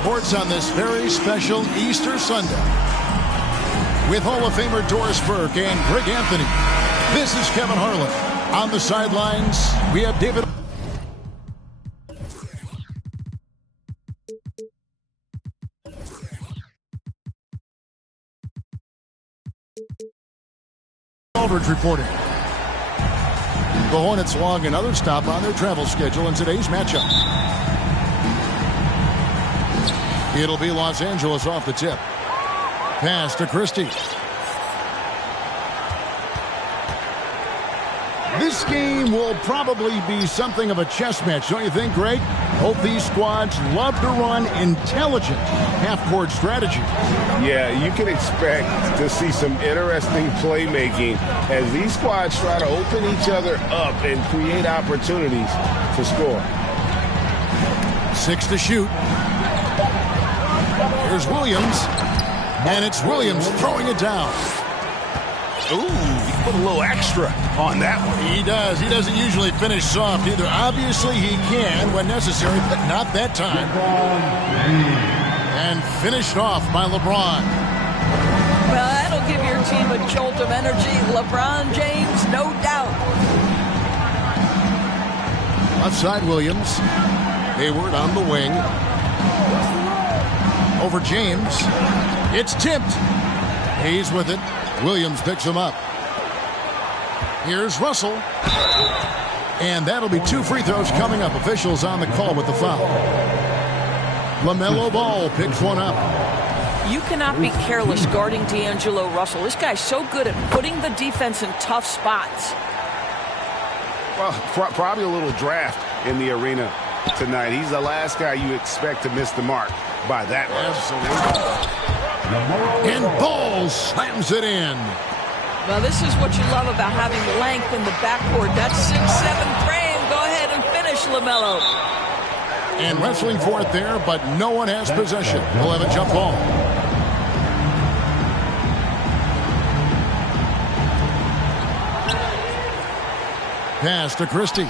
Sports on this very special Easter Sunday with Hall of Famer Doris Burke and Greg Anthony. This is Kevin Harlan. On the sidelines, we have David Aldridge reporting. The Hornets log another stop on their travel schedule in today's matchup. It'll be Los Angeles off the tip. Pass to Christie. This game will probably be something of a chess match, don't you think, Greg? Both these squads love to run intelligent half-court strategy. Yeah, you can expect to see some interesting playmaking as these squads try to open each other up and create opportunities to score. 6 to shoot. Here's Williams. And it's Williams throwing it down. Ooh, he put a little extra on that one. He does. He doesn't usually finish soft either. Obviously, he can when necessary, but not that time. And finished off by LeBron. Well, that'll give your team a jolt of energy. LeBron James, no doubt. Left side, Williams. Hayward on the wing. Over James. It's tipped. Hayes with it. Williams picks him up. Here's Russell. And that'll be 2 free throws coming up. Officials on the call with the foul. LaMelo Ball picks one up. You cannot be careless guarding D'Angelo Russell. This guy's so good at putting the defense in tough spots. Well, probably a little draft in the arena tonight. He's the last guy you expect to miss the mark by that much. Absolutely. And Ball slams it in. Well, this is what you love about having length in the backcourt. That 6'7" frame. Go ahead and finish, LaMelo. And wrestling for it there, but no one has possession. We'll have a jump ball. Pass to Christie.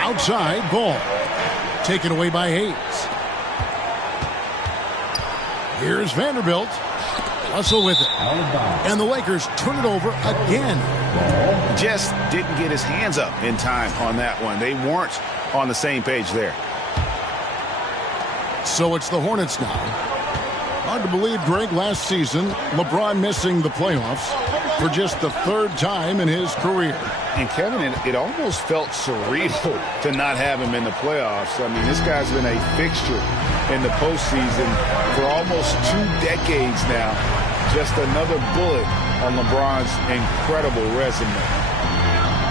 Outside, Ball. Taken away by Hayes. Here's Vanderbilt. Russell with it. And the Lakers turn it over again. Just didn't get his hands up in time on that one. They weren't on the same page there. So it's the Hornets now. Hard to believe, Greg, last season, LeBron missing the playoffs for just the 3rd time in his career. And Kevin, it almost felt surreal to not have him in the playoffs. I mean, this guy's been a fixture in the postseason for almost 2 decades now. Just another bullet on LeBron's incredible resume.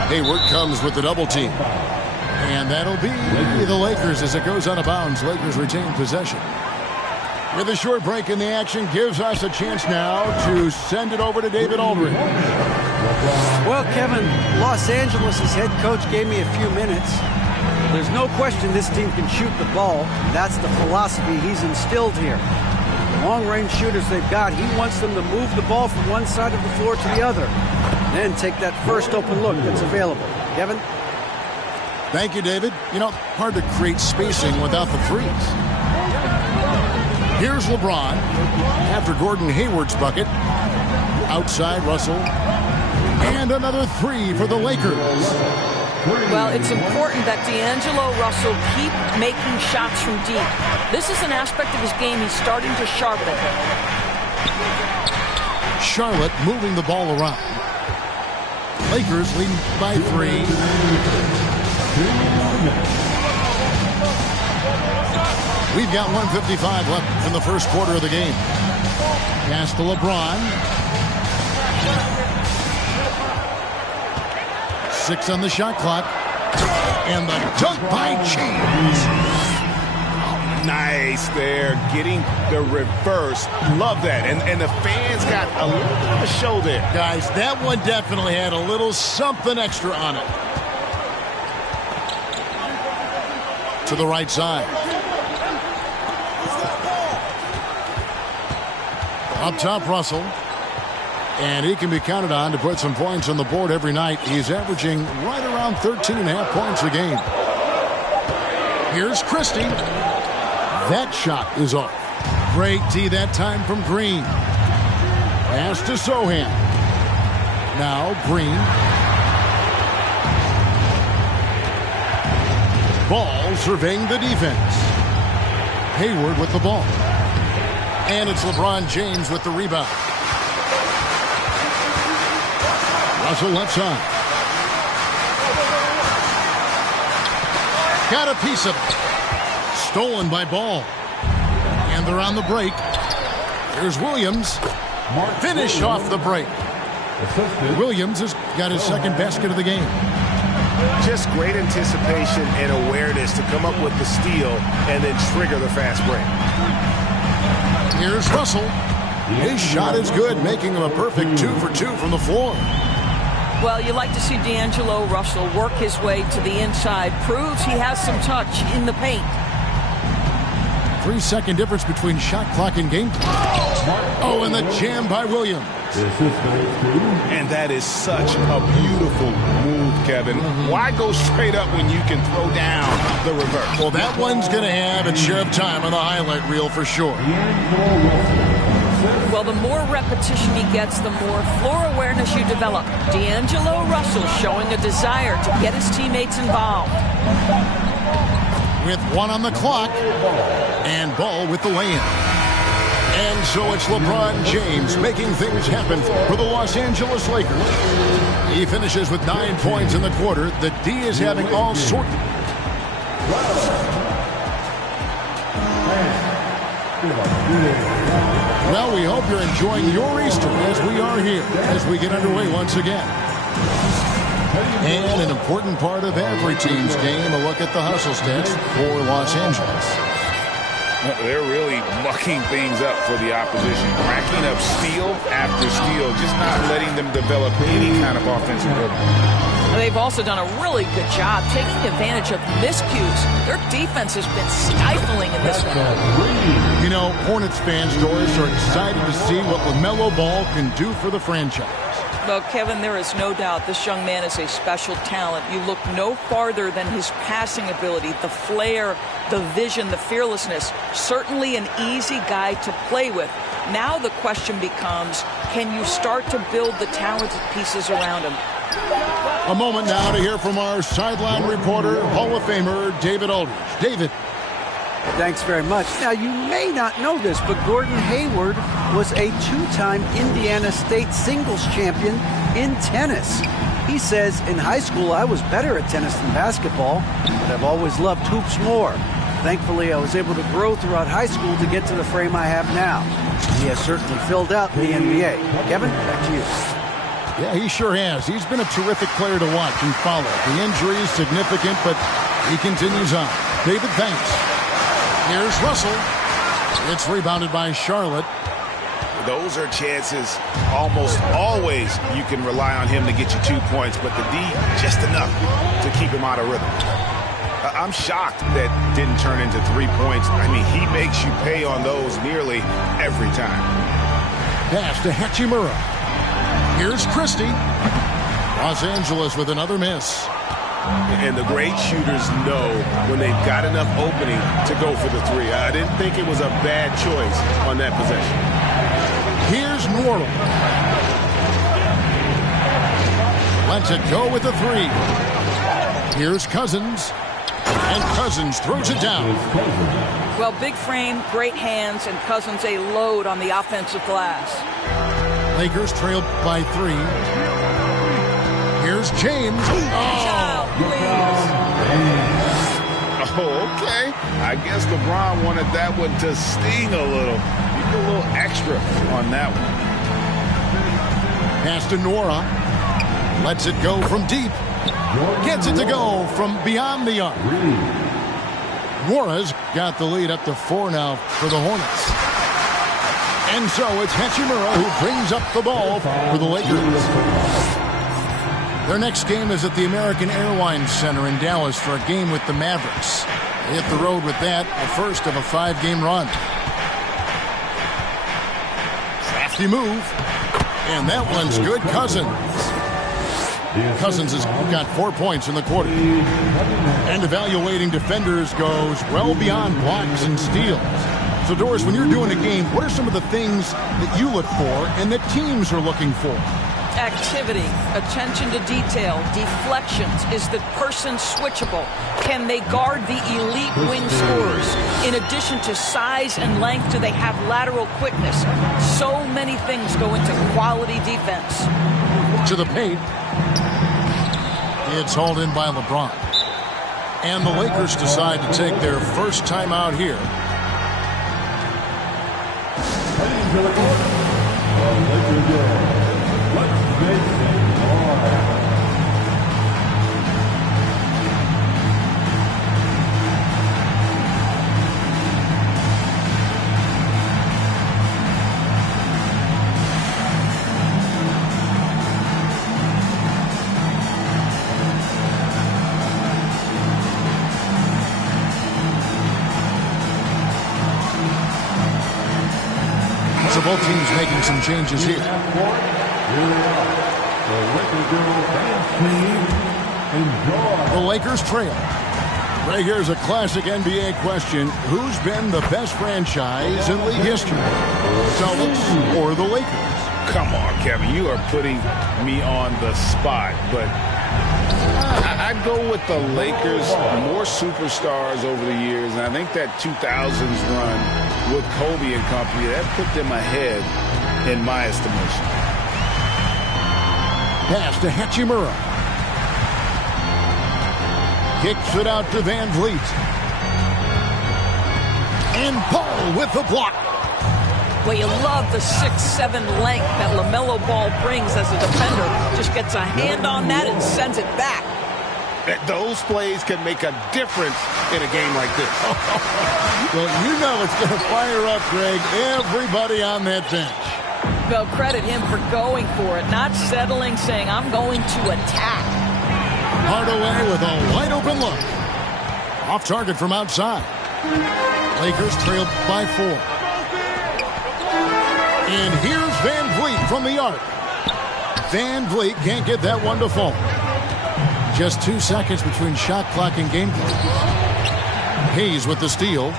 Hayward comes with the double team. And that'll be the Lakers as it goes out of bounds. Lakers retain possession. With a short break in the action, gives us a chance now to send it over to David Aldridge. Well, Kevin, Los Angeles' head coach gave me a few minutes. There's no question this team can shoot the ball. That's the philosophy he's instilled here. The long-range shooters they've got, he wants them to move the ball from one side of the floor to the other. Then take that first open look that's available. Kevin? Thank you, David. You know, hard to create spacing without the threes. Here's LeBron after Gordon Hayward's bucket. Outside, Russell. And another 3 for the Lakers. Well, it's important that D'Angelo Russell keep making shots from deep. This is an aspect of his game he's starting to sharpen. Charlotte moving the ball around. Lakers leading by 3. We've got 1:55 left in the first quarter of the game. Pass to LeBron. 6 on the shot clock. And the dunk by James. Nice there, getting the reverse. Love that. And the fans got a little bit of a show there. Guys, that one definitely had a little something extra on it. To the right side. Up top, Russell. And he can be counted on to put some points on the board every night. He's averaging right around 13.5 points a game. Here's Christie. That shot is off. Great D that time from Green. Pass to Sohan. Now Green. Ball surveying the defense. Hayward with the ball. And it's LeBron James with the rebound. Russell left side. Got a piece of it. Stolen by Ball. And they're on the break. Here's Williams. Finish off the break. Williams has got his second basket of the game. Just great anticipation and awareness to come up with the steal and then trigger the fast break. Here's Russell. His shot is good, making him a perfect 2 for 2 from the floor. Well, you like to see D'Angelo Russell work his way to the inside. Proves he has some touch in the paint. 3-second difference between shot clock and game clock. Oh, and the jam by Williams. And that is such a beautiful move, Kevin. Why go straight up when you can throw down the reverse? Well, that one's going to have its share of time on the highlight reel for sure. Well, the more repetition he gets, the more floor awareness you develop. D'Angelo Russell showing a desire to get his teammates involved. With 1 on the clock, and Ball with the lay-in. And so it's LeBron James making things happen for the Los Angeles Lakers. He finishes with 9 points in the quarter. The D is having all sorts. Well, we hope you're enjoying your Easter as we are here, as we get underway once again. And an important part of every team's game, a look at the hustle stats for Los Angeles. They're really mucking things up for the opposition, racking up steal after steal, just not letting them develop any kind of offensive rhythm. They've also done a really good job taking advantage of miscues. Their defense has been stifling in this one. You know, Hornets fans, Doris, are excited to see what LaMelo Ball can do for the franchise. Well, Kevin, there is no doubt this young man is a special talent. You look no farther than his passing ability, the flair, the vision, the fearlessness. Certainly an easy guy to play with. Now the question becomes, can you start to build the talented pieces around him? A moment now to hear from our sideline reporter, Hall of Famer David Aldridge. David. Thanks very much. Now, you may not know this, but Gordon Hayward was a 2-time Indiana State singles champion in tennis. He says, in high school, I was better at tennis than basketball, but I've always loved hoops more. Thankfully, I was able to grow throughout high school to get to the frame I have now. He has certainly filled out the NBA. Kevin, back to you. Yeah, he sure has. He's been a terrific player to watch and follow. The injury is significant, but he continues on. David, thanks. Here's Russell. It's rebounded by Charlotte. Those are chances almost always you can rely on him to get you 2 points, but the D just enough to keep him out of rhythm. I'm shocked that didn't turn into 3 points. I mean, he makes you pay on those nearly every time. Pass to Hachimura. Here's Christie. Los Angeles with another miss. And the great shooters know when they've got enough opening to go for the 3. I didn't think it was a bad choice on that possession. Here's Nwora. Lets it go with the 3. Here's Cousins. And Cousins throws it down. Well, big frame, great hands, and Cousins a load on the offensive glass. Lakers trailed by 3. Here's James. Oh, okay. I guess LeBron wanted that one to sting a little. You put a little extra on that one. Pass to Nwora. Lets it go from deep. Gets it to go from beyond the arc. Nwora's got the lead up to 4 now for the Hornets. And so it's Hachimura who brings up the ball for the Lakers. Their next game is at the American Airlines Center in Dallas for a game with the Mavericks. They hit the road with that, the first of a 5-game run. Crafty move. And that one's good. Cousins. Cousins has got 4 points in the quarter. And evaluating defenders goes well beyond blocks and steals. So, Doris, when you're doing a game, what are some of the things that you look for and that teams are looking for? Activity, attention to detail, deflections. Is the person switchable? Can they guard the elite wing scorers? In addition to size and length, do they have lateral quickness? So many things go into quality defense. To the paint. It's hauled in by LeBron. And the Lakers decide to take their first timeout here. So both teams making some changes here. The Lakers trail. Right here's a classic NBA question. Who's been the best franchise in league history? The Celtics or the Lakers? Come on, Kevin. You are putting me on the spot, but I'd go with the Lakers. More superstars over the years, and I think that 2000s run with Kobe and company, that put them ahead in my estimation. Pass to Hachimura. Kicks it out to Van Vliet. And Paul with the block. Well, you love the 6'7" length that LaMelo Ball brings as a defender. Just gets a hand on that and sends it back. Those plays can make a difference in a game like this. Well, you know it's going to fire up, Greg, everybody on that bench. They'll credit him for going for it, not settling, saying, I'm going to attack. Hardaway with a wide-open look. Off target from outside. Lakers trail by 4. And here's Van Vliet from the arc. Van Vliet can't get that one to fall. Just 2 seconds between shot clock and game clock. Hayes with the steal.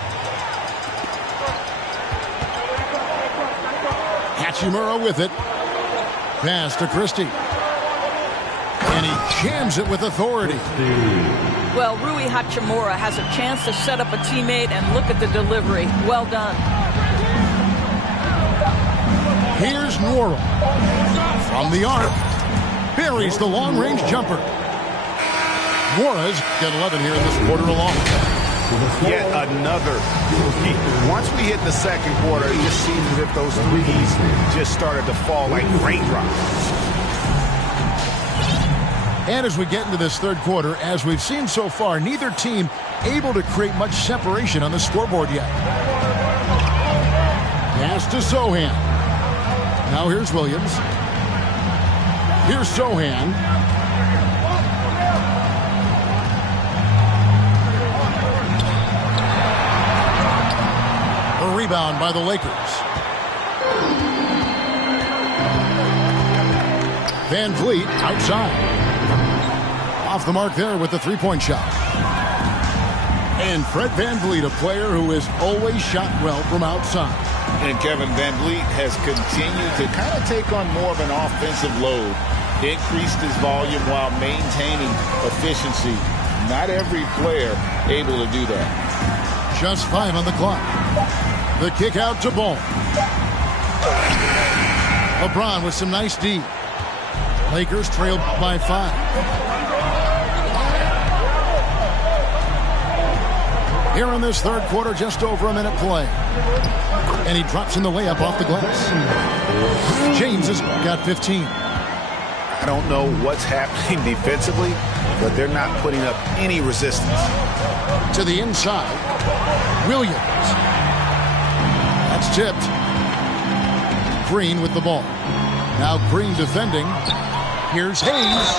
Hachimura with it. Pass to Christie. And he jams it with authority. Well, Rui Hachimura has a chance to set up a teammate and look at the delivery. Well done. Here's Nwora. From the arc. Buries the long-range jumper. Nwora's got 11 here in this quarter alone. Yet another. Once we hit the second quarter, it just seems as if those threes just started to fall like raindrops. And as we get into this third quarter, as we've seen so far, neither team able to create much separation on the scoreboard yet. Pass to Sochan. Now here's Williams. Here's Sochan. A rebound by the Lakers. Van Vliet outside. Off the mark there with the three-point shot. And Fred Van Vliet, a player who has always shot well from outside. And Kevin Van Vliet has continued to kind of take on more of an offensive load. Increased his volume while maintaining efficiency. Not every player able to do that. Just 5 on the clock. The kick out to Ball. LeBron with some nice D. Lakers trail by 5. Here in this third quarter, just over a minute play. And he drops in the layup off the glass. James has got 15. I don't know what's happening defensively, but they're not putting up any resistance. To the inside. Williams. That's tipped. Green with the ball. Now Green defending. Here's Hayes.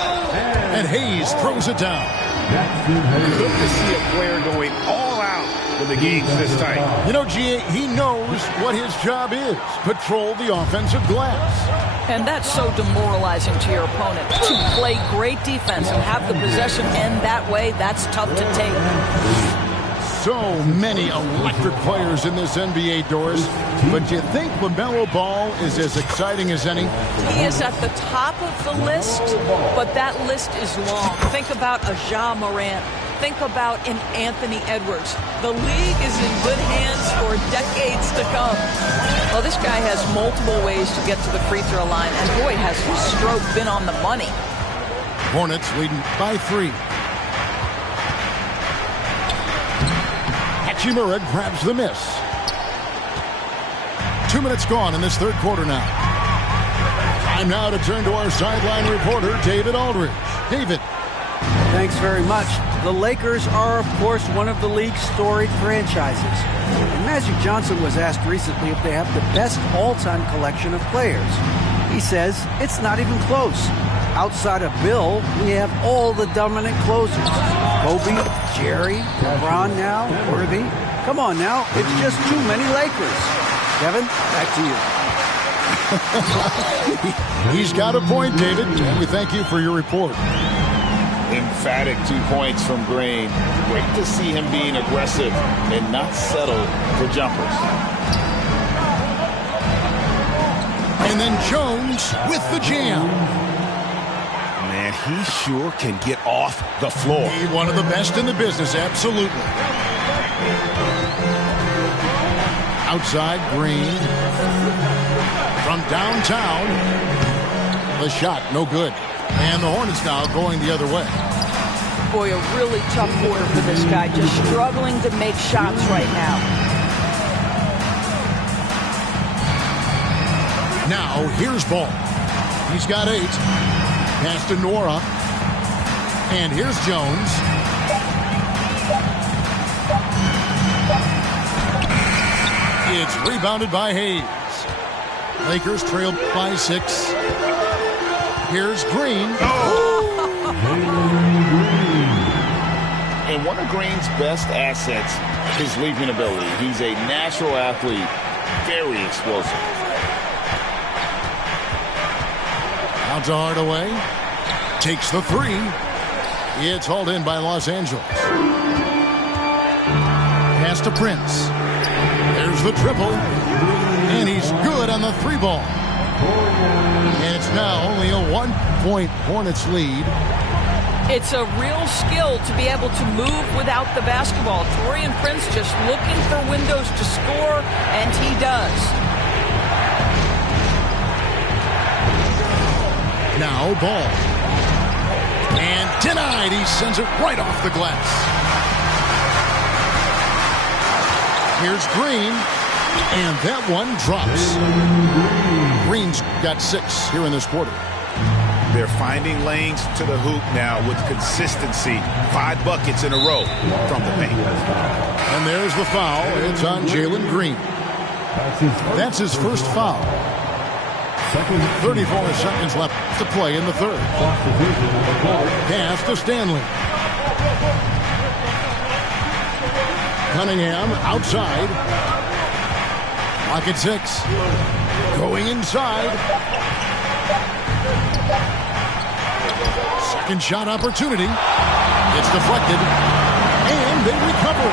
And Hayes throws it down. Good to see a player going all out when the game's this tight. You know, G.A., he knows what his job is. Patrol the offensive glass. And that's so demoralizing to your opponent. To play great defense and have the possession end that way, that's tough to take. So many electric players in this NBA, Doris. But do you think LaMelo Ball is as exciting as any? He is at the top of the list, but that list is long. Think about a Ja Morant. Think about an Anthony Edwards. The league is in good hands for decades to come. Well, this guy has multiple ways to get to the free throw line, and boy, has his stroke been on the money. Hornets leading by 3. Hachimura grabs the miss. 2 minutes gone in this third quarter now. Time now to turn to our sideline reporter, David Aldridge. David. Thanks very much. The Lakers are, of course, one of the league's storied franchises. And Magic Johnson was asked recently if they have the best all-time collection of players. He says it's not even close. Outside of Bill, we have all the dominant closers. Kobe, Jerry, LeBron now, Worthy. Come on now, it's just too many Lakers. Kevin, back to you. He's got a point, David, and we thank you for your report. Emphatic 2 points from Green. Great to see him being aggressive and not settle for jumpers. And then Jones with the jam. Man, he sure can get off the floor. He's one of the best in the business, absolutely. Outside, Green. From downtown. The shot, no good. And the Hornets now going the other way. Boy, a really tough quarter for this guy. Just struggling to make shots right now. Now, here's Ball. He's got 8. Pass to Nora. And here's Jones. It's rebounded by Hayes. Lakers trail by 6. Here's Green. And one of Green's best assets, his leaping ability. He's a natural athlete, very explosive. Out to Hardaway. Takes the 3. It's hauled in by Los Angeles. Pass to Prince. There's the triple. And he's good on the 3-ball. And it's now only a 1-point Hornets lead. It's a real skill to be able to move without the basketball. Taurean Prince just looking for windows to score, and he does. Now Ball. And denied. He sends it right off the glass. Here's Green. And that one drops. Green's got 6 here in this quarter. They're finding lanes to the hoop now with consistency. 5 buckets in a row from the paint. And there's the foul. It's on Jalen Green. That's his first foul. 34 seconds left to play in the third. Pass to Stanley. Cunningham outside. Pocket 6. Going inside. Second shot opportunity. It's deflected. And they recover.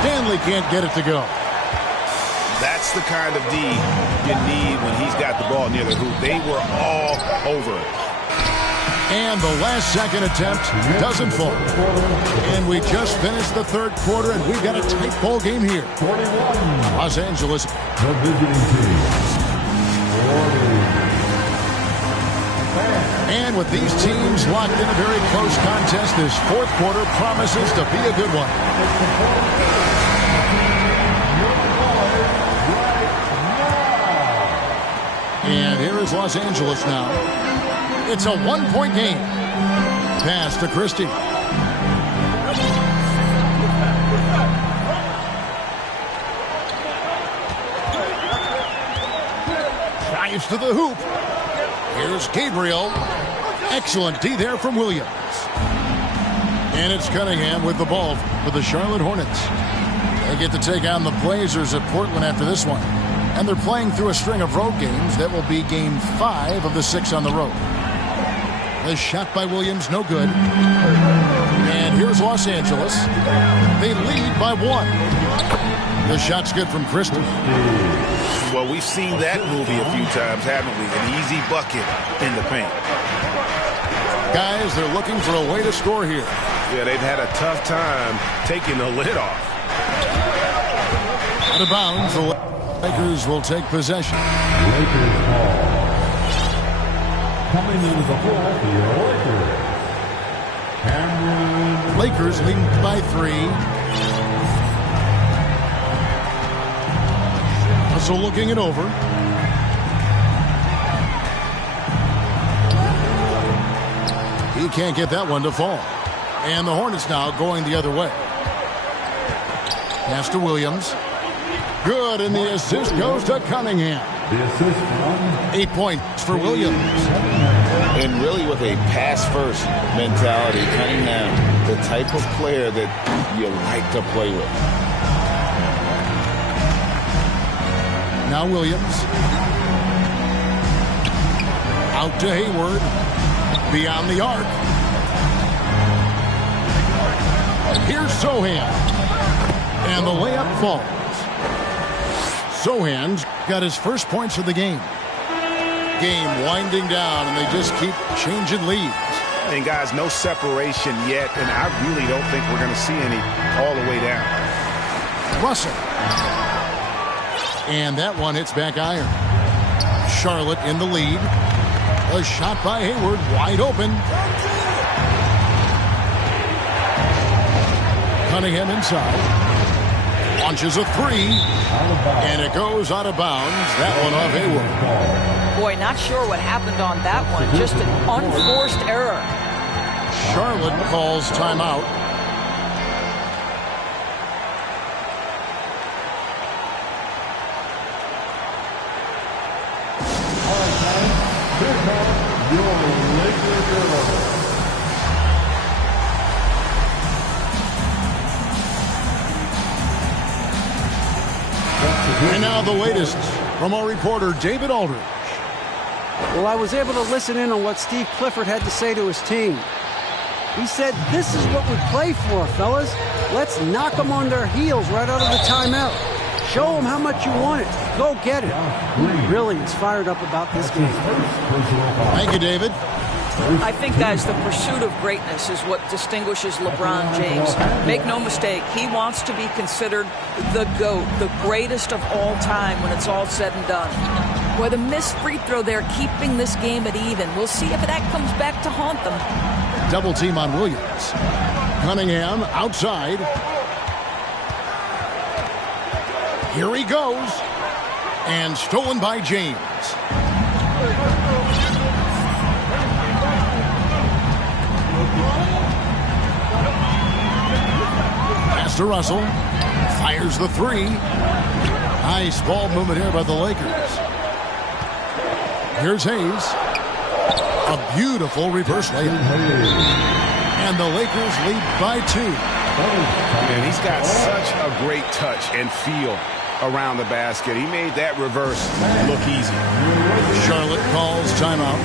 Stanley can't get it to go. That's the kind of D you need when he's got the ball near the hoop. They were all over it. And the last second attempt doesn't fall. And we just finished the third quarter, and we've got a tight ball game here. Los Angeles. The visiting team. And with these teams locked in a very close contest, this fourth quarter promises to be a good one. And here is Los Angeles now. It's a 1-point game. Pass to Christie. Drives to the hoop. Here's Gabriel. Excellent D there from Williams. And it's Cunningham with the ball for the Charlotte Hornets. They get to take on the Blazers at Portland after this one. And they're playing through a string of road games that will be game 5 of the 6 on the road. The shot by Williams, no good. And here's Los Angeles. They lead by 1. The shot's good from Christie. Well, we've seen that movie a few times, haven't we? An easy bucket in the paint. Guys, they're looking for a way to score here. Yeah, they've had a tough time taking the lid off. Out of bounds, the Lakers will take possession. Lakers ball. Coming into the ball for your Lakers. Cameron. Lakers leading by 3. Russell looking it over. He can't get that one to fall. And the Hornets now going the other way. Pass to Williams. Good, and the assist goes to Cunningham. The assist 8 points for Williams. And really with a pass-first mentality, Cunningham, the type of player that you like to play with. Now Williams. Out to Hayward. Beyond the arc. Here's Sohan. And the layup falls. Sohan's got his first points of the game. Game winding down, and they just keep changing leads. And guys, no separation yet, and I really don't think we're going to see any all the way down. Russell. And that one hits back iron. Charlotte in the lead. A shot by Hayward, wide open. Cunningham inside. Launches a 3. And it goes out of bounds. That one off Hayward. Boy, not sure what happened on that one. Just an unforced error. Charlotte calls timeout. And now the latest from our reporter, David Aldridge. Well, I was able to listen in on what Steve Clifford had to say to his team. He said, this is what we play for, fellas. Let's knock them on their heels right out of the timeout. Show them how much you want it. Go get it. He really is fired up about this game. Thank you, David. I think, guys, the pursuit of greatness is what distinguishes LeBron James. Make no mistake, he wants to be considered the GOAT, the greatest of all time when it's all said and done. Boy, the missed free throw there, keeping this game at even. We'll see if that comes back to haunt them. Double team on Williams. Cunningham outside. Here he goes. And stolen by James. Pass to Russell. Fires the 3. Nice ball movement here by the Lakers. Here's Hayes. A beautiful reverse layup. And the Lakers lead by 2. And he's got such a great touch and feel around the basket. He made that reverse look easy. Charlotte calls timeout.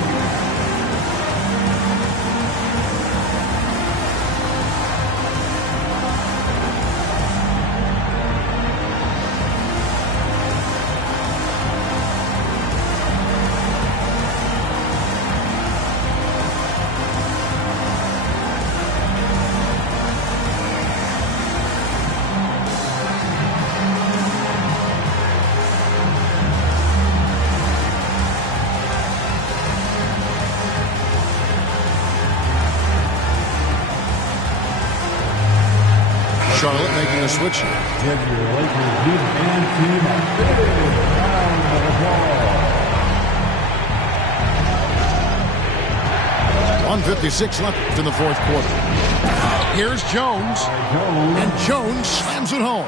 Charlotte making a switch. Give your Lakers lead and team a big round of applause. 1:56 left in the fourth quarter. Here's Jones. And Jones slams it home.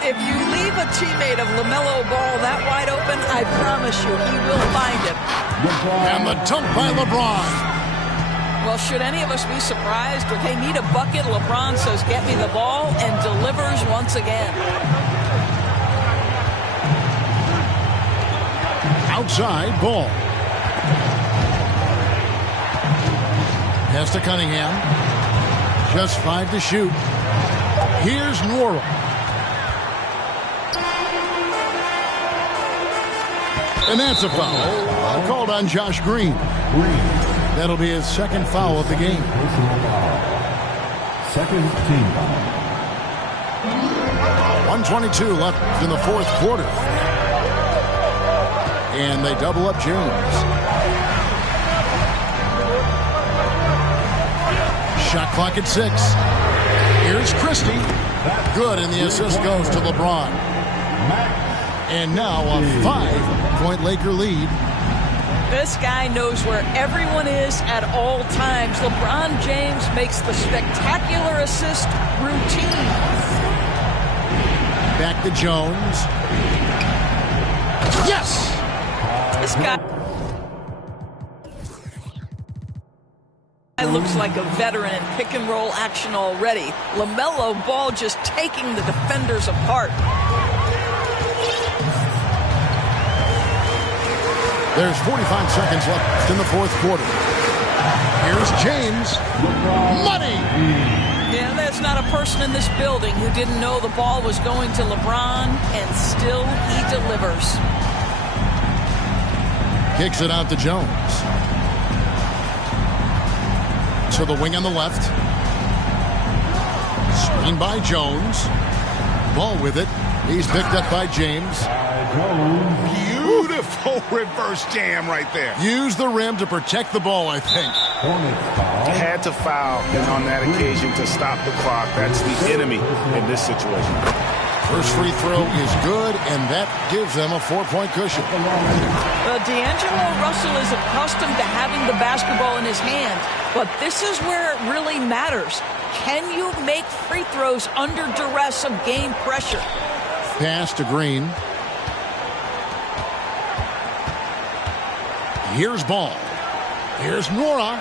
If you leave a teammate of LaMelo Ball that wide open, I promise you he will find him. And the dunk by LeBron. Well, should any of us be surprised if they need a bucket, LeBron says, get me the ball, and delivers once again. Outside ball. Pass to Cunningham. Just 5 to shoot. Here's Nwora. And that's a foul. Called on Josh Green. That'll be his second foul of the game. Second team foul. 1:22 left in the fourth quarter. And they double up James. Shot clock at 6. Here's Christie. Good, and the assist goes to LeBron. And now a 5-point Laker lead. This guy knows where everyone is at all times. LeBron James makes the spectacular assist routine. Back to Jones. Yes! This guy looks like a veteran in pick-and-roll action already. LaMelo Ball just taking the defenders apart. There's 45 seconds left in the fourth quarter. Here's James. Money! Yeah, there's not a person in this building who didn't know the ball was going to LeBron, and still he delivers. Kicks it out to Jones. To the wing on the left. Screen by Jones. Ball with it. He's picked up by James. Beautiful reverse jam right there. Use the rim to protect the ball, I think. Had to foul, and on that occasion to stop the clock. That's the enemy in this situation. First free throw is good, and that gives them a 4-point cushion. Well, D'Angelo Russell is accustomed to having the basketball in his hand, but this is where it really matters. Can you make free throws under duress of game pressure? Pass to Green. Here's Ball. Here's Nwora.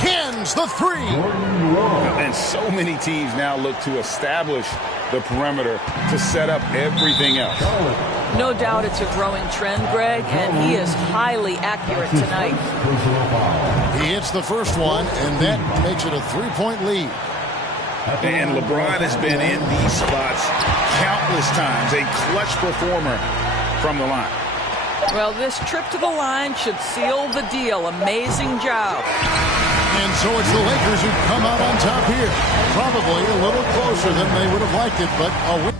Hins the three. And so many teams now look to establish the perimeter to set up everything else. No doubt it's a growing trend, Greg, and he is highly accurate tonight. He hits the first one, and that makes it a 3-point lead. And LeBron has been in these spots countless times, a clutch performer from the line. Well, this trip to the line should seal the deal. Amazing job. And so it's the Lakers who come out on top here. Probably a little closer than they would have liked it, but a win.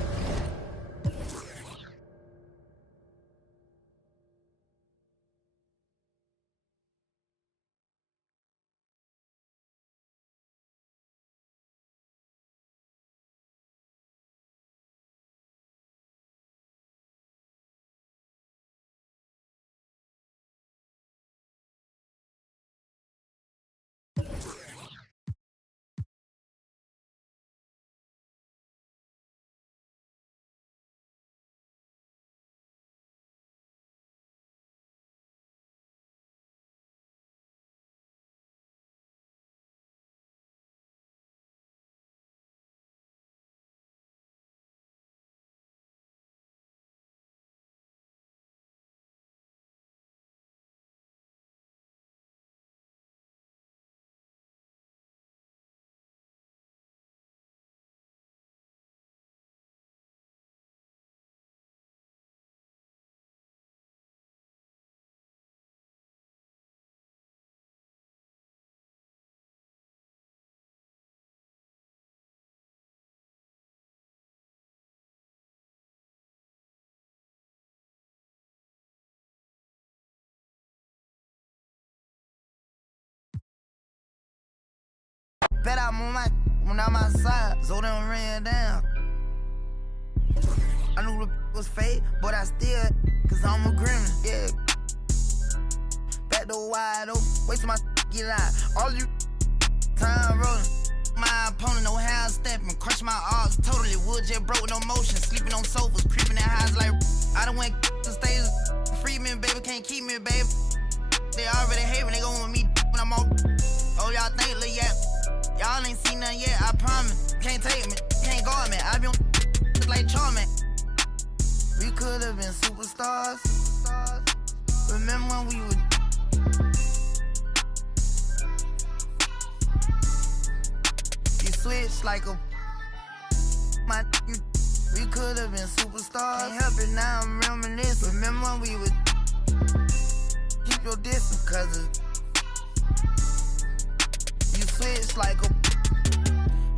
Bet I'm on my when I'm outside, so them ran down. I knew the was fake, but I still, cause I'm a gremlin, yeah. Back door wide open, wait till my get out. All you time rolling. My opponent, no hand stepping, crush my arms totally. Wood jet broke, no motion, sleeping on sofas, creeping in highs like I done went to stages. Free me, baby, can't keep me, baby. They already hate me, they gon' want me when I'm off. Oh, y'all think, look, yeah. Y'all ain't seen nothing yet, I promise. Can't take me, can't guard me. I been like Charmin. We could have been superstars. Remember when we were. You switched like a. We could have been superstars. Can't help it now, I'm reminiscing. Remember when we would. Keep your distance, cause you switched like a.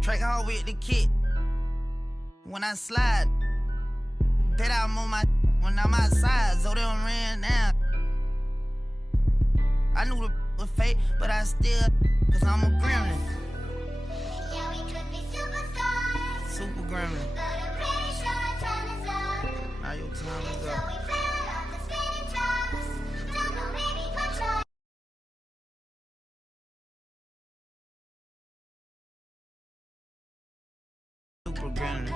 Track hard with the kid. When I slide, bet I'm on my. When I'm outside, so they don't ran down. I knew the was fake, but I still, cause I'm a gremlin. Yeah, we could be superstars. Super gremlin. But I'm pretty sure our time is up. Now your time is So up. we fell off the spinning tops. Don't know, maybe control. Super gremlin.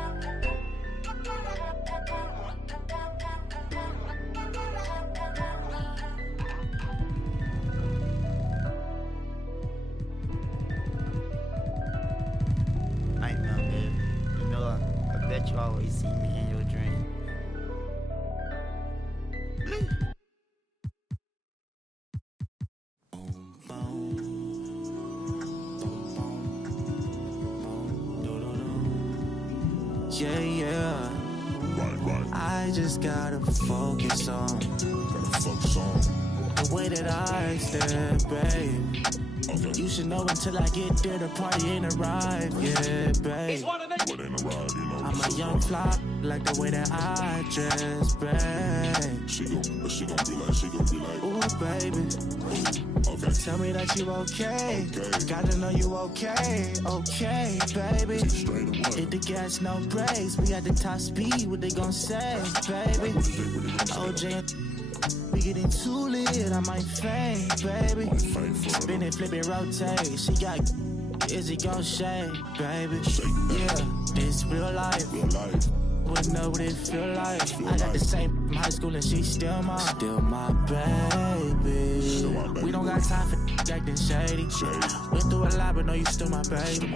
Nightmare, baby. You know, I bet you always see me in your dream. Yeah, yeah. Right. I just gotta focus on the way that I stand, babe. Okay. You should know until I get there, the party ain't arrived, yeah, babe. I'm a young fly, like the way that I dress, babe. She gon' be like, ooh, baby. Okay. Tell me that you okay. Gotta know you okay, baby. Hit the gas, no brakes. We at the top speed, what they gon' say, baby? OJ, we getting too lit, I might faint, baby. Spin it, flip it, rotate. She got, is it gon' shake, baby? Yeah, this real life. Wouldn't know what it feel like. I got the same from high school and she's still my baby. We don't got time for acting shady. Went through a lot, but no, you still my baby.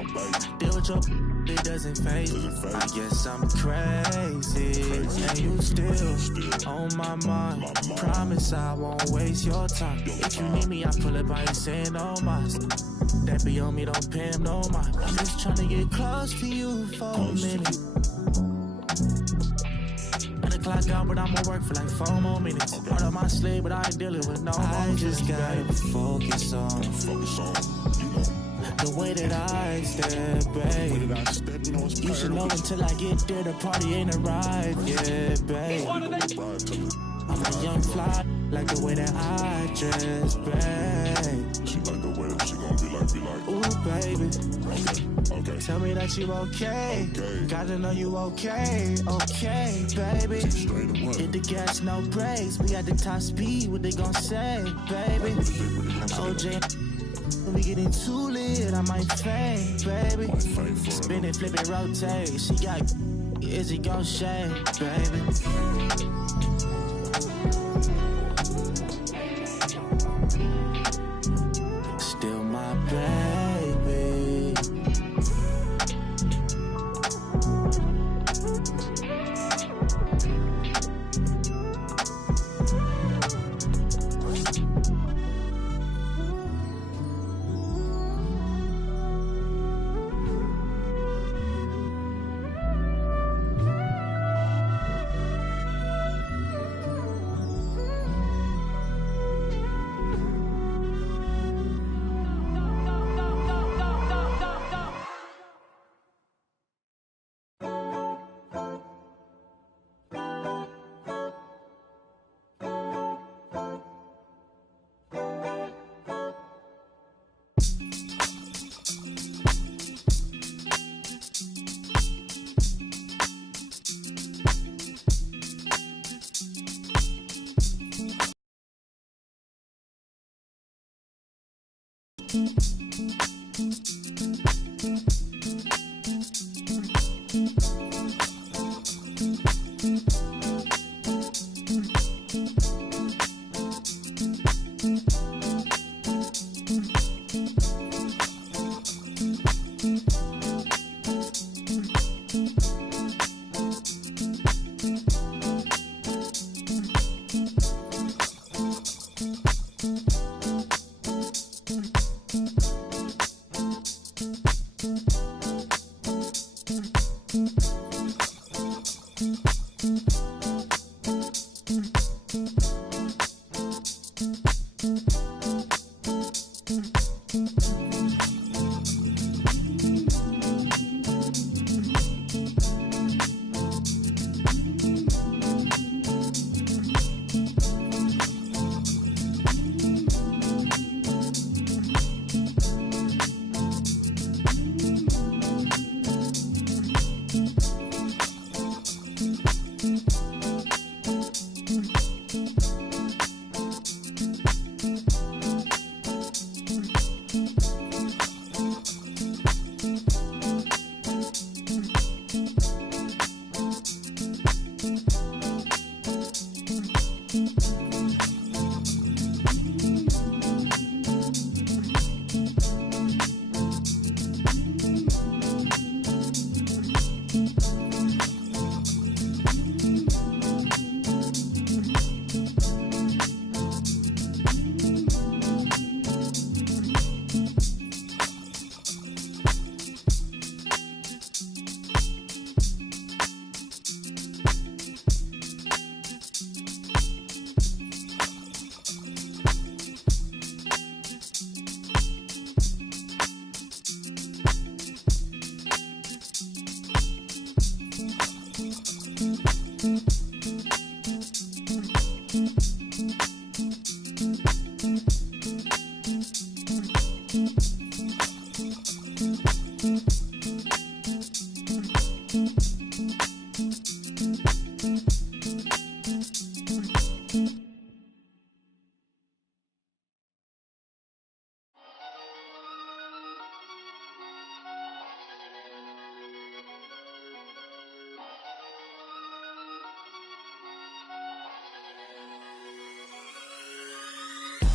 Deal with your it doesn't fade. I guess I'm crazy, and you still on my mind. Promise I won't waste your time. If you need me, I pull up, I ain't saying no mas. That be on me, don't pay him no mind. I'm just trying to get close to you for a minute. Clock out, but I'ma work for like 4 more minutes. Part of my slave, but I ain't dealing with no more. I just gotta focus on the way that I step, babe. You should know until I get there, the party ain't arrived, yeah, babe. I'm a young fly, like the way that I dress, babe. She like the way that she gon' be like, ooh, baby. Okay. Tell me that you okay. Gotta know you okay, baby. Hit the gas, no brakes. We at the top speed, what they gon' say, baby? OJ, we getting too lit, I might faint, baby. Spin it, flip it, rotate. She got, is it gon' shake, baby? Still my baby.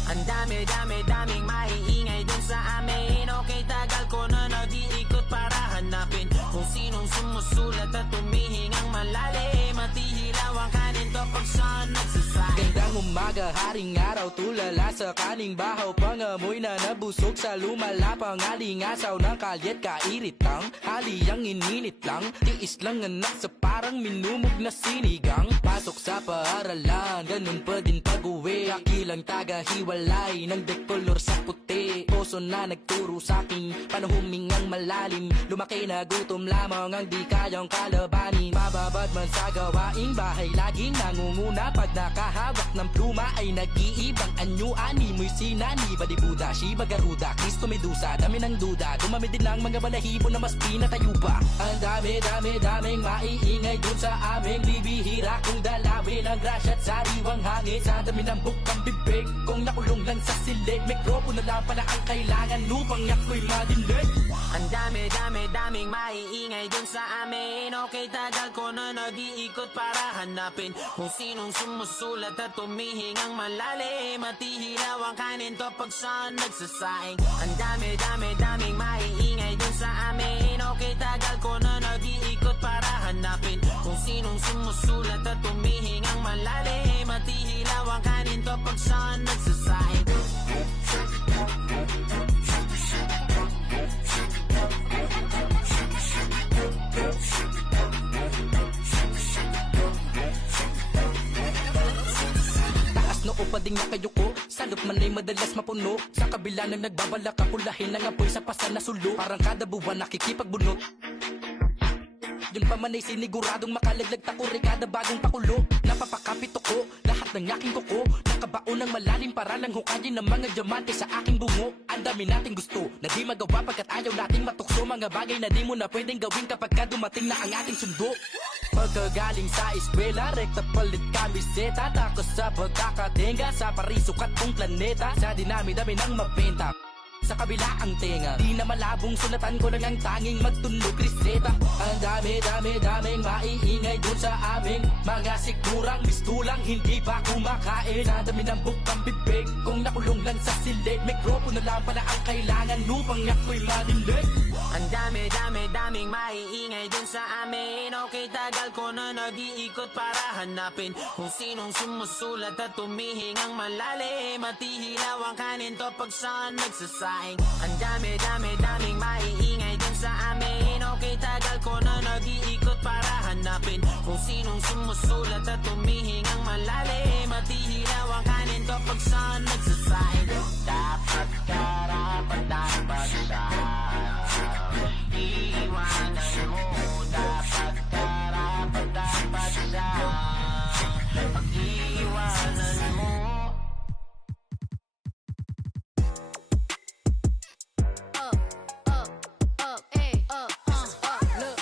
Ang daming maiingay dun sa amin. Okay, tagal ko na nag-iikot para hanapin kung sinong sumusulat at tumihingang malalim. Matihilaw ang kanin to pag saan nagsasabi. Gandang umaga, haring araw, tulala sa kaning bahaw. Pangamoy na nabusog sa lumalapang alingasaw ng kalyet. Kairitang, haliyang ininit lang. Tiis lang anak sa parang minumog na sinigang. Pasok sa paaralan, ganun pa din pag-uwi. Akilang taga-hiwalay ng dekolor sa puti. Poso na nagturo sa'king paano humingang malalim. Lumaki na gutom lamang ang di kayang kalabanin. Mababad man sa gawaing bahay, laging nangunguna. Pag nakahawak ng pluma ay nag-iibang anyuani. Mo'y sinani, Badibuda, Shiba, Garuda, Kristo, Medusa. Dami ng duda, dumami din lang mga balahibo na mas pinatayo pa. Ang daming maiingay dun sa aming bibihira. Kung dalawin ang grasya at sariwang hangin. Sa dami ng bukang bibig, kung nakulong lang sa silig. Mikropono lang pala ang kailangan upang ako'y madinig. Ang daming maiingay dun sa amin. Okay, tagal ko na nag-iikot para hanapin kung sinong sumusulat at tumihingang malalim. Matihilaw ang kanin to pag saan nagsasaing. Ang daming maiingay dun sa amin. Okay, tagal ko na nag-iikot para hanapin kung sinong sumusulat at tumihingang malalim. Matihilaw ang kanin to pag saan nagsasaing. Noo pa ding nakayuko, salop man ay madalas mapuno. Sa kabila ng nagbabalak, kapulahin ang apoy sa pasan na sulo. Parang kada buwan nakikipagbunot. Yun pa man ay siniguradong makalaglag takuri kada bagong pakulo. Napapakapit ako, lahat ng aking kuko. Nakabaon ng malalim para lang hukayin ng mga diamante sa aking bungo. Ang dami nating gusto na di magawa pagkat ayaw nating matukso. Mga bagay na di mo na pwedeng gawin kapag ka dumating na ang ating sundo. Pagkagaling sa eskwela, rekta palit kamiseta. Takos sa pagkakatenga sa parisukat kong planeta. Sa dinami-dami ng mabenta sa kabila ang tenga, di na malabong sulatan ko lang ang tanging magtunog reseta. Ang daming maiingay dun sa aming mga sigurang mistulang hindi pa kumakain. Sa dami ng bukang bibig, kung nakulong lang sa silig. Mikropono lang pala ang kailangan upang ako'y madinig. Ang daming maiingay dun sa amin. Okay, tagal ko na nag-iikot para hanapin kung sinong sumusulat at tumihingang malalim. Matihilaw ang kanin to pag saan nagsasaing. Ang daming maiingay dun sa amin. Okay, tagal ko na nag-iikot hanapin kung sinong sumusulat at tumihingang malalim at ihilaw ang kanin kapag saan nagsasahin. Dapat karapat-dapat siya, iwanan mo. Dapat karapat-dapat siya, iwanan mo.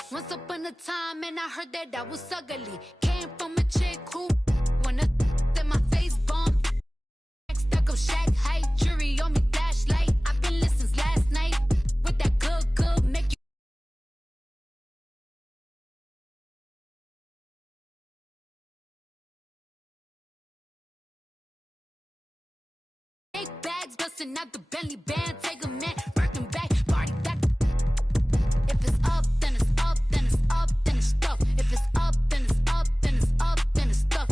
Once upon a time, and I heard that I was ugly. Came from a chick who wanna then my face bomb. Stuck up shack height, jury on me flashlight. I've been listening last night with that good make you. Big bags busting out the Bentley band, take a man, working back, party back. If it's up, then it's up, then it's up, then it's stuff. If it's up, then it's up, then it's up, then it's stuff.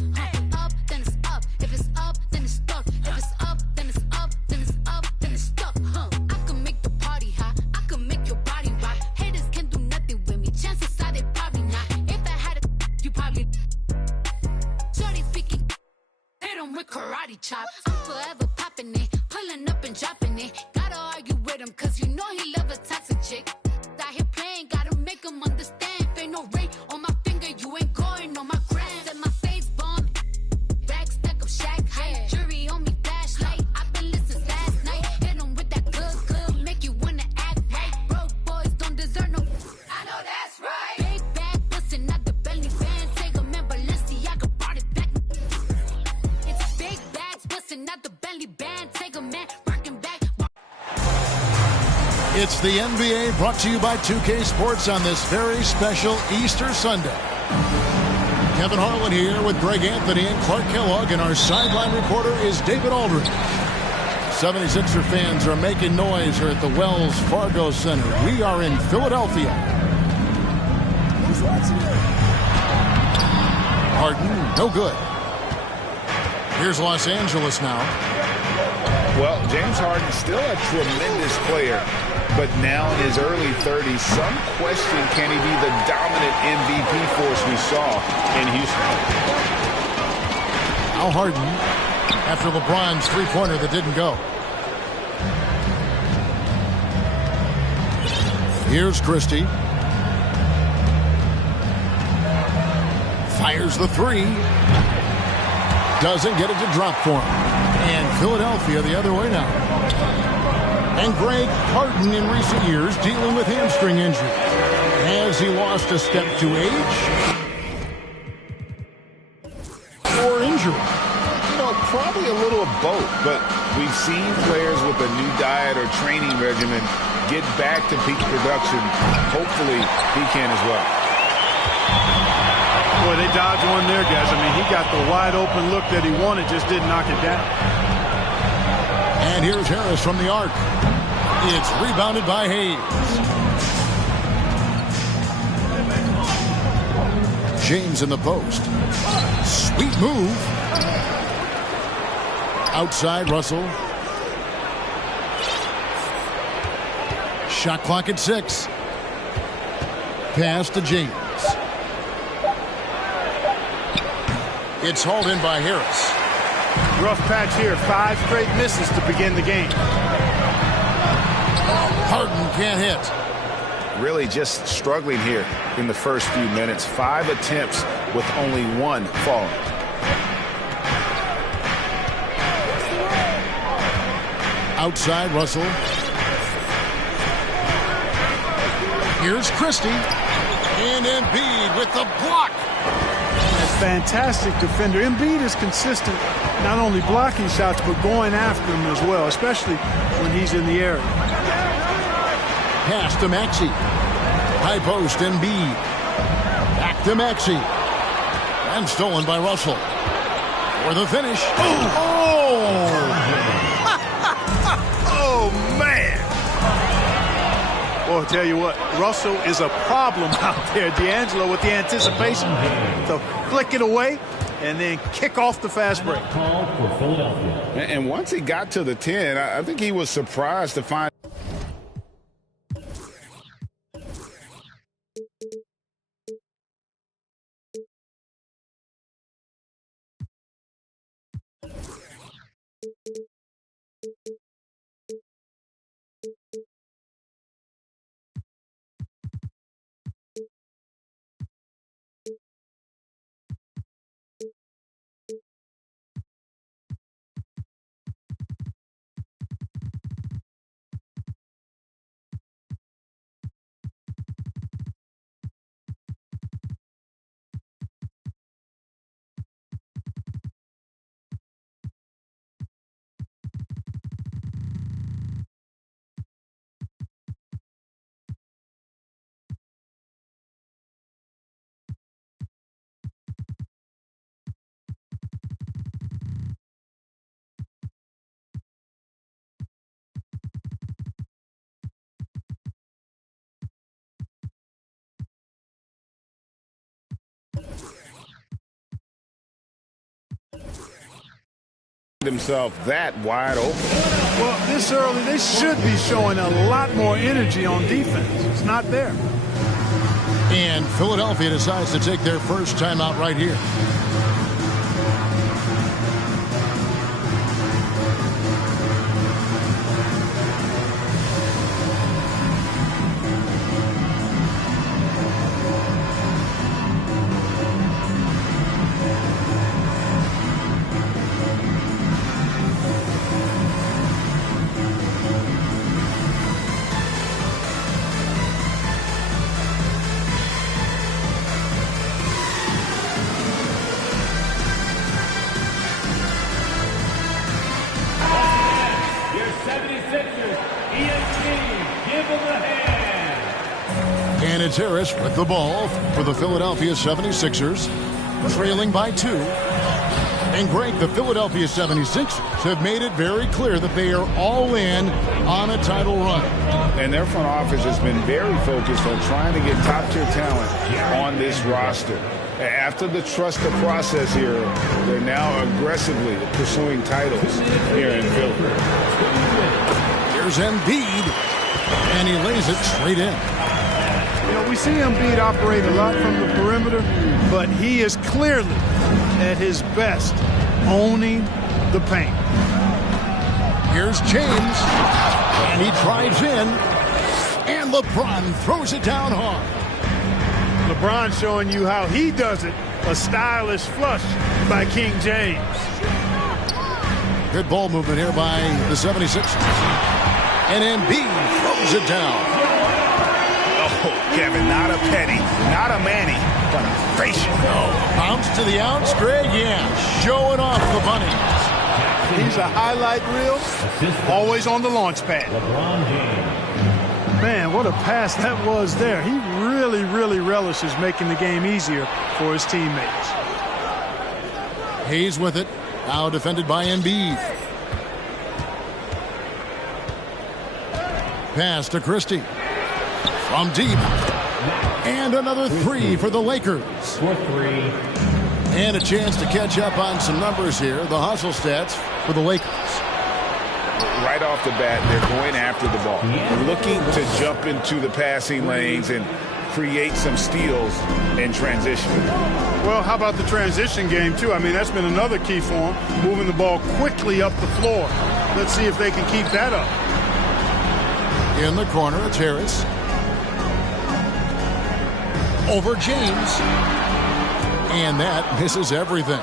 Up, then it's up. If it's up, then it's stuff. If it's up, then it's up, then it's up, then it's stuff. I can make the party hot, I can make your body rock. Haters can do nothing with me, chances are they probably not. If I had a, you probably. Shorty speaking, hit 'em with karate chop. I'm forever popping it, pulling up and dropping it. Gotta argue with him, cause you know he love a toxic chick. Out here playing, gotta make him understand. Ain't no ring on my finger, you ain't going on my gram. Set my face bomb, back stack of shack height. Jury on me flashlight, I've been listening last night. Hit 'em with that good, make you wanna act right. Broke boys don't deserve no. I know that's right. Big bag bustin' out the belly band. Take a man, Balenciaga brought it back. It's big bags bustin' out the belly band. Take a man, working back. It's the NBA brought to you by 2K Sports on this very special Easter Sunday. Kevin Harlan here with Greg Anthony and Clark Kellogg, and our sideline reporter is David Aldridge. 76er fans are making noise here at the Wells Fargo Center. We are in Philadelphia. Harden, no good. Here's Los Angeles now. Well, James Harden still a tremendous player, but now in his early 30s, some question, can he be the dominant MVP force we saw in Houston? Now Harden, after LeBron's three-pointer that didn't go. Here's Christie. Fires the three. Doesn't get it to drop for him. And Philadelphia the other way now. And Greg, Harden in recent years dealing with hamstring injury. Has he lost a step to age? Or injury? You know, probably a little of both, but we've seen players with a new diet or training regimen get back to peak production. Hopefully, he can as well. Boy, they dodged one there, guys. I mean, he got the wide open look that he wanted, just didn't knock it down. And here's Harris from the arc. It's rebounded by Hayes. James in the post. Sweet move. Outside Russell. Shot clock at 6. Pass to James. It's hauled in by Harris. Rough patch here. 5 straight misses to begin the game. Harden can't hit. Really just struggling here in the first few minutes. 5 attempts with only 1 falling. Outside Russell. Here's Christie. And Embiid with the block. Fantastic defender. Embiid is consistent, not only blocking shots, but going after them as well, especially when he's in the area. Pass to Maxey. High post, Embiid. Back to Maxey. And stolen by Russell. For the finish. Oh! Oh, man! Well, I'll tell you what, Russell is a problem out there. D'Angelo with the anticipation to flick it away and then kick off the fast break. And once he got to the 10, I think he was surprised to find Himself that wide open. Well, this early, they should be showing a lot more energy on defense. It's not there. And Philadelphia decides to take their first timeout right here. And it's Harris with the ball for the Philadelphia 76ers, trailing by 2. And Greg, the Philadelphia 76ers have made it very clear that they are all in on a title run. And their front office has been very focused on trying to get top-tier talent on this roster. After the trust the process here, they're now aggressively pursuing titles here in Philly. Here's Embiid, and he lays it straight in. You know, we see Embiid operate a lot from the perimeter, but he is clearly at his best owning the paint. Here's James, and he drives in, and LeBron throws it down hard. LeBron showing you how he does it, a stylish flush by King James. Good ball movement here by the 76ers. And Embiid throws it down. Oh, Kevin, not a penny, not a Manny, but a facial. Bounce to the outs, Greg, yeah, showing off the bunny. He's a highlight reel, always on the launch pad. Man, what a pass that was there. He really relishes making the game easier for his teammates. Hayes with it, now defended by Embiid. Pass to Christie. From deep. And another three for the Lakers. And a chance to catch up on some numbers here. The hustle stats for the Lakers. Right off the bat, they're going after the ball. Looking to jump into the passing lanes and create some steals in transition. Well, how about the transition game, too? I mean, that's been another key for them, moving the ball quickly up the floor. Let's see if they can keep that up. In the corner, it's Harris. Over James. And that misses everything.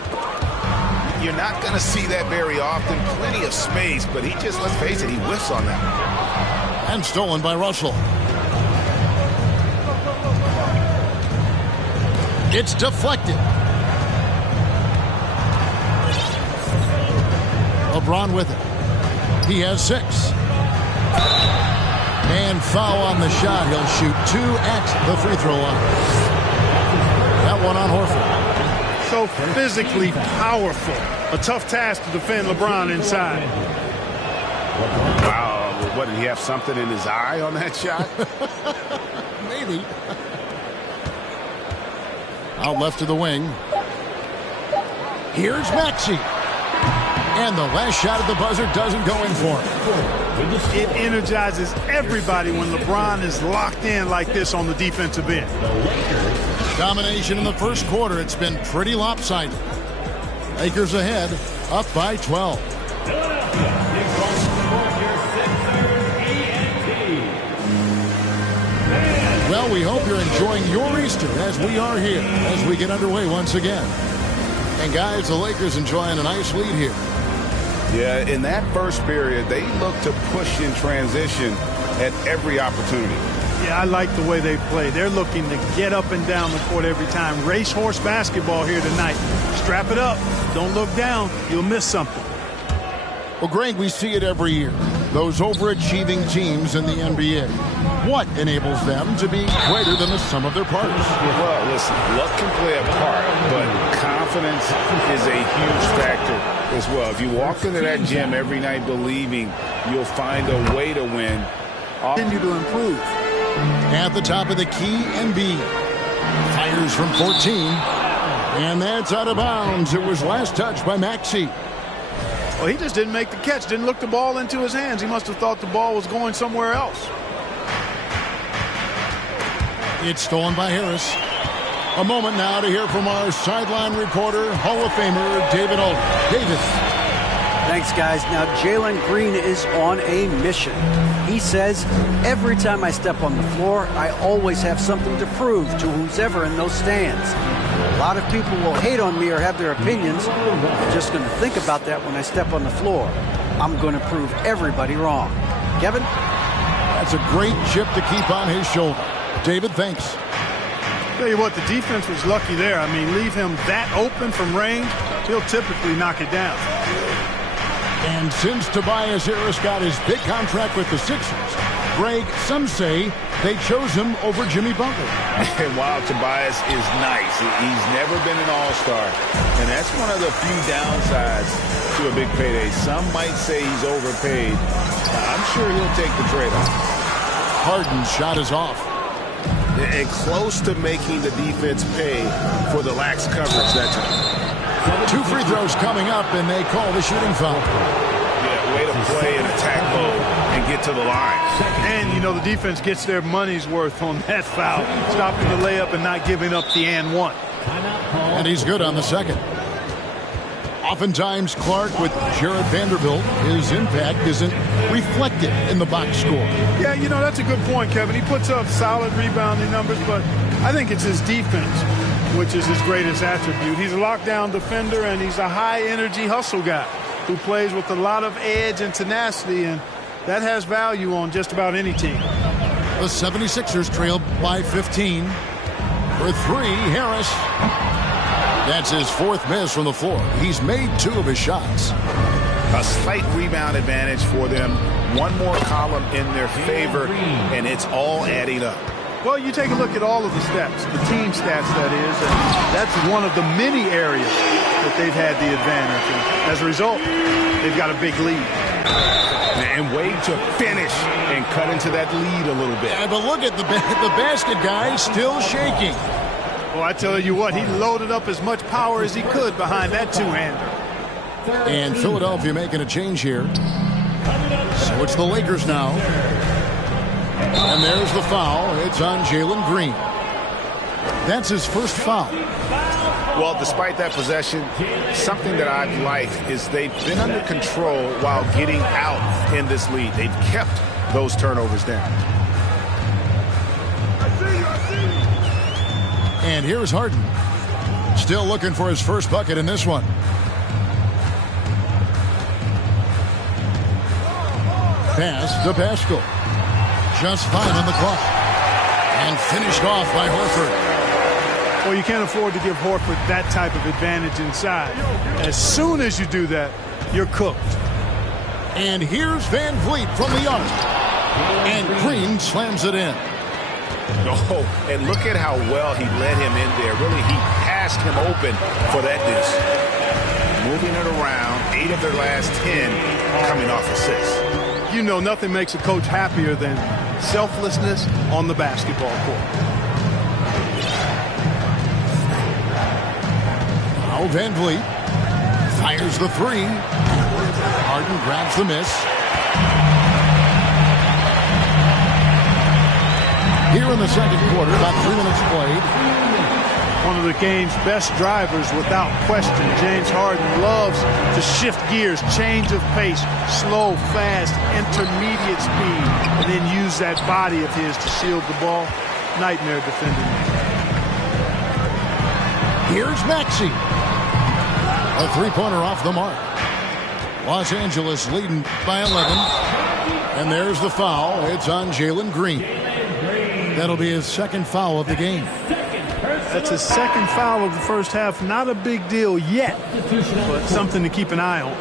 You're not going to see that very often. Plenty of space, but he just, let's face it, he whiffs on that. And stolen by Russell. It's deflected. LeBron with it. He has 6. And foul on the shot. He'll shoot 2 at the free throw line. That one on Horford. So physically powerful. A tough task to defend LeBron inside. Wow, what, did he have something in his eye on that shot? Maybe. Out left to the wing. Here's Maxey. And the last shot at the buzzer doesn't go in for him. It energizes everybody when LeBron is locked in like this on the defensive end. Domination in the first quarter. It's been pretty lopsided. Lakers ahead, up by 12. Well, we hope you're enjoying your Easter as we are here as we get underway once again. And guys, the Lakers enjoying a nice lead here. Yeah, in that first period, they looked to push in transition at every opportunity. Yeah, I like the way they play. They're looking to get up and down the court every time. Racehorse basketball here tonight. Strap it up. Don't look down. You'll miss something. Well, Greg, we see it every year. Those overachieving teams in the NBA. What enables them to be greater than the sum of their parts? Well, listen, luck can play a part, but confidence is a huge factor as well. If you walk into that gym every night believing you'll find a way to win, continue to improve. At the top of the key, Embiid fires from 14, and that's out of bounds. It was last touched by Maxey. Well, he just didn't make the catch, didn't look the ball into his hands. He must have thought the ball was going somewhere else. It's stolen by Harris. A moment now to hear from our sideline reporter, Hall of Famer David Aldridge. David. Thanks, guys. Now, Jalen Green is on a mission. He says, every time I step on the floor, I always have something to prove to who's ever in those stands. A lot of people will hate on me or have their opinions. I'm just going to think about that when I step on the floor. I'm going to prove everybody wrong. Kevin? That's a great chip to keep on his shoulder. David, thanks. Tell you what, the defense was lucky there. I mean, leave him that open from range, he'll typically knock it down. And since Tobias Harris got his big contract with the Sixers, Greg, some say they chose him over Jimmy Butler. And while Tobias is nice, he's never been an all-star. And that's one of the few downsides to a big payday. Some might say he's overpaid. I'm sure he'll take the trade-off. Harden's shot is off. And close to making the defense pay for the lax coverage that time. 2 free throws coming up, and they call the shooting foul. Yeah, way to play in attack mode and get to the line. And, you know, the defense gets their money's worth on that foul, stopping the layup and not giving up the and one. And he's good on the second. Oftentimes, Clark with Jared Vanderbilt, his impact isn't reflected in the box score. Yeah, you know, that's a good point, Kevin. He puts up solid rebounding numbers, but I think it's his defense, which is his greatest attribute. He's a lockdown defender, and he's a high-energy hustle guy who plays with a lot of edge and tenacity, and that has value on just about any team. The 76ers trail by 15. For 3, Harris. That's his 4th miss from the floor. He's made 2 of his shots. A slight rebound advantage for them. One more column in their favor, and it's all adding up. Well, you take a look at all of the stats, the team stats, that is, and that's one of the many areas that they've had the advantage. And as a result, they've got a big lead. And way to finish and cut into that lead a little bit. Yeah, but look at the basket guy still shaking. Well, I tell you what, he loaded up as much power as he could behind that two-hander. And Philadelphia making a change here. So it's the Lakers now. And there's the foul. It's on Jalen Green. That's his first foul. Well, despite that possession, something that I've liked is they've been under control while getting out in this lead. They've kept those turnovers down. And here's Harden. Still looking for his first bucket in this one. Pass to Pascal. Just 5 on the clock. And finished off by Horford. Well, you can't afford to give Horford that type of advantage inside. As soon as you do that, you're cooked. And here's Van Vliet from the arc. And Green slams it in. Oh, and look at how well he led him in there. Really, he passed him open for that deuce. Moving it around, 8 of their last 10 coming off assists. You know, nothing makes a coach happier than selflessness on the basketball court. Now Van Vliet fires the 3. Harden grabs the miss. Here in the second quarter, about 3 minutes played. One of the game's best drivers without question. James Harden loves to shift gears, change of pace, slow, fast, intermediate speed, and then use that body of his to shield the ball. Nightmare defending. Here's Maxey. A three-pointer off the mark. Los Angeles leading by 11. And there's the foul. It's on Jalen Green. That'll be his second foul of the game. That's his second foul of the first half. Not a big deal yet, but something to keep an eye on.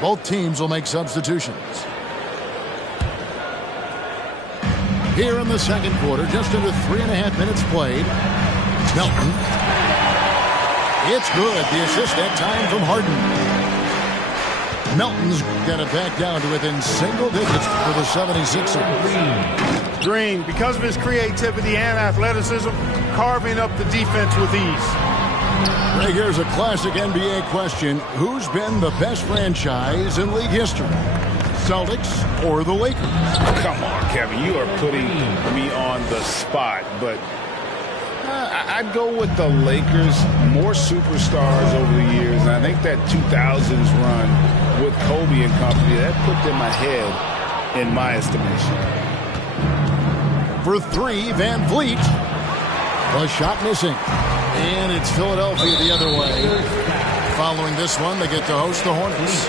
Both teams will make substitutions. Here in the second quarter, just under 3.5 minutes played. Melton. It's good. The assist that time from Harden. Melton's got it back down to within single digits for the 76ers. Green, because of his creativity and athleticism, carving up the defense with ease. Right, here's a classic NBA question. Who's been the best franchise in league history? Celtics or the Lakers? Come on, Kevin. You are putting me on the spot, but I'd go with the Lakers. More superstars over the years, and I think that 2000s run with Kobe and company, that put them ahead in my estimation. For three, Van Vliet. A shot missing. And it's Philadelphia the other way. Following this one, they get to host the Hornets.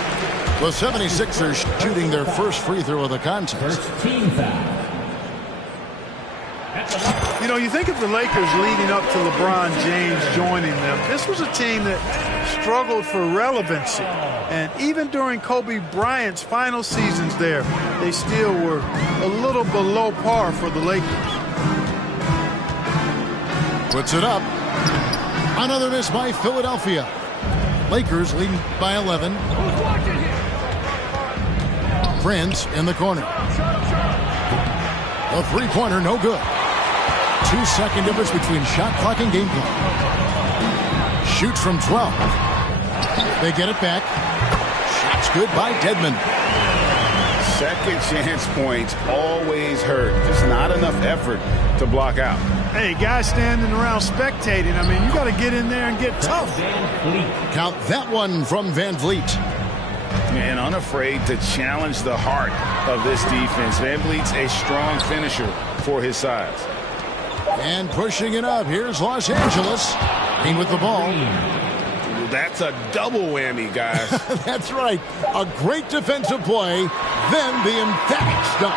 The 76ers shooting their first free throw of the contest. You know, you think of the Lakers leading up to LeBron James joining them. This was a team that struggled for relevancy. And even during Kobe Bryant's final seasons there, they still were a little below par for the Lakers. Puts it up. Another miss by Philadelphia. Lakers leading by 11. Prince in the corner. A three-pointer, no good. 2-second difference between shot clock and game clock. Shoots from 12. They get it back. Shots good by Dedmon. Second chance points always hurt. Just not enough effort to block out. Hey, guys standing around spectating. I mean, you got to get in there and get tough. Count that one from Van Vliet. And unafraid to challenge the heart of this defense. Van Vliet's a strong finisher for his size. And pushing it up. Here's Los Angeles. In with the ball. That's a double whammy, guys. That's right. A great defensive play, then the emphatic stop.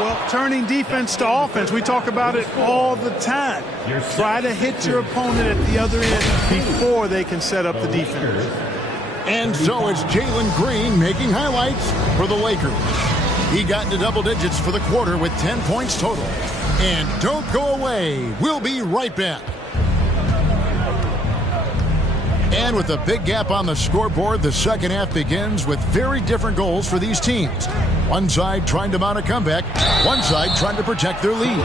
Well, turning defense to offense, we talk about it all the time. Try to hit your opponent at the other end before they can set up the defense. And so it's Jalen Green making highlights for the Lakers. He got into double digits for the quarter with 10 points total. And don't go away. We'll be right back. And with a big gap on the scoreboard, the second half begins with very different goals for these teams. One side trying to mount a comeback, one side trying to protect their lead.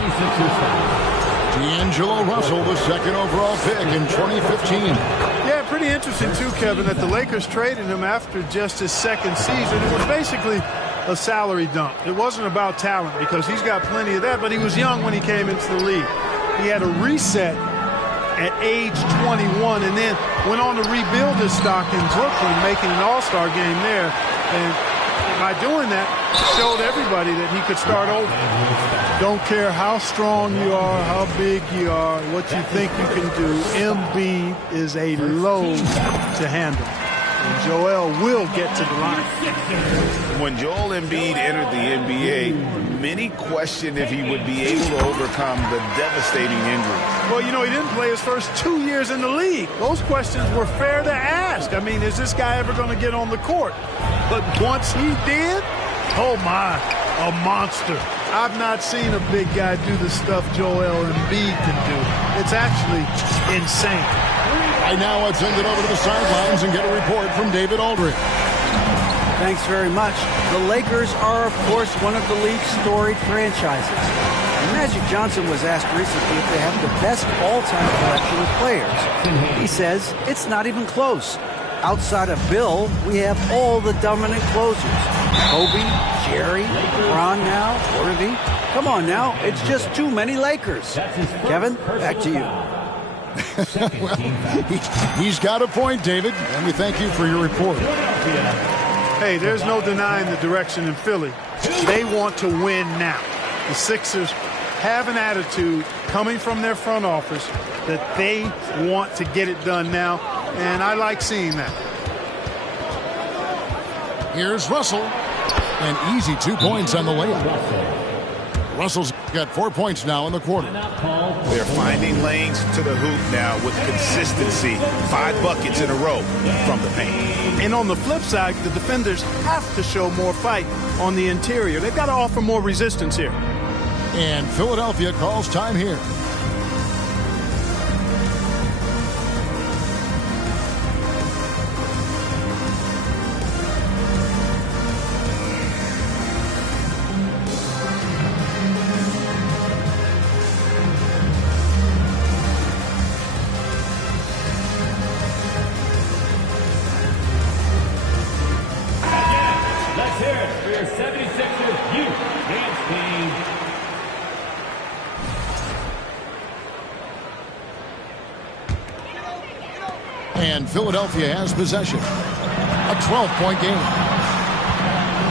D'Angelo Russell, the second overall pick in 2015. Yeah, pretty interesting too, Kevin, that the Lakers traded him after just his second season. It was basically a salary dump. It wasn't about talent because he's got plenty of that, but he was young when he came into the league. He had a reset at age 21 and then went on to rebuild his stock in Brooklyn, making an all-star game there. And by doing that, showed everybody that he could start over. Don't care how strong you are, how big you are, what you think you can do. Embiid is a load to handle. And Joel will get to the line. When Joel Embiid entered the NBA, many questioned if he would be able to overcome the devastating injuries. Well, you know, he didn't play his first 2 years in the league. Those questions were fair to ask. I mean, is this guy ever going to get on the court? But once he did, oh my, a monster. I've not seen a big guy do the stuff Joel Embiid can do. It's actually insane. Right now, let's send it over to the sidelines and get a report from David Aldridge. Thanks very much. The Lakers are, of course, one of the league's storied franchises. And Magic Johnson was asked recently if they have the best all-time collection of players. He says it's not even close. Outside of Bill, we have all the dominant closers. Kobe, Jerry, LeBron now, Worthy. Come on now, it's just too many Lakers. Kevin, back to you. Well, he's got a point, David, and we thank you for your report. Hey, there's no denying the direction in Philly. They want to win now. The Sixers have an attitude coming from their front office that they want to get it done now, and I like seeing that. Here's Russell. An easy 2 points on the layup. Russell's got 4 points now in the quarter. They're finding lanes to the hoop now with consistency. 5 buckets in a row from the paint. And on the flip side, the defenders have to show more fight on the interior. They've got to offer more resistance here. And Philadelphia calls time here. And Philadelphia has possession. A 12-point game.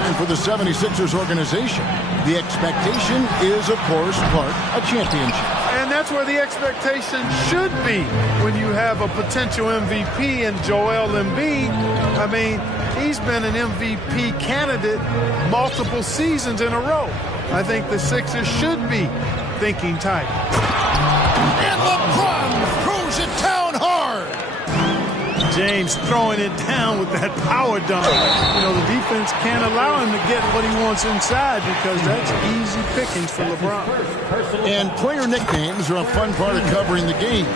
And for the 76ers organization, the expectation is, of course, Clark, a championship. And that's where the expectation should be when you have a potential MVP in Joel Embiid. I mean, he's been an MVP candidate multiple seasons in a row. I think the Sixers should be thinking tight. And LeBron throws it down hard. James throwing it down with that power dunk. You know, the defense can't allow him to get what he wants inside because that's easy pickings for LeBron. And player nicknames are a fun part of covering the game.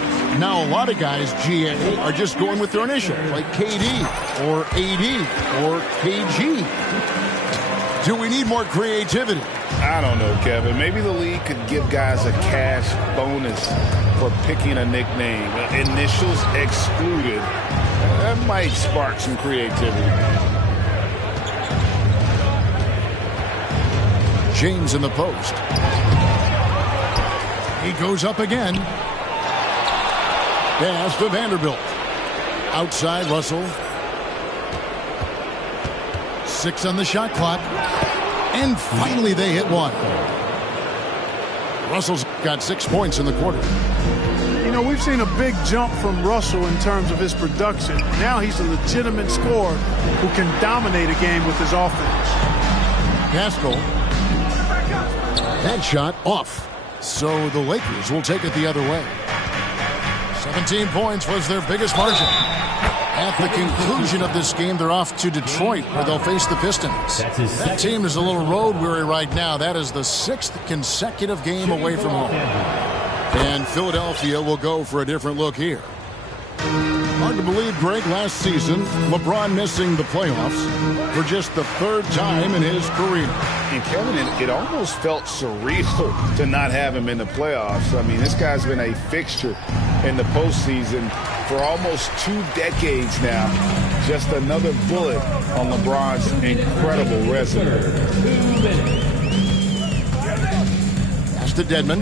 Now a lot of guys, GA, are just going with their initial, like KD or AD or KG. Do we need more creativity? I don't know, Kevin. Maybe the league could give guys a cash bonus for picking a nickname. Initials excluded. That might spark some creativity. James in the post. He goes up again. Pass to Vanderbilt. Outside Russell. 6 on the shot clock. And finally they hit one. Russell's got 6 points in the quarter. You know, we've seen a big jump from Russell in terms of his production. Now he's a legitimate scorer who can dominate a game with his offense. Gaskell. That shot off. So the Lakers will take it the other way. 17 points was their biggest margin. At the conclusion of this game, they're off to Detroit, where they'll face the Pistons. That team is a little road weary right now. That is the 6th consecutive game away from home. And Philadelphia will go for a different look here. Hard to believe, Greg, last season, LeBron missing the playoffs for just the 3rd time in his career. And Kevin, it almost felt surreal to not have him in the playoffs. I mean, this guy's been a fixture in the postseason for almost 2 decades now. Just another bullet on LeBron's incredible resume. Pass to Dedmon.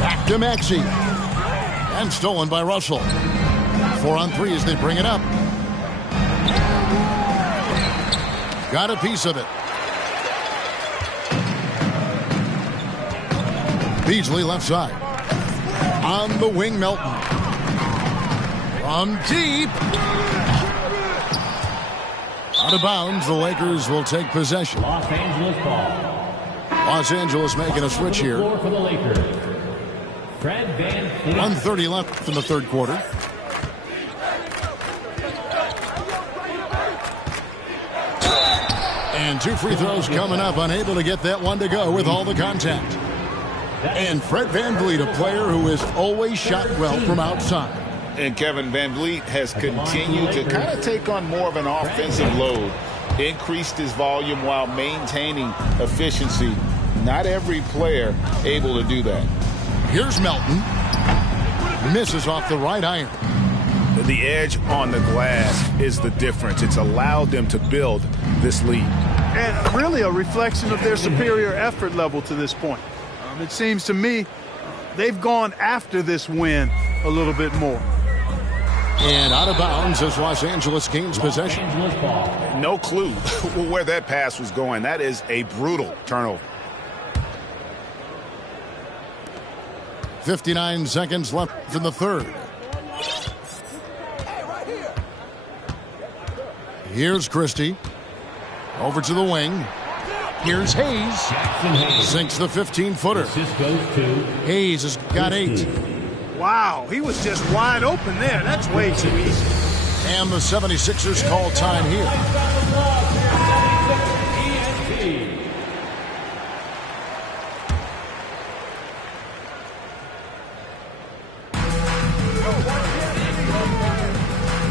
Back to Maxey. And stolen by Russell. 4 on 3 as they bring it up. Got a piece of it. Beasley left side. On the wing, Melton. From deep. Out of bounds, the Lakers will take possession. Los Angeles ball. Los Angeles making a switch here. For the Lakers. Fred VanVleet. 1:30 left in the 3rd quarter. And 2 free throws coming up. Unable to get that one to go with all the contact. And Fred VanVleet, a player who has always shot well from outside. And Kevin, VanVleet has continued to kind of take on more of an offensive load. Increased his volume while maintaining efficiency. Not every player able to do that. Here's Melton. Misses off the right iron. The edge on the glass is the difference. It's allowed them to build this lead. And really a reflection of their superior effort level to this point. It seems to me they've gone after this win a little bit more. And out of bounds as Los Angeles gains possession. No clue where that pass was going. That is a brutal turnover. 59 seconds left in the third. Here's Christie. Over to the wing. Here's Hayes. Sinks the 15-footer. Hayes has got 8. Wow, he was just wide open there. That's way too easy. And the 76ers call time here.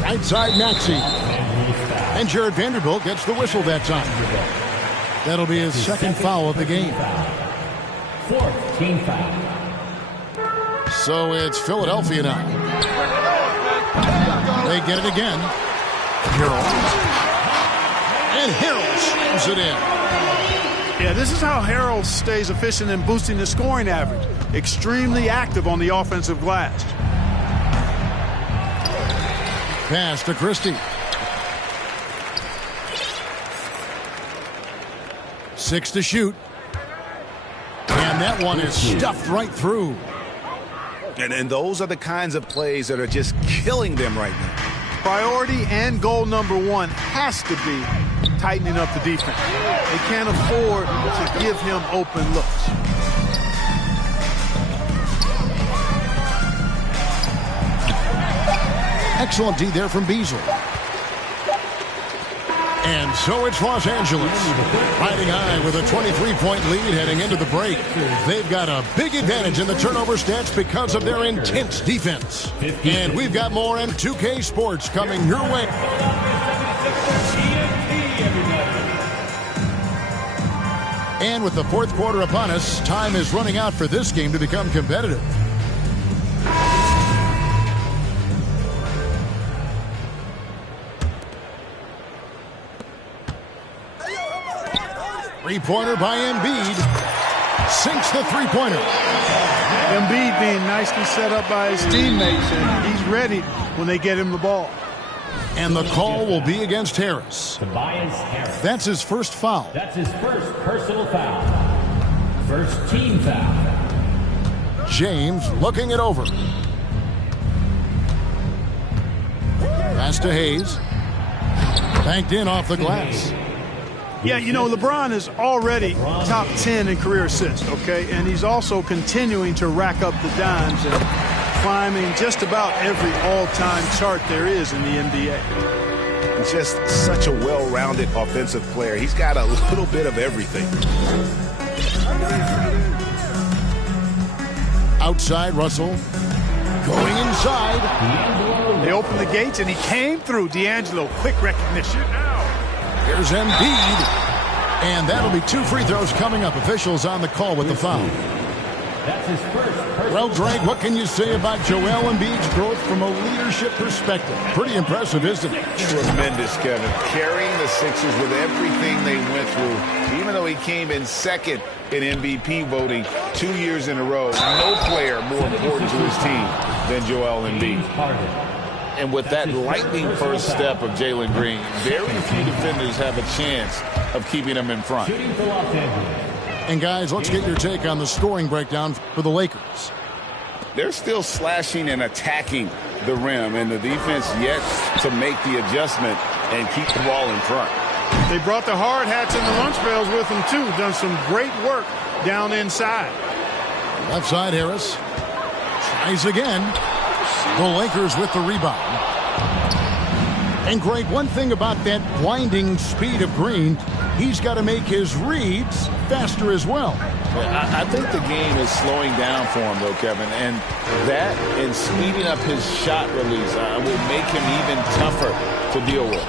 Right side, Maxey. And Jared Vanderbilt gets the whistle that time. That'll be his second foul of the game. 4th team foul. So it's Philadelphia now. They get it again. Harrell. And Harrell slams it in. Yeah, this is how Harrell stays efficient in boosting the scoring average. Extremely active on the offensive glass. Pass to Christie. 6 to shoot. And that one is stuffed right through. And those are the kinds of plays that are just killing them right now. Priority and goal number 1 has to be tightening up the defense. They can't afford to give him open looks. Excellent D there from Beasley. And so it's Los Angeles riding high with a 23-point lead heading into the break. They've got a big advantage in the turnover stats because of their intense defense. And we've got more M2K Sports coming your way. And with the fourth quarter upon us, time is running out for this game to become competitive. Three-pointer by Embiid. Sinks the three-pointer. Embiid being nicely set up by his teammates, and he's ready when they get him the ball. And the call will be against Harris. Tobias Harris. That's his first foul. That's his first personal foul. First team foul. James looking it over. Pass to Hayes. Banked in off the glass. Yeah, you know, LeBron is already top 10 in career assists, okay? And he's also continuing to rack up the dimes and climbing just about every all-time chart there is in the NBA. Just such a well-rounded offensive player. He's got a little bit of everything. Outside, Russell. Going inside. They opened the gates, and he came through. D'Angelo, quick recognition. Here's Embiid. And that'll be 2 free throws coming up. Officials on the call with the foul. That's his first. Well, Greg, what can you say about Joel Embiid's growth from a leadership perspective? Pretty impressive, isn't it? Tremendous, Kevin. Carrying the Sixers with everything they went through. Even though he came in second in MVP voting 2 years in a row, no player more important to his team than Joel Embiid. And with that lightning first step of Jalen Green, very few defenders have a chance of keeping him in front. And guys, let's get your take on the scoring breakdown for the Lakers. They're still slashing and attacking the rim, and the defense yet to make the adjustment and keep the ball in front. They brought the hard hats and the lunch pails with them, too. Done some great work down inside. Left side, Harris. Tries again. The Lakers with the rebound. And Greg, one thing about that blinding speed of Green, he's got to make his reads faster as well. I think the game is slowing down for him, though, Kevin. And that and speeding up his shot release will make him even tougher to deal with.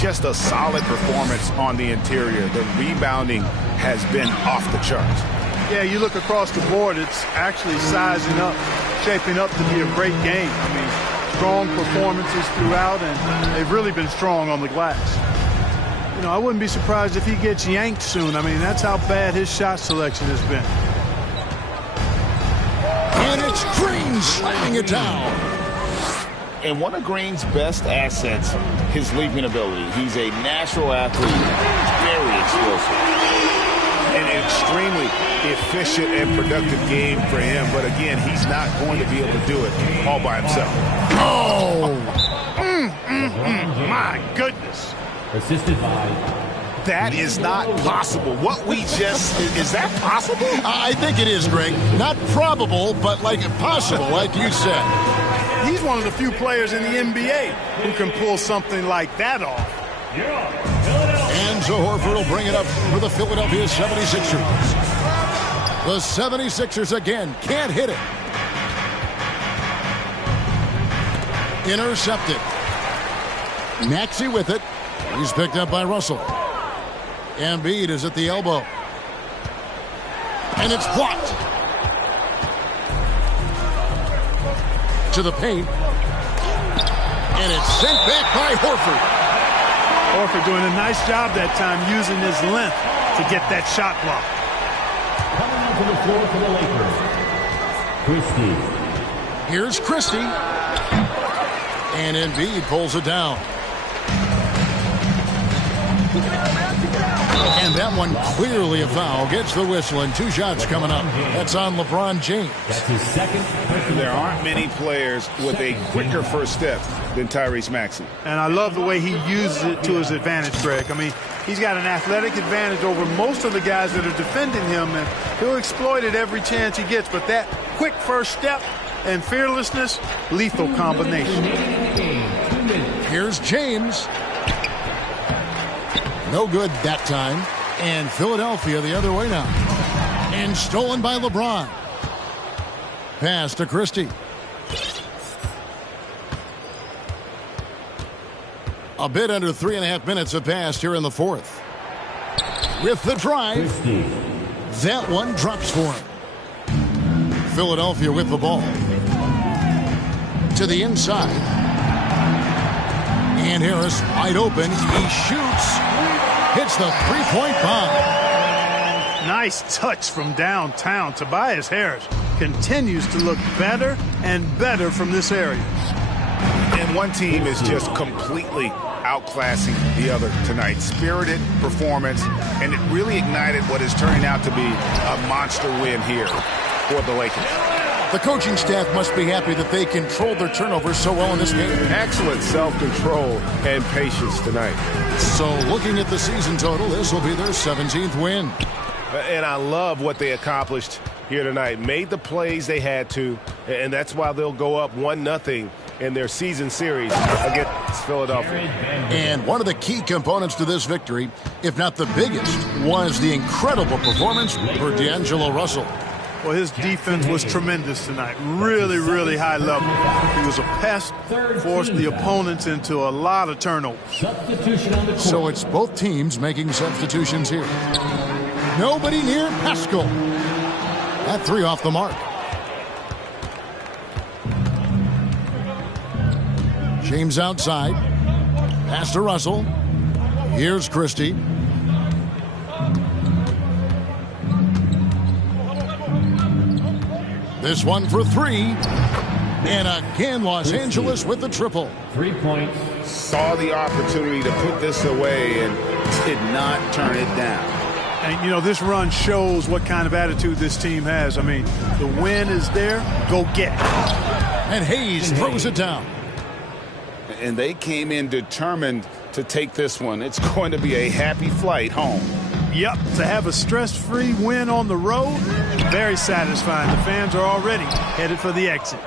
Just a solid performance on the interior. The rebounding has been off the charts. Yeah, you look across the board, it's actually sizing up, shaping up to be a great game. I mean, strong performances throughout, and they've really been strong on the glass. You know, I wouldn't be surprised if he gets yanked soon. I mean, that's how bad his shot selection has been. And it's Green Green slamming it down. And one of Green's best assets, his leaping ability. He's a natural athlete, very explosive. An extremely efficient and productive game for him. But again, he's not going to be able to do it all by himself. Oh! My goodness. Assisted by... That is not possible. What we just... Is that possible? I think it is, Greg. Not probable, but like possible, like you said. He's one of the few players in the NBA who can pull something like that off. And so Horford will bring it up for the Philadelphia 76ers. The 76ers again can't hit it. Intercepted. Maxey with it. He's picked up by Russell. Embiid is at the elbow. And it's blocked. To the paint. And it's sent back by Horford. Horford doing a nice job that time using his length to get that shot block. Coming out to the floor for the Lakers, Christie. Here's Christie. And Embiid pulls it down. And that one clearly a foul. Gets the whistle and 2 shots coming up. That's on LeBron James. That's his second. There aren't many players with a quicker first step than Tyrese Maxey. And I love the way he uses it to his advantage, Greg. I mean, he's got an athletic advantage over most of the guys that are defending him, and he'll exploit it every chance he gets. But that quick first step and fearlessness, lethal combination. Here's James. No good that time. And Philadelphia the other way now. And stolen by LeBron. Pass to Christie. A bit under 3.5 minutes have passed here in the fourth. With the drive. That one drops for him. Philadelphia with the ball. To the inside. And Harris wide open. He shoots. Hits the three-point bomb. Nice touch from downtown. Tobias Harris continues to look better and better from this area. And one team is just completely outclassing the other tonight. Spirited performance, and it really ignited what is turning out to be a monster win here for the Lakers. The coaching staff must be happy that they controlled their turnovers so well in this game. Excellent self-control and patience tonight. So looking at the season total, this will be their 17th win. And I love what they accomplished here tonight. Made the plays they had to, and that's why they'll go up 1-0 in their season series against Philadelphia. And one of the key components to this victory, if not the biggest, was the incredible performance for D'Angelo Russell. Well, his defense was tremendous tonight. Really, really high level. He was a pest, forced the opponents into a lot of turnovers. So it's both teams making substitutions here. Nobody near Pascal. That 3 off the mark. James outside. Pass to Russell. Here's Christie. This one for 3. And again, Los Angeles with the triple. 3 points. Saw the opportunity to put this away and did not turn it down. And, you know, this run shows what kind of attitude this team has. I mean, the win is there. Go get it. And Hayes throws it down. And they came in determined to take this one. It's going to be a happy flight home. Yep, to have a stress-free win on the road, very satisfying. The fans are already headed for the exits.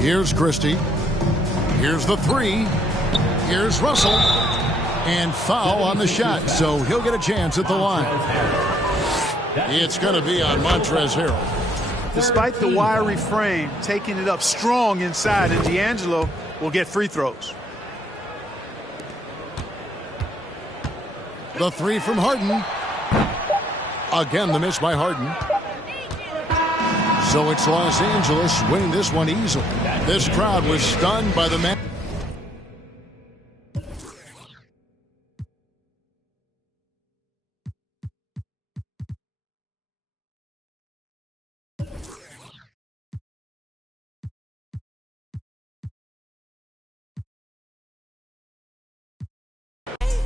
Here's Christie. Here's the 3. Here's Russell. And foul on the shot, so he'll get a chance at the line. It's going to be on Montrezl Harrell. Despite the wiry frame, taking it up strong inside, and D'Angelo will get free throws. The 3 from Harden. Again, the miss by Harden. So it's Los Angeles winning this one easily. This crowd was stunned by the man.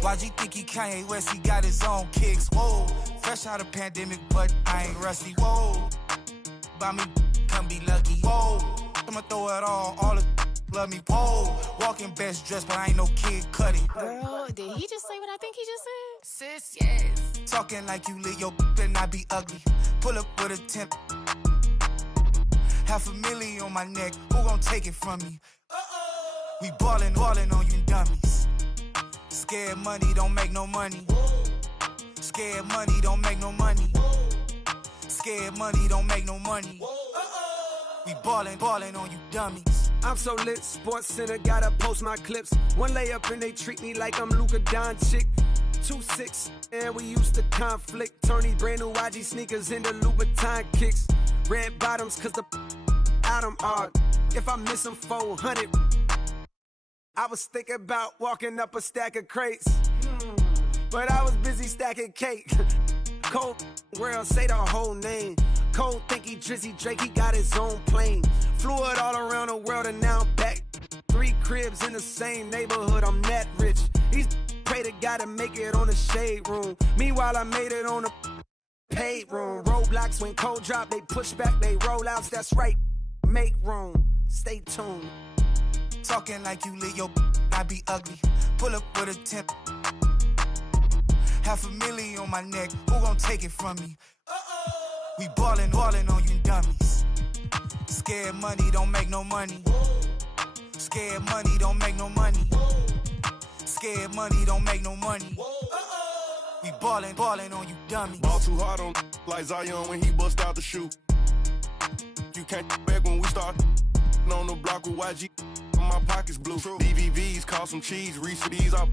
YG think he Kanye West, he got his own kicks. Whoa, fresh out of pandemic, but I ain't rusty. Whoa, by me, come be lucky. Whoa, I'ma throw it all the love me. Whoa, walking best dressed, but I ain't no Kid Cudi. Girl, did he just say what I think he just said? Sis, yes. Talking like you lit, your better not be ugly. Pull up with a 10. $500,000 on my neck, who gon' take it from me? We ballin' on you dummies. Scared money don't make no money. Scared money don't make no money. Scared money don't make no money. We ballin' on you dummies. I'm so lit, Sports Center, gotta post my clips. One layup and they treat me like I'm Luka Doncic. 2-6, and we used to conflict. Turn these brand new YG sneakers into Louboutin kicks. Red bottoms, cause the Adam are. If I miss them 400, I was thinking about walking up a stack of crates. But I was busy stacking cake. Cold world, say the whole name. Cole think he Drizzy Drake, he got his own plane. Flew it all around the world and now I'm back. 3 cribs in the same neighborhood, I'm that rich. These pray to God to make it on the shade room. Meanwhile, I made it on the paid room. Roadblocks when cold drop, they push back, they rollouts, that's right. Make room, stay tuned. Talking like you lit, your not be ugly. Pull up with a 10. $500,000 on my neck, who gon' take it from me? We ballin' on you dummies. Scared money don't make no money. Scared money don't make no money. Scared money don't make no money. We ballin' on you dummies. Ball too hard on like Zion when he bust out the shoe. You can't back when we start on the block with YG. My pockets blue. DVVs cost some cheese. Reach for these up.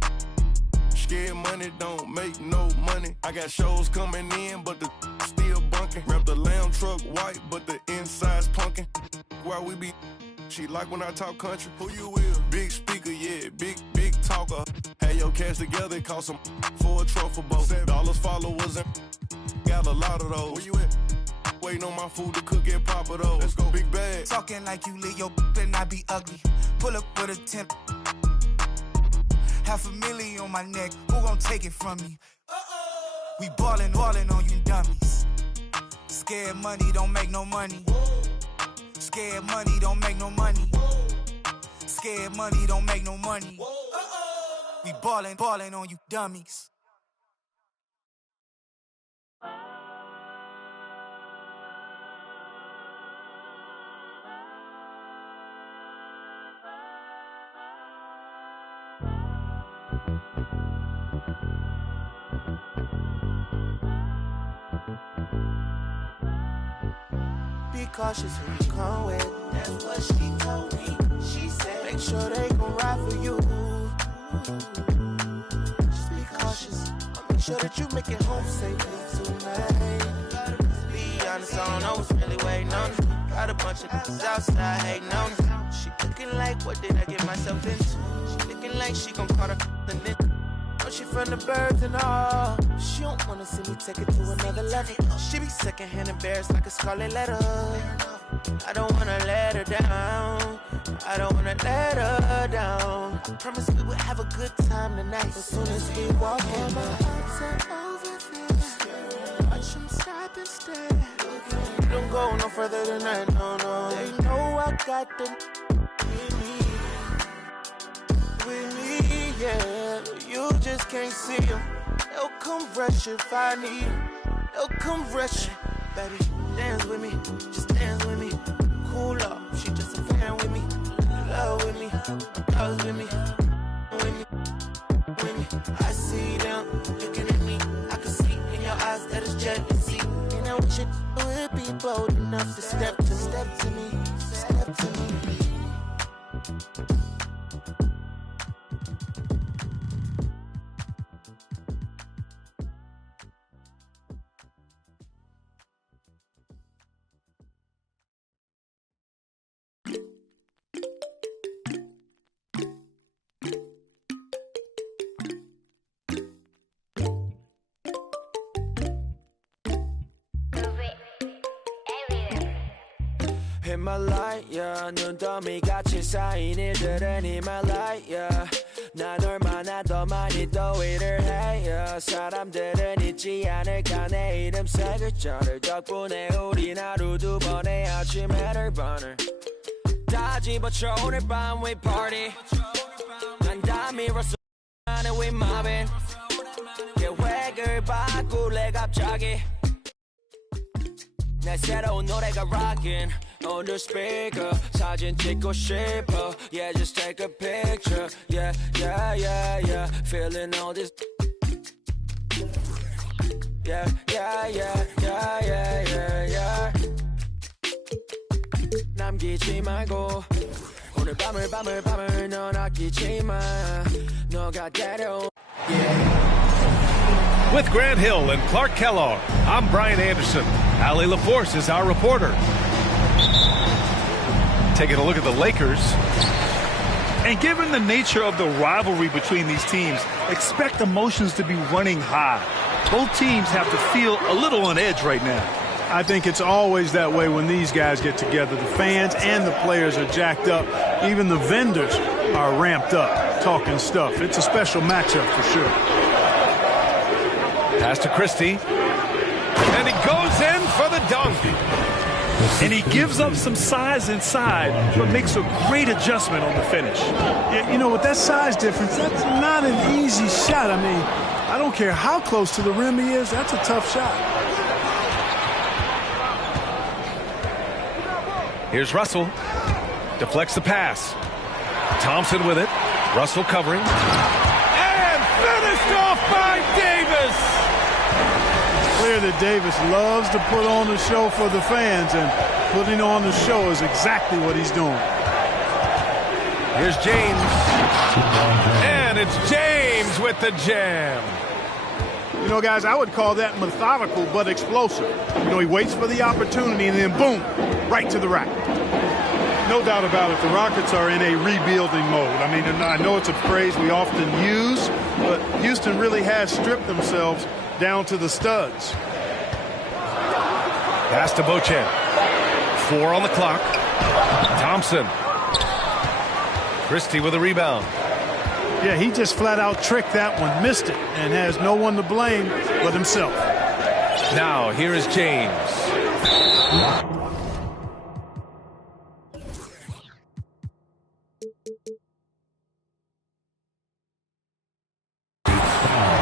Scared money don't make no money. I got shows coming in, but the still bunking. Rep the lamb truck white, but the inside's punkin'. Where we be? She like when I talk country. Who you with? Big speaker, yeah, big talker. Had your cash together, cost some for a truffle boat. $7 followers and got a lot of those. Where you at? Waiting on my food to cook and pop it up. Let's go, big bag. Talking like you lit, your better not be ugly. Pull up with a 10. $500,000 on my neck, who gon' take it from me? We ballin' on you dummies. Scared money don't make no money. Scared money don't make no money. Scared money don't make no money. We ballin' on you dummies. Be cautious who you come with. That's what she told me. She said, make sure they gon' ride for you. Just be cautious. I'll make sure that you make it home safely tonight. Be honest, I don't know what's really waiting on me. Got a bunch of niggas outside hating on me. She looking like, what did I get myself into? She looking like she gon' call her the nigga. Oh, she from the birds and all. She don't wanna see me take it to another level. She be secondhand embarrassed like a scarlet letter. I don't wanna let her down. I don't wanna let her down. Promise we would have a good time tonight. As soon as we walk in, my arms are over there. Watch them stop and stare. Don't go no further than that, no. They know I got them with me, yeah. You just can't see them. They'll come rush if I need them. They'll come rush. Baby, dance with me, just dance with me. Cool up, she just a fan with me. Love with me, dogs with me. With me. I see them looking at me. I can see in your eyes that it's jealousy. And I wish it would be bold enough to step to me. Step to me. Himalaya 눈더미 같이 쌓인 일들은 Himalaya 난 얼마나 더 많이 또 일을 해요. 사람들은 잊지 않을까 내 이름 세 글자를. 덕분에 우린 하루 두 번의 아침 해를 번을 다 집어쳐 오늘 밤 we party. 난 다 밀었어 나는 we mobbing. 계획을 바꿀래 갑자기. 내 새로운 노래가 rockin' on the speaker. 사진 찍고 싶어. Yeah, just take a picture. Yeah, yeah, yeah, yeah. Feeling all this. Yeah, yeah, yeah, yeah, yeah, yeah, yeah. 남기지 말고 오늘 밤을 넌 아끼지 마. 너가 데려온. With Grant Hill and Clark Kellogg, I'm Brian Anderson. Allie LaForce is our reporter. Taking a look at the Lakers. And given the nature of the rivalry between these teams, expect emotions to be running high. Both teams have to feel a little on edge right now. I think it's always that way when these guys get together. The fans and the players are jacked up. Even the vendors are ramped up, talking stuff. It's a special matchup for sure. Pass to Christie. And he goes in for the dunk. And he gives up some size inside, but makes a great adjustment on the finish. Yeah, you know, with that size difference, that's not an easy shot. I mean, I don't care how close to the rim he is, that's a tough shot. Here's Russell. Deflects the pass. Thompson with it. Russell covering. And finished off by Davis. Clear that Davis loves to put on the show for the fans, and putting on the show is exactly what he's doing. Here's James. And it's James with the jam. You know, guys, I would call that methodical but explosive. You know, he waits for the opportunity and then boom, right to the rack. No doubt about it, the Rockets are in a rebuilding mode. I mean, I know it's a phrase we often use, but Houston really has stripped themselves down to the studs. Pass to Beauchamp. 4 on the clock. Thompson. Christie with a rebound. Yeah, he just flat out tricked that one, missed it, and has no one to blame but himself. Now, here is James.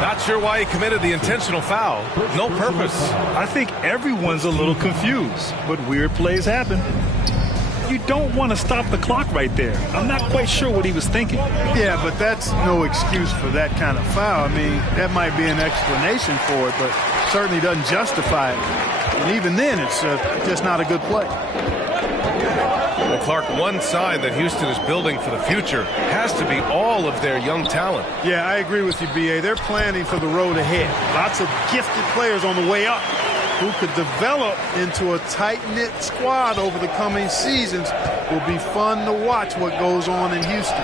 Not sure why he committed the intentional foul. No purpose. I think everyone's a little confused, but weird plays happen. You don't want to stop the clock right there. I'm not quite sure what he was thinking. Yeah, but that's no excuse for that kind of foul. I mean, that might be an explanation for it, but certainly doesn't justify it. And even then, it's just not a good play. Well, Clark, one sign that Houston is building for the future has to be all of their young talent. Yeah, I agree with you, B.A. They're planning for the road ahead. Lots of gifted players on the way up who could develop into a tight-knit squad over the coming seasons. Will be fun to watch what goes on in Houston.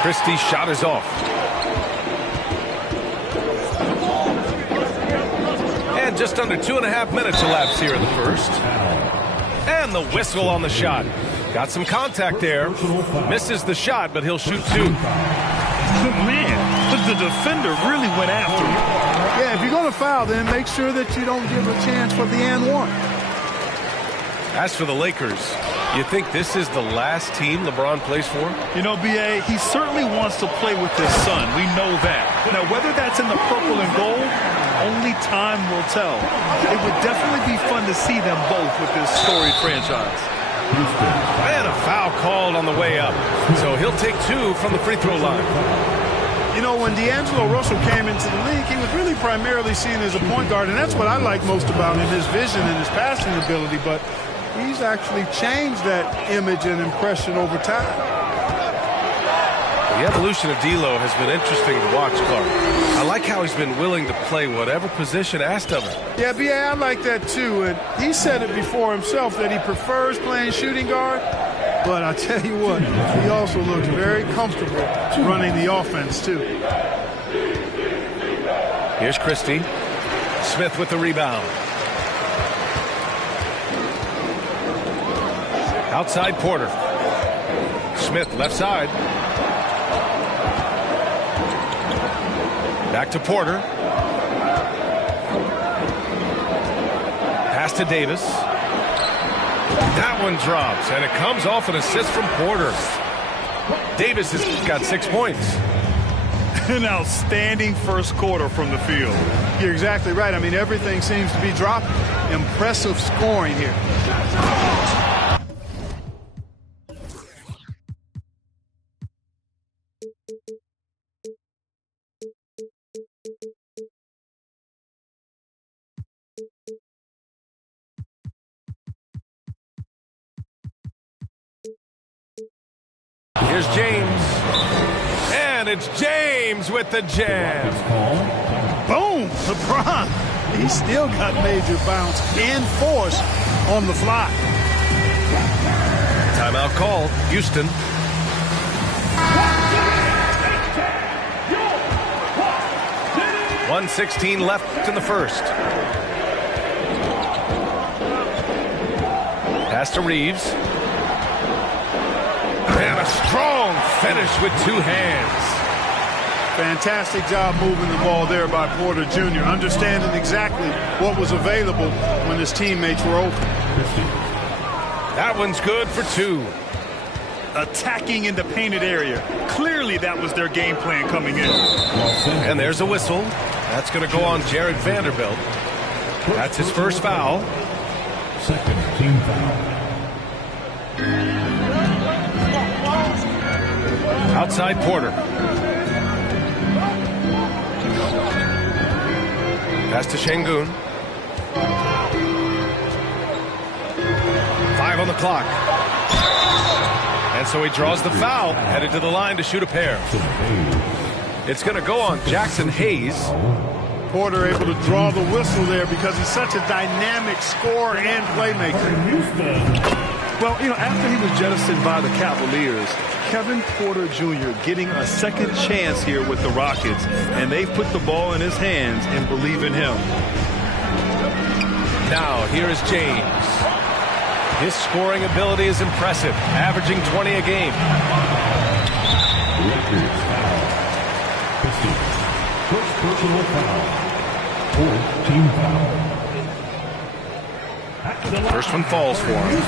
Christie's shot is off. And just under 2.5 minutes elapsed here in the first. And the whistle on the shot. Got some contact there. Misses the shot, but he'll shoot 2. Man, the defender really went after him. Yeah, if you're going to foul, then make sure that you don't give a chance for the and one. As for the Lakers, you think this is the last team LeBron plays for? You know, B.A., he certainly wants to play with his son. We know that. Now, whether that's in the purple and gold, only time will tell. It would definitely be fun to see them both with this storied franchise. And a foul called on the way up. So he'll take 2 from the free throw line. You know, when D'Angelo Russell came into the league, he was really primarily seen as a point guard, and that's what I like most about him, his vision and his passing ability. But he's actually changed that image and impression over time. The evolution of D'Lo has been interesting to watch, Clark. I like how he's been willing to play whatever position asked of him. Yeah, B.A., I like that too. And he said it before himself that he prefers playing shooting guard. But I tell you what, he also looks very comfortable running the offense too. Here's Christie. Smith with the rebound. Outside Porter. Smith left side. Back to Porter. Pass to Davis. That one drops, and it comes off an assist from Porter. Davis has got 6 points. An outstanding first quarter from the field. You're exactly right. I mean, everything seems to be dropping. Impressive scoring here. Here's James. And it's James with the jam. Boom! LeBron. He still got major bounce and force on the fly. Timeout called. Houston. .116 left in the first. Pass to Reeves. And a strong finish with 2 hands. Fantastic job moving the ball there by Porter Jr., understanding exactly what was available when his teammates were open. That one's good for 2. Attacking in the painted area. Clearly that was their game plan coming in. And there's a whistle. That's going to go on Jared Vanderbilt. That's his first foul. Second team foul. Outside Porter. Pass to Şengün. 5 on the clock. And so he draws the foul, headed to the line to shoot a pair. It's going to go on Jackson Hayes. Porter able to draw the whistle there because he's such a dynamic scorer and playmaker. Well, you know, after he was jettisoned by the Cavaliers, Kevin Porter Jr. getting a second chance here with the Rockets, and they've put the ball in his hands and believe in him. Now, here is James. His scoring ability is impressive, averaging 20 a game. First personal foul. Fourth team foul. First one falls for him.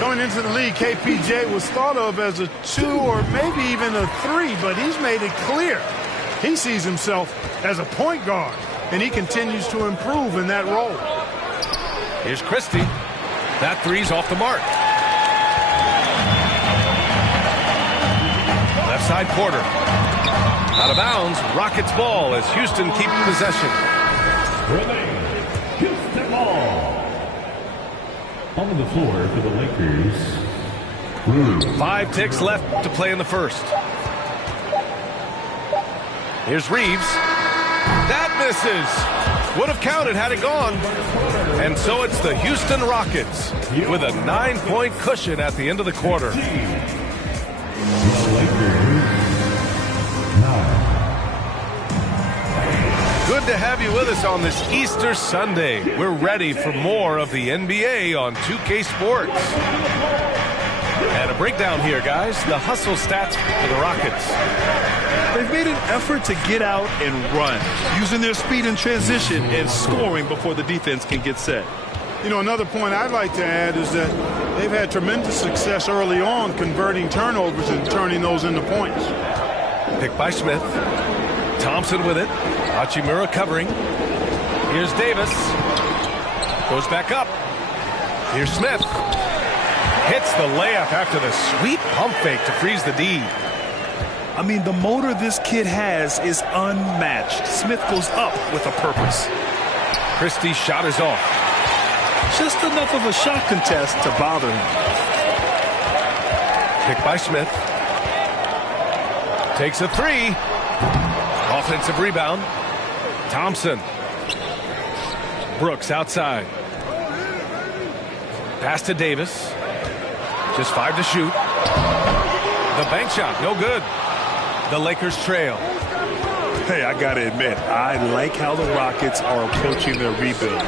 Going into the league, KPJ was thought of as a 2 or maybe even a 3, but he's made it clear he sees himself as a point guard, and he continues to improve in that role. Here's Christie. That 3's off the mark. Left side Porter. Out of bounds, Rockets ball as Houston keeps possession. Houston ball. On the floor for the Lakers. 5 ticks left to play in the first. Here's Reeves. That misses. Would have counted had it gone. And so it's the Houston Rockets with a 9-point cushion at the end of the quarter. Good to have you with us on this Easter Sunday. We're ready for more of the NBA on 2K Sports. And a breakdown here, guys. The hustle stats for the Rockets. They've made an effort to get out and run, using their speed in transition and scoring before the defense can get set. You know, another point I'd like to add is that they've had tremendous success early on converting turnovers and turning those into points. Picked by Smith. Thompson with it. Hachimura covering. Here's Davis. Goes back up. Here's Smith. Hits the layup after the sweet pump fake to freeze the D. I mean, the motor this kid has is unmatched. Smith goes up with a purpose. Christie's shot is off. Just enough of a shot contest to bother him. Picked by Smith. Takes a 3. Offensive rebound. Thompson. Brooks outside. Pass to Davis. Just 5 to shoot. The bank shot, no good. The Lakers trail. Hey, I got to admit, I like how the Rockets are approaching their rebuild.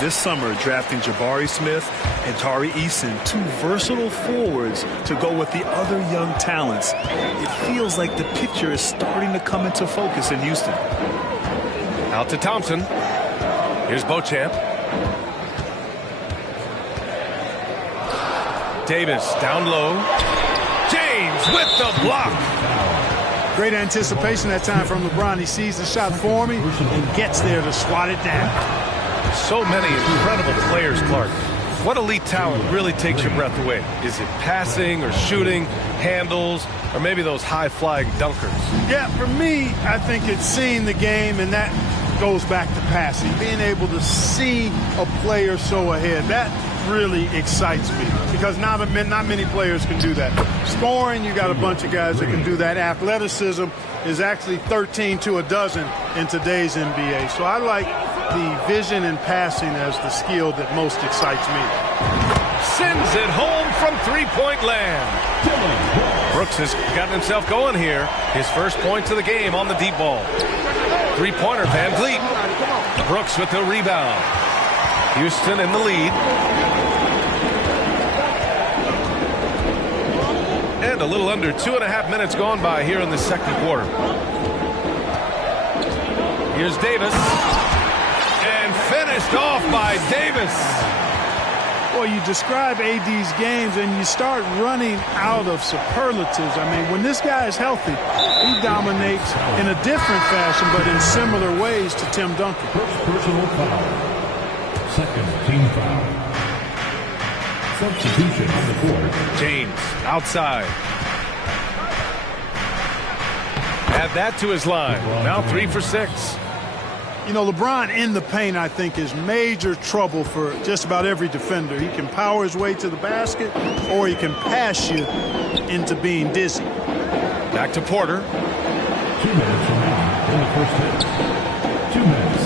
This summer, drafting Jabari Smith and Tari Eason, 2 versatile forwards to go with the other young talents. It feels like the picture is starting to come into focus in Houston. Out to Thompson. Here's Beauchamp. Davis down low. James with the block. Great anticipation that time from LeBron. He sees the shot forming and gets there to swat it down. So many incredible players, Clark. What elite talent really takes your breath away? Is it passing or shooting, handles, or maybe those high-flying dunkers? Yeah, for me, I think it's seeing the game, and that goes back to passing. Being able to see a player so ahead, that really excites me because not many players can do that. Scoring, you got a bunch of guys that can do that. Athleticism is actually 13 to a dozen in today's NBA. So I like the vision and passing as the skill that most excites me. Sends it home from three-point land. Brooks has gotten himself going here. His first points of the game on the deep ball. Three-pointer, Van Vliet. Brooks with the rebound. Houston in the lead. And a little under 2.5 minutes gone by here in the second quarter. Here's Davis. And finished off by Davis. Well, you describe AD's games and you start running out of superlatives. I mean, when this guy is healthy, he dominates in a different fashion, but in similar ways to Tim Duncan. First personal foul. Second team foul. Substitution on the court. James outside. Add that to his line. Now 3 for 6. You know, LeBron in the paint, I think, is major trouble for just about every defender. He can power his way to the basket, or he can pass you into being dizzy. Back to Porter. 2 minutes remaining in the first half. 2 minutes.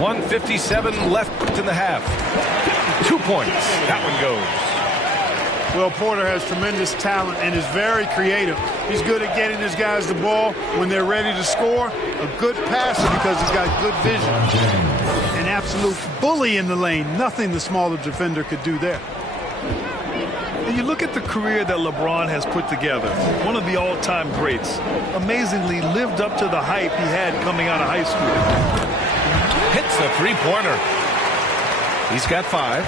1:57 left in the half. 2 points. That one goes. Well, Porter has tremendous talent and is very creative. He's good at getting his guys the ball when they're ready to score. A good passer because he's got good vision. An absolute bully in the lane. Nothing the smaller defender could do there. And you look at the career that LeBron has put together. One of the all-time greats. Amazingly lived up to the hype he had coming out of high school. Hits a three-pointer. He's got 5.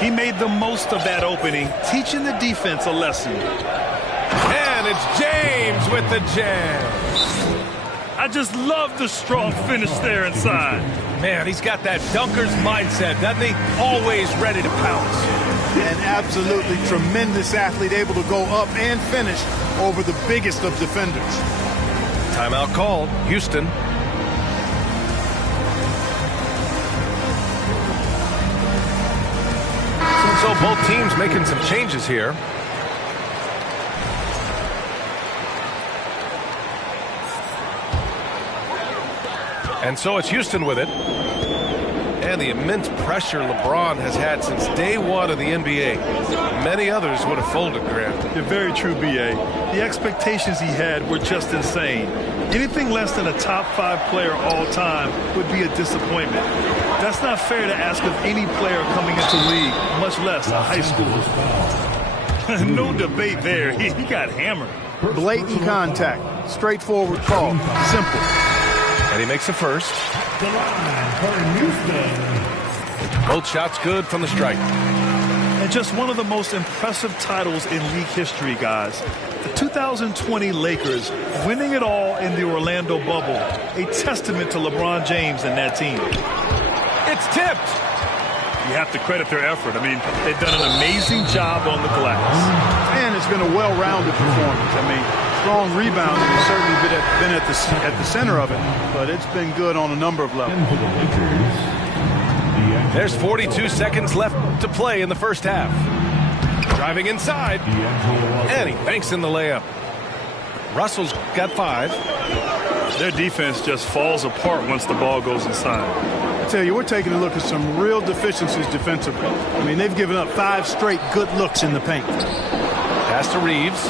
He made the most of that opening, teaching the defense a lesson. And it's James with the jam. I just love the strong finish there inside. Man, he's got that dunker's mindset, doesn't he? Always ready to pounce. An absolutely tremendous athlete, able to go up and finish over the biggest of defenders. Timeout called. Houston. So both teams making some changes here. And so it's Houston with it. And the immense pressure LeBron has had since day one of the NBA. Many others would have folded, Grant. You're very true, B.A. The expectations he had were just insane. Anything less than a top 5 player all time would be a disappointment. That's not fair to ask of any player coming into league, much less a high schooler. No debate there. He got hammered. Blatant contact. Straightforward call. Simple. And he makes the first. The line for Houston. Both shots good from the stripe. And just one of the most impressive titles in league history, guys. The 2020 Lakers winning it all in the Orlando bubble. A testament to LeBron James and that team. It's tipped. You have to credit their effort. I mean, they've done an amazing job on the glass. And it's been a well-rounded performance. I mean, strong rebounding has certainly been at the center of it, but it's been good on a number of levels. There's 42 seconds left to play in the first half. Driving inside, and he banks in the layup. Russell's got 5. Their defense just falls apart once the ball goes inside. I tell you, we're taking a look at some real deficiencies defensively. I mean, they've given up 5 straight good looks in the paint. Pass to Reeves.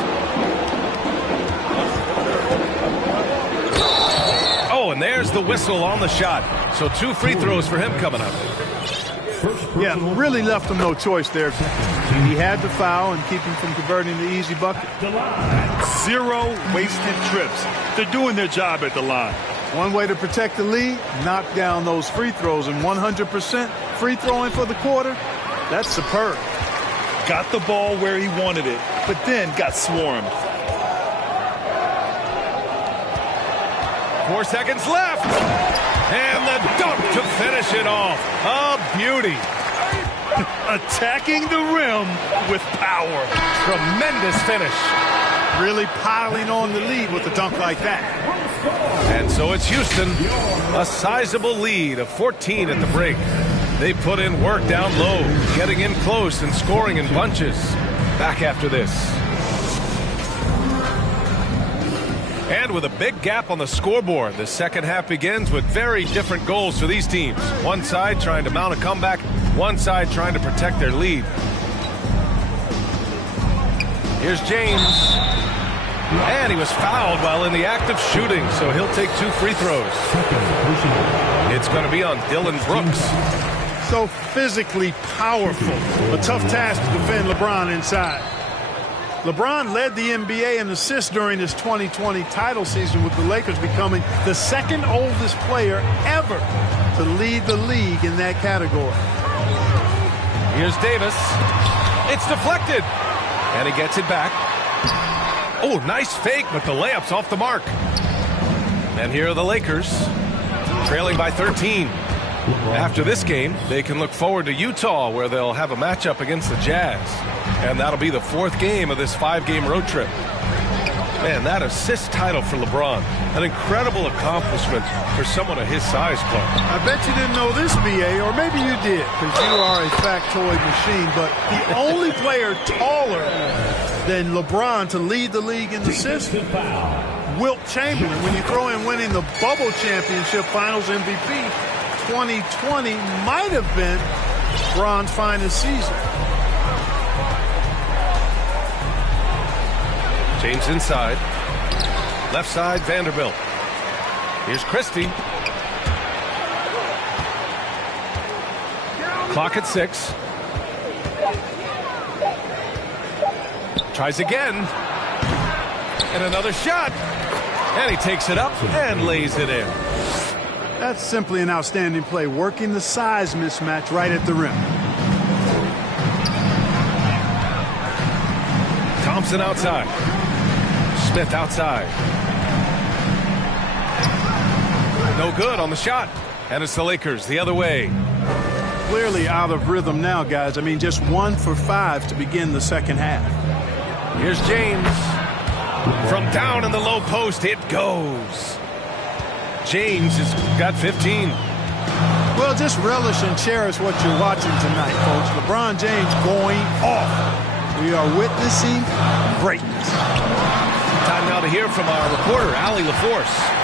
Oh, and there's the whistle on the shot. So 2 free throws for him coming up. Yeah, really left him no choice there. He had to foul and keep him from converting the easy bucket. 0 wasted trips. They're doing their job at the line. One way to protect the lead, knock down those free throws, and 100% free throwing for the quarter, that's superb. Got the ball where he wanted it, but then got swarmed. 4 seconds left. And the dunk to finish it off. A beauty. Attacking the rim with power. Tremendous finish. Really piling on the lead with a dunk like that. And so it's Houston, a sizable lead of 14 at the break. They put in work down low, getting in close and scoring in bunches. Back after this. And with a big gap on the scoreboard, the second half begins with very different goals for these teams. One side trying to mount a comeback, one side trying to protect their lead. Here's James. And he was fouled while in the act of shooting, so he'll take 2 free throws. It's going to be on Dylan Brooks. So physically powerful. A tough task to defend LeBron inside. LeBron led the NBA in assists during his 2020 title season, with the Lakers becoming the second oldest player ever to lead the league in that category. Here's Davis. It's deflected. And he gets it back. Oh, nice fake, but the layup's off the mark. And here are the Lakers, trailing by 13. After this game, they can look forward to Utah, where they'll have a matchup against the Jazz. And that'll be the 4th game of this 5-game road trip. Man, that assist title for LeBron, an incredible accomplishment for someone of his size, Clark. I bet you didn't know this, BA, or maybe you did, because you are a factoid machine, but the only player taller than LeBron to lead the league in assists, Wilt Chamberlain. When you throw in winning the Bubble Championship Finals MVP, 2020 might have been LeBron's finest season. James inside. Left side, Vanderbilt. Here's Christie. Clock at 6. Tries again. And another shot. And he takes it up and lays it in. That's simply an outstanding play, working the size mismatch right at the rim. Thompson outside. Smith outside. No good on the shot. And it's the Lakers the other way. Clearly out of rhythm now, guys. I mean, just 1 for 5 to begin the second half. Here's James. From down in the low post, it goes. James has got 15. Well, just relish and cherish what you're watching tonight, folks. LeBron James going off. We are witnessing greatness. Time now to hear from our reporter, Allie LaForce.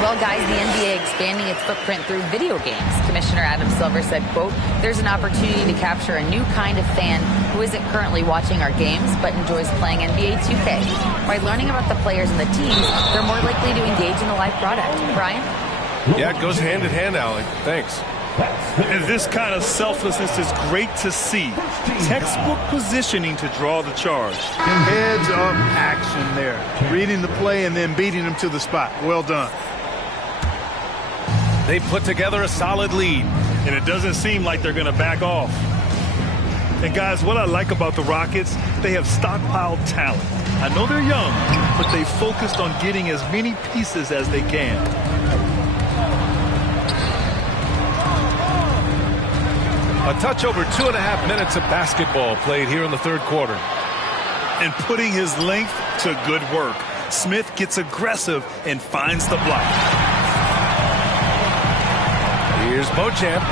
Well, guys, the NBA expanding its footprint through video games. Commissioner Adam Silver said, quote, "There's an opportunity to capture a new kind of fan who isn't currently watching our games but enjoys playing NBA 2K. By learning about the players and the teams, they're more likely to engage in the live product." Brian? Yeah, it goes hand in hand, Allie. Thanks. And this kind of selflessness is great to see. Textbook positioning to draw the charge. Heads up action there. Reading the play and then beating them to the spot. Well done. They put together a solid lead. And it doesn't seem like they're going to back off. And guys, what I like about the Rockets, they have stockpiled talent. I know they're young, but they focused on getting as many pieces as they can. A touch over 2.5 minutes of basketball played here in the third quarter. And putting his length to good work. Smith gets aggressive and finds the block. Here's Beauchamp.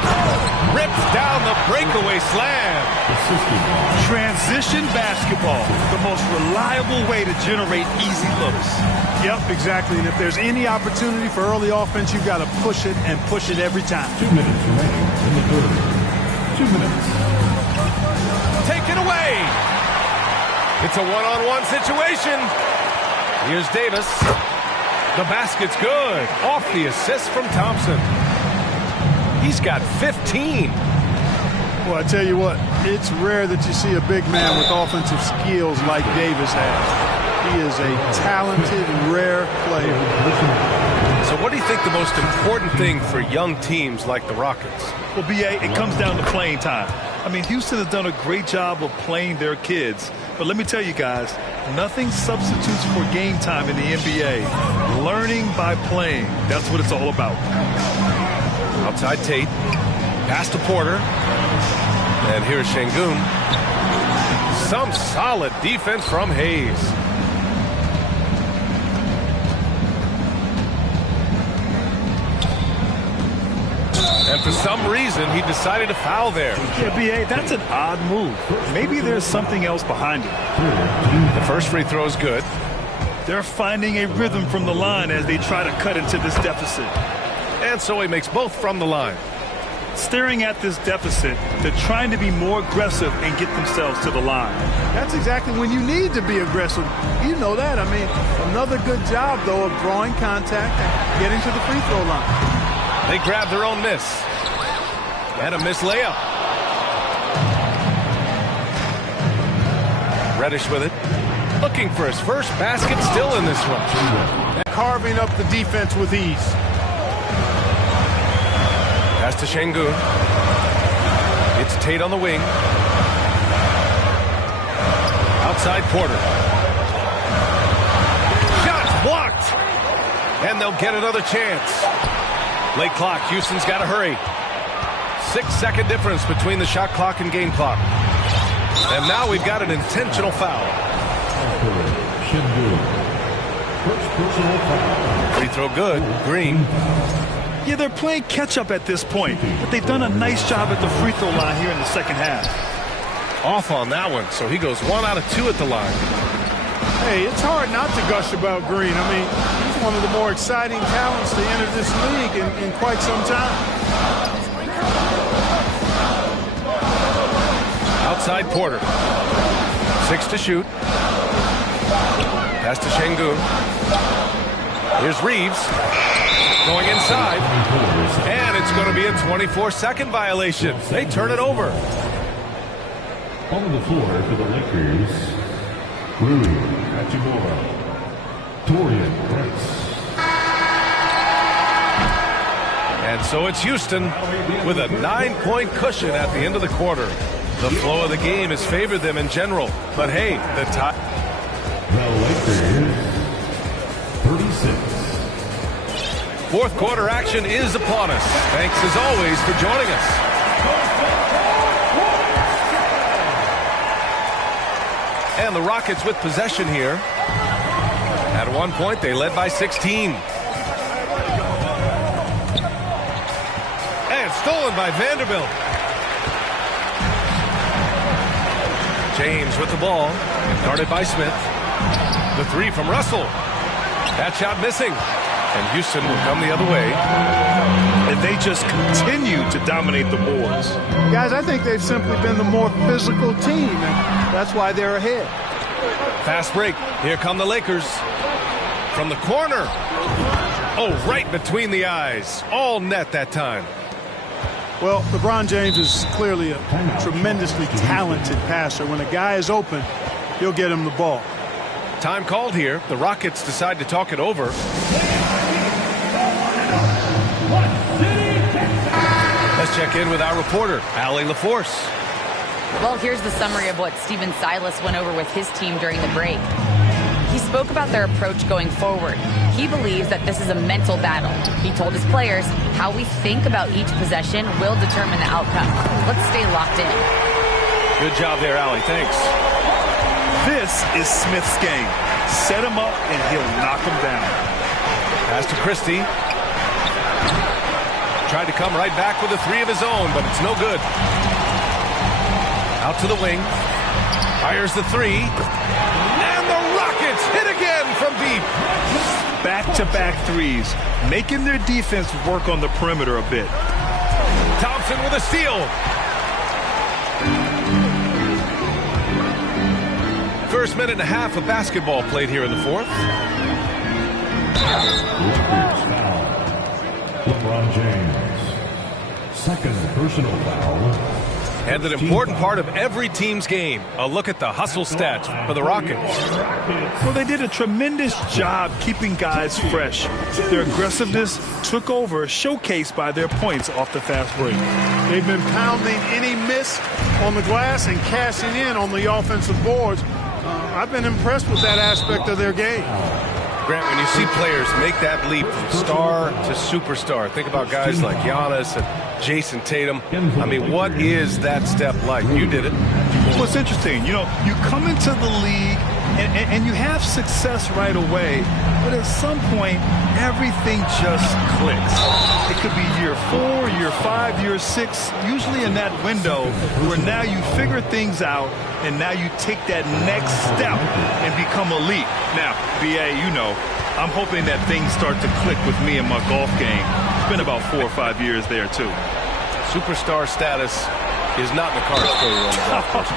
Rips down the breakaway slam. Transition basketball, the most reliable way to generate easy looks. Yep, exactly. And if there's any opportunity for early offense, you've got to push it and push it every time. 2 minutes remaining in the third. 2 minutes. Take it away. It's a one-on-one situation. Here's Davis. The basket's good. Off the assist from Thompson. He's got 15. Well, I tell you what, it's rare that you see a big man with offensive skills like Davis has. He is a talented, rare player. So So what do you think the most important thing for young teams like the Rockets? Well, B.A., it comes down to playing time. I mean, Houston has done a great job of playing their kids. But let me tell you guys, nothing substitutes for game time in the NBA. Learning by playing. That's what it's all about. Outside Tate. Pass to Porter. And here's Şengün. Some solid defense from Hayes. And for some reason, he decided to foul there. Yeah, B.A., that's an odd move. Maybe there's something else behind it. The first free throw is good. They're finding a rhythm from the line as they try to cut into this deficit. And so he makes both from the line. Staring at this deficit, they're trying to be more aggressive and get themselves to the line. That's exactly when you need to be aggressive. You know that. I mean, another good job, though, of drawing contact and getting to the free throw line. They grab their own miss. And a missed layup. Reddish with it. Looking for his first basket, still in this one. Carving up the defense with ease. Pass to Şengün. It's Tate on the wing. Outside Porter. Shot blocked. And they'll get another chance. Late clock. Houston's got to hurry. 6-second difference between the shot clock and game clock. And now we've got an intentional foul. Free throw good. Green. Yeah, they're playing catch-up at this point, but they've done a nice job at the free throw line here in the second half. Off on that one, so he goes 1 out of 2 at the line. Hey, it's hard not to gush about Green. I mean, he's one of the more exciting talents to enter this league in quite some time. Outside Porter. 6 to shoot. Pass to Şengün. Here's Reeves. Going inside. And it's going to be a 24-second violation. They turn it over. On the floor for the Lakers, Rui Hachimura, Taurean Prince. And so it's Houston with a 9-point cushion at the end of the quarter. The flow of the game has favored them in general. But hey, the tie. The Lakers, 36. Fourth quarter action is upon us. Thanks as always for joining us. And the Rockets with possession here. At one point, they led by 16. And stolen by Vanderbilt. James with the ball. Guarded by Smith. The three from Russell. That shot missing. And Houston will come the other way. And they just continue to dominate the boards. Guys, I think they've simply been the more physical team, and that's why they're ahead. Fast break. Here come the Lakers. From the corner. Oh, right between the eyes. All net that time. Well, LeBron James is clearly a tremendously talented passer. When a guy is open, he'll get him the ball. Time called here. The Rockets decide to talk it over. Let's check in with our reporter, Allie LaForce. Well, here's the summary of what Stephen Silas went over with his team during the break. He spoke about their approach going forward. He believes that this is a mental battle. He told his players how we think about each possession will determine the outcome. Let's stay locked in. Good job there, Allie. Thanks. This is Smith's game. Set him up and he'll knock him down. Pass to Christie. Tried to come right back with a three of his own, but it's no good. Out to the wing. Fires the three. And the Rockets hit again from deep. Back-to-back threes, making their defense work on the perimeter a bit. Thompson with a steal. First minute and a half of basketball played here in the fourth. Lakers foul. LeBron James. Second personal foul. And an important part of every team's game. A look at the hustle stats for the Rockets. Well, they did a tremendous job keeping guys fresh. Their aggressiveness took over, showcased by their points off the fast break. They've been pounding any miss on the glass and cashing in on the offensive boards. I've been impressed with that aspect of their game. Grant, when you see players make that leap from star to superstar, think about guys like Giannis and Jason Tatum. I mean, what is that step like? You did it. Well, it's interesting. You know, you come into the league and you have success right away, but at some point, everything just clicks. It could be year 4, year 5, year 6, usually in that window where now you figure things out and now you take that next step and become elite. Now, BA, you know, I'm hoping that things start to click with me in my golf game. It's been about 4 or 5 years there, too. Superstar status is not in the cards for you on the golf course.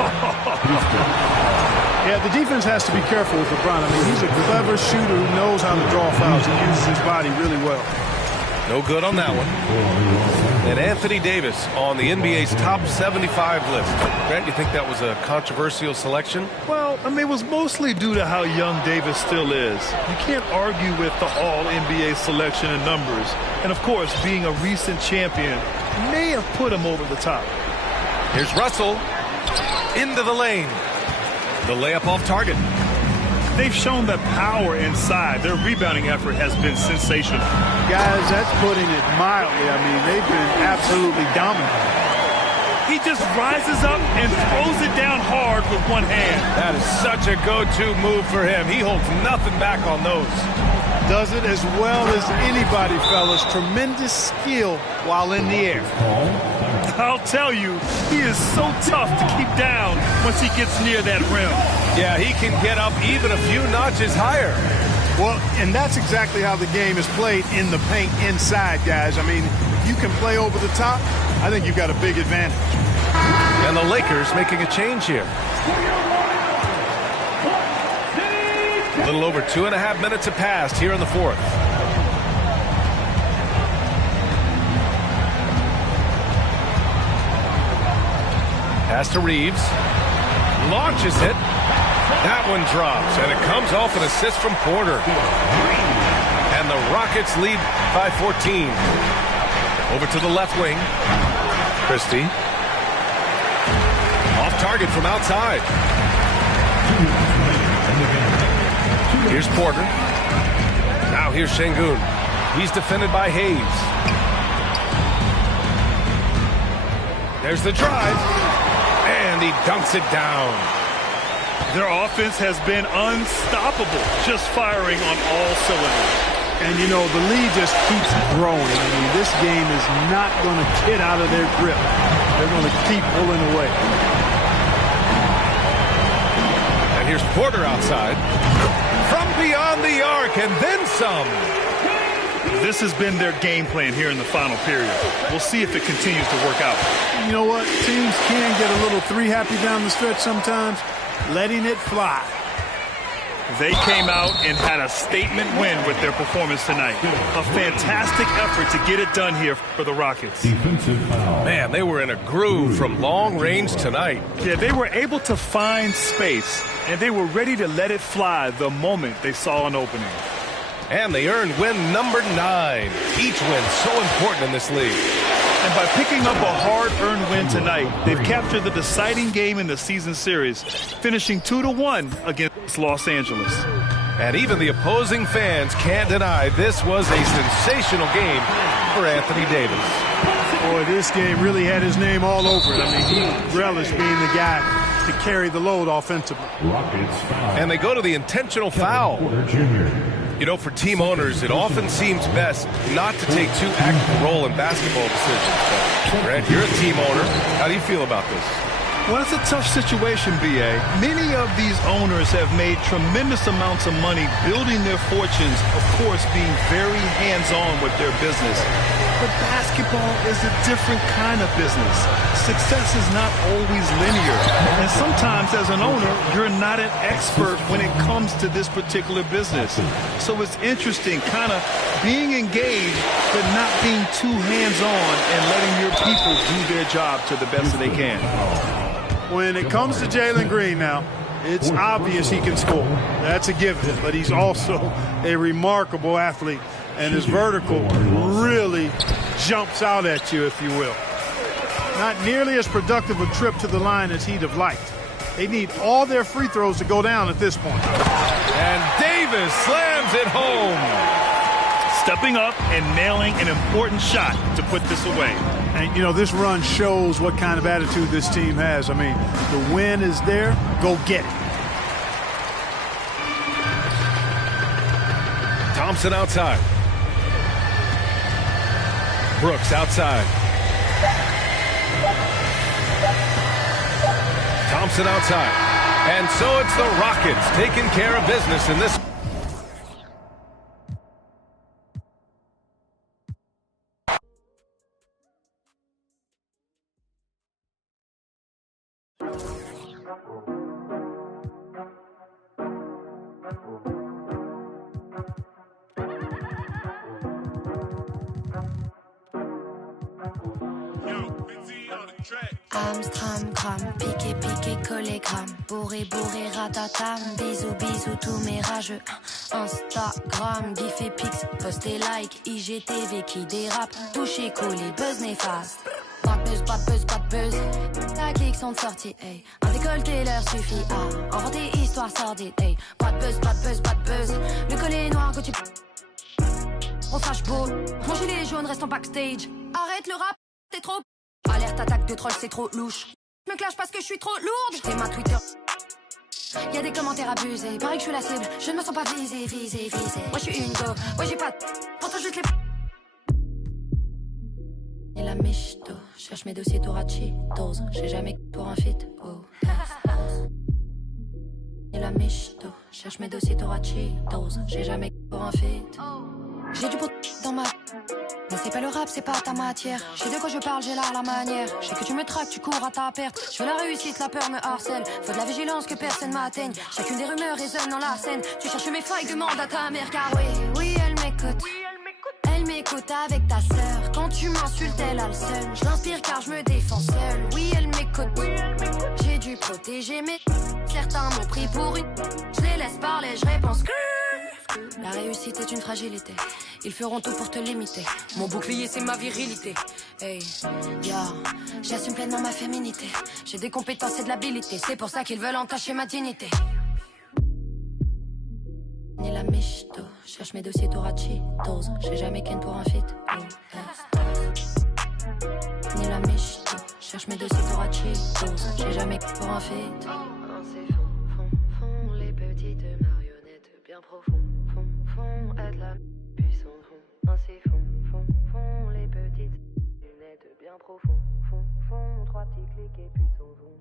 Yeah, the defense has to be careful with LeBron. I mean, he's a clever shooter who knows how to draw fouls and uses his body really well. No good on that one. And Anthony Davis on the NBA's top 75 list. Grant, you think that was a controversial selection? Well, I mean, it was mostly due to how young Davis still is. You can't argue with the all-NBA selection and numbers. And, of course, being a recent champion may have put him over the top. Here's Russell into the lane. The layup off target. They've shown that power inside. Their rebounding effort has been sensational. Guys, that's putting it mildly. I mean, they've been absolutely dominant. He just rises up and throws it down hard with one hand. That is such a go-to move for him. He holds nothing back on those. Does it as well as anybody, fellas. Tremendous skill while in the air. I'll tell you, he is so tough to keep down once he gets near that rim. Yeah, he can get up even a few notches higher. Well, and that's exactly how the game is played in the paint inside, guys. I mean, if you can play over the top, I think you've got a big advantage. And the Lakers making a change here. A little over 2.5 minutes have passed here in the fourth. Pass to Reeves. Launches it. That one drops, and it comes off an assist from Porter. And the Rockets lead by 14. Over to the left wing. Christie. Off target from outside. Here's Porter. Now here's Şengün. He's defended by Hayes. There's the drive. And he dunks it down. Their offense has been unstoppable, just firing on all cylinders. And, you know, the lead just keeps growing. I mean, this game is not going to get out of their grip. They're going to keep pulling away. And here's Porter outside. From beyond the arc, and then some. This has been their game plan here in the final period. We'll see if it continues to work out. You know what? Teams can get a little three-happy down the stretch sometimes. Letting it fly. They came out and had a statement win with their performance tonight. A fantastic effort to get it done here for the Rockets. Man, they were in a groove from long range tonight. Yeah, they were able to find space, and they were ready to let it fly the moment they saw an opening. And they earned win number 9. Each win so important in this league. And by picking up a hard-earned win tonight, they've captured the deciding game in the season series, finishing 2-1 against Los Angeles. And even the opposing fans can't deny this was a sensational game for Anthony Davis. Boy, this game really had his name all over it. I mean, he relished being the guy to carry the load offensively. And they go to the intentional foul. You know, for team owners, it often seems best not to take too active a role in basketball decisions. But, Grant, you're a team owner. How do you feel about this? Well, it's a tough situation, B.A. Many of these owners have made tremendous amounts of money building their fortunes, of course, being very hands-on with their business. But basketball is a different kind of business. Success is not always linear. And sometimes as an owner, you're not an expert when it comes to this particular business. So it's interesting kind of being engaged, but not being too hands-on and letting your people do their job to the best that they can. When it comes to Jalen Green now, it's obvious he can score. That's a given, but he's also a remarkable athlete, and his vertical really jumps out at you, if you will. Not nearly as productive a trip to the line as he'd have liked. They need all their free throws to go down at this point. And Davis slams it home. Stepping up and nailing an important shot to put this away. And, you know, this run shows what kind of attitude this team has. I mean, the win is there. Go get it. Thompson outside. Brooks outside. Thompson outside. And so it's the Rockets taking care of business in this. Amstram, cram, piqué, piqué, collé, gramme. Bourré, bourré, ratatam. Bisous, bisous, tous mes rageux. Instagram, gif et pix, post et like. IGTV qui dérape. Touché, collé, buzz néfaste. Pas de buzz, pas de buzz, pas de buzz. Ta clique sont de sortie, hey. Un décolleté leur suffit à inventer histoire sordide, hey. Pas de buzz, pas de buzz, pas de buzz. Le collet noir que tu. On fâche beau. Mon gilet jaune reste en backstage. Arrête le rap, t'es trop. Alerte attaque de troll, c'est trop louche. Je me clash parce que je suis trop lourde. C'est ma Twitter. Y'a des commentaires abusés. Pareil que je suis la cible. Je ne me sens pas visée, visée, visée. Moi je suis une go. Ouais j'ai pas. Pourtant juste les. Et la michto. Cherche mes dossiers Torachi. Dose. J'ai jamais pour un fit. Oh. Et la michto. Cherche mes dossiers Torachi. Dose. J'ai jamais pour un fit. J'ai du pot dans ma. Mais c'est pas le rap, c'est pas ta matière. Je sais de quoi je parle, j'ai là la manière. Je sais que tu me traques, tu cours à ta perte. Je veux la réussite, la peur me harcèle. Faut de la vigilance que personne m'atteigne. Chacune des rumeurs résonne dans la scène. Tu cherches mes failles, demande à ta mère. Car oui, oui, elle m'écoute. Elle m'écoute avec ta sœur. Quand tu m'insultes, elle a le seum. Je l'inspire car je me défends seule. Oui, elle m'écoute. J'ai dû protéger mes. Certains m'ont pris pour une. Je les laisse parler, je réponds que. La réussite est une fragilité. Ils feront tout pour te limiter. Mon bouclier c'est ma virilité. Hey, yo, j'assume pleinement ma féminité. J'ai des compétences et de l'habilité. C'est pour ça qu'ils veulent entacher ma dignité. Ni la michto. Cherche mes dossiers Torachi. Dose. J'ai jamais ken pour un fit. Oh, ni la michto. Cherche mes dossiers Torachi. Dose. J'ai jamais ken pour un fit. C'est fond, les petites marionnettes bien profondes. Aide la puissance ainsi fond les petites lunettes bien profondes fond 3 petits clics et puis s'en vont.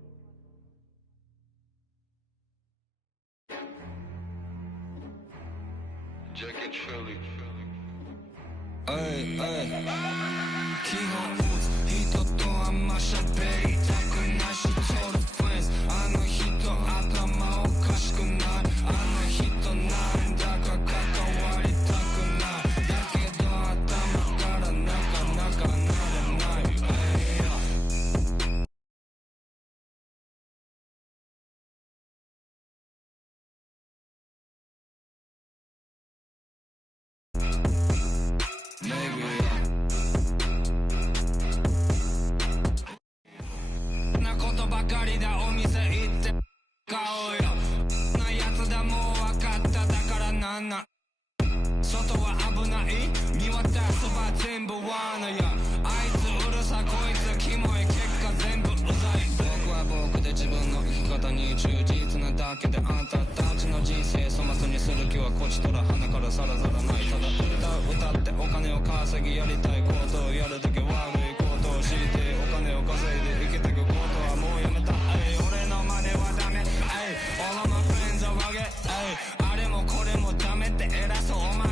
Jack and Shirley. Hey, hey. Key hito to amashabei takunashi told the friends. Ano hito atama okashiku nai. Ano hito nanda ka kakawari taku nai. Dakedo atama kara naka naranai. Maybe. なことばかりだお店行って買おうよなやつだもう分かっただからなんな外は危ない見渡すば全部罠やあいつうるさこいつキモい結果全部うざい僕は僕で自分の生き方に忠実なだけであんたたちの人生粗末にする気はこちとら鼻からさらさらないただ歌ってお金を稼ぎやりたいことをやるだけ悪いことをしてお金を稼いで生きてくことはもうやめた俺の真似はダメ俺のフレンズをあげあれもこれもダメって偉そうお前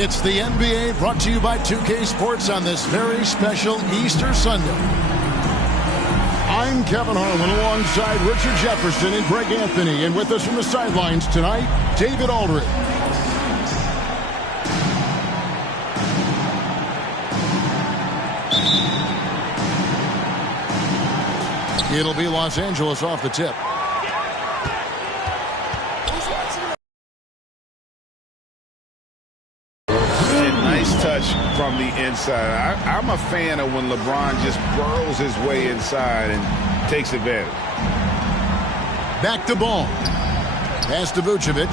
It's the NBA brought to you by 2K Sports on this very special Easter Sunday. I'm Kevin Harlan alongside Richard Jefferson and Greg Anthony. And with us from the sidelines tonight, David Aldridge. It'll be Los Angeles off the tip. Nice touch from the inside. I'm a fan of when LeBron just burrows his way inside and takes advantage. Back to Ball. Pass to Vucevic.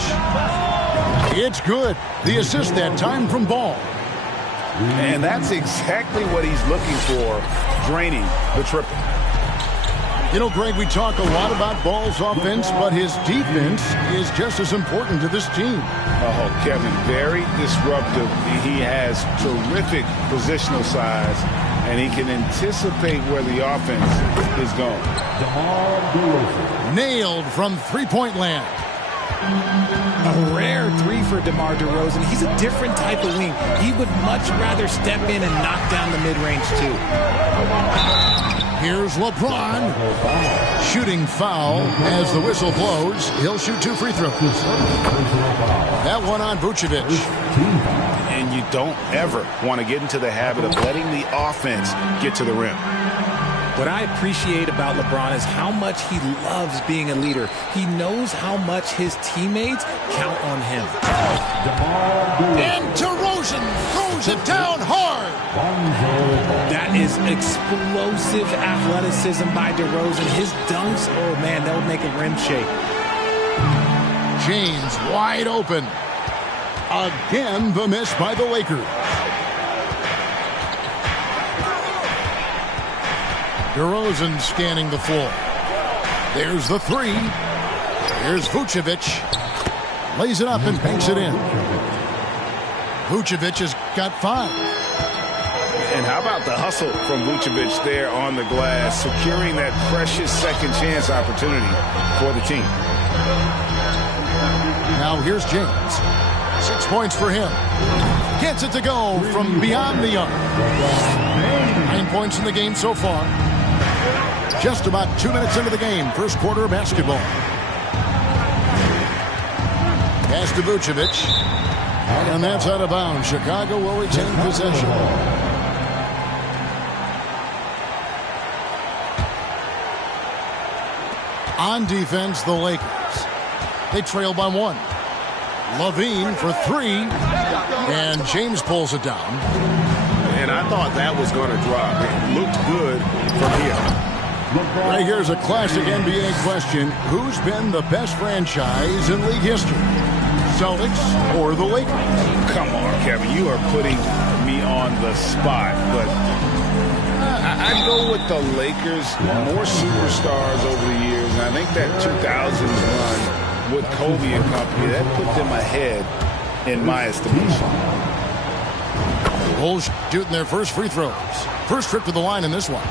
It's good. The assist that time from Ball. And that's exactly what he's looking for, draining the triple. You know, Greg, we talk a lot about Ball's offense, but his defense is just as important to this team. Oh, Kevin, very disruptive. He has terrific positional size, and he can anticipate where the offense is going. Nailed from three-point land. A rare three for DeMar DeRozan. He's a different type of wing. He would much rather step in and knock down the mid-range, too. Here's LeBron. Shooting foul as the whistle blows. He'll shoot 2 free throws. That one on Vucevic. And you don't ever want to get into the habit of letting the offense get to the rim. What I appreciate about LeBron is how much he loves being a leader. He knows how much his teammates count on him. And DeRozan throws it down hard. That is explosive athleticism by DeRozan. His dunks, oh man, they'll make a rim shake. James wide open. Again, the miss by the Lakers. DeRozan scanning the floor. There's the three. Here's Vucevic. Lays it up and banks it in. Vucevic has got 5. And how about the hustle from Vucevic there on the glass, securing that precious second chance opportunity for the team. Now here's James. 6 points for him. Gets it to go from beyond the arc. 9 points in the game so far. Just about 2 minutes into the game. First quarter of basketball. Pass to Vucevic. And that's out of bounds. Chicago will retain possession. On defense, the Lakers. They trail by 1. Levine for 3. And James pulls it down. And I thought that was going to drop. It looked good from here. Right here's a classic NBA question. Who's been the best franchise in league history? Celtics or the Lakers? Come on, Kevin. You are putting me on the spot. But I'd go with the Lakers. More superstars over the years. And I think that 2000s run with Kobe and company, that put them ahead in my estimation. Bulls shooting their first free throws. First trip to the line in this one.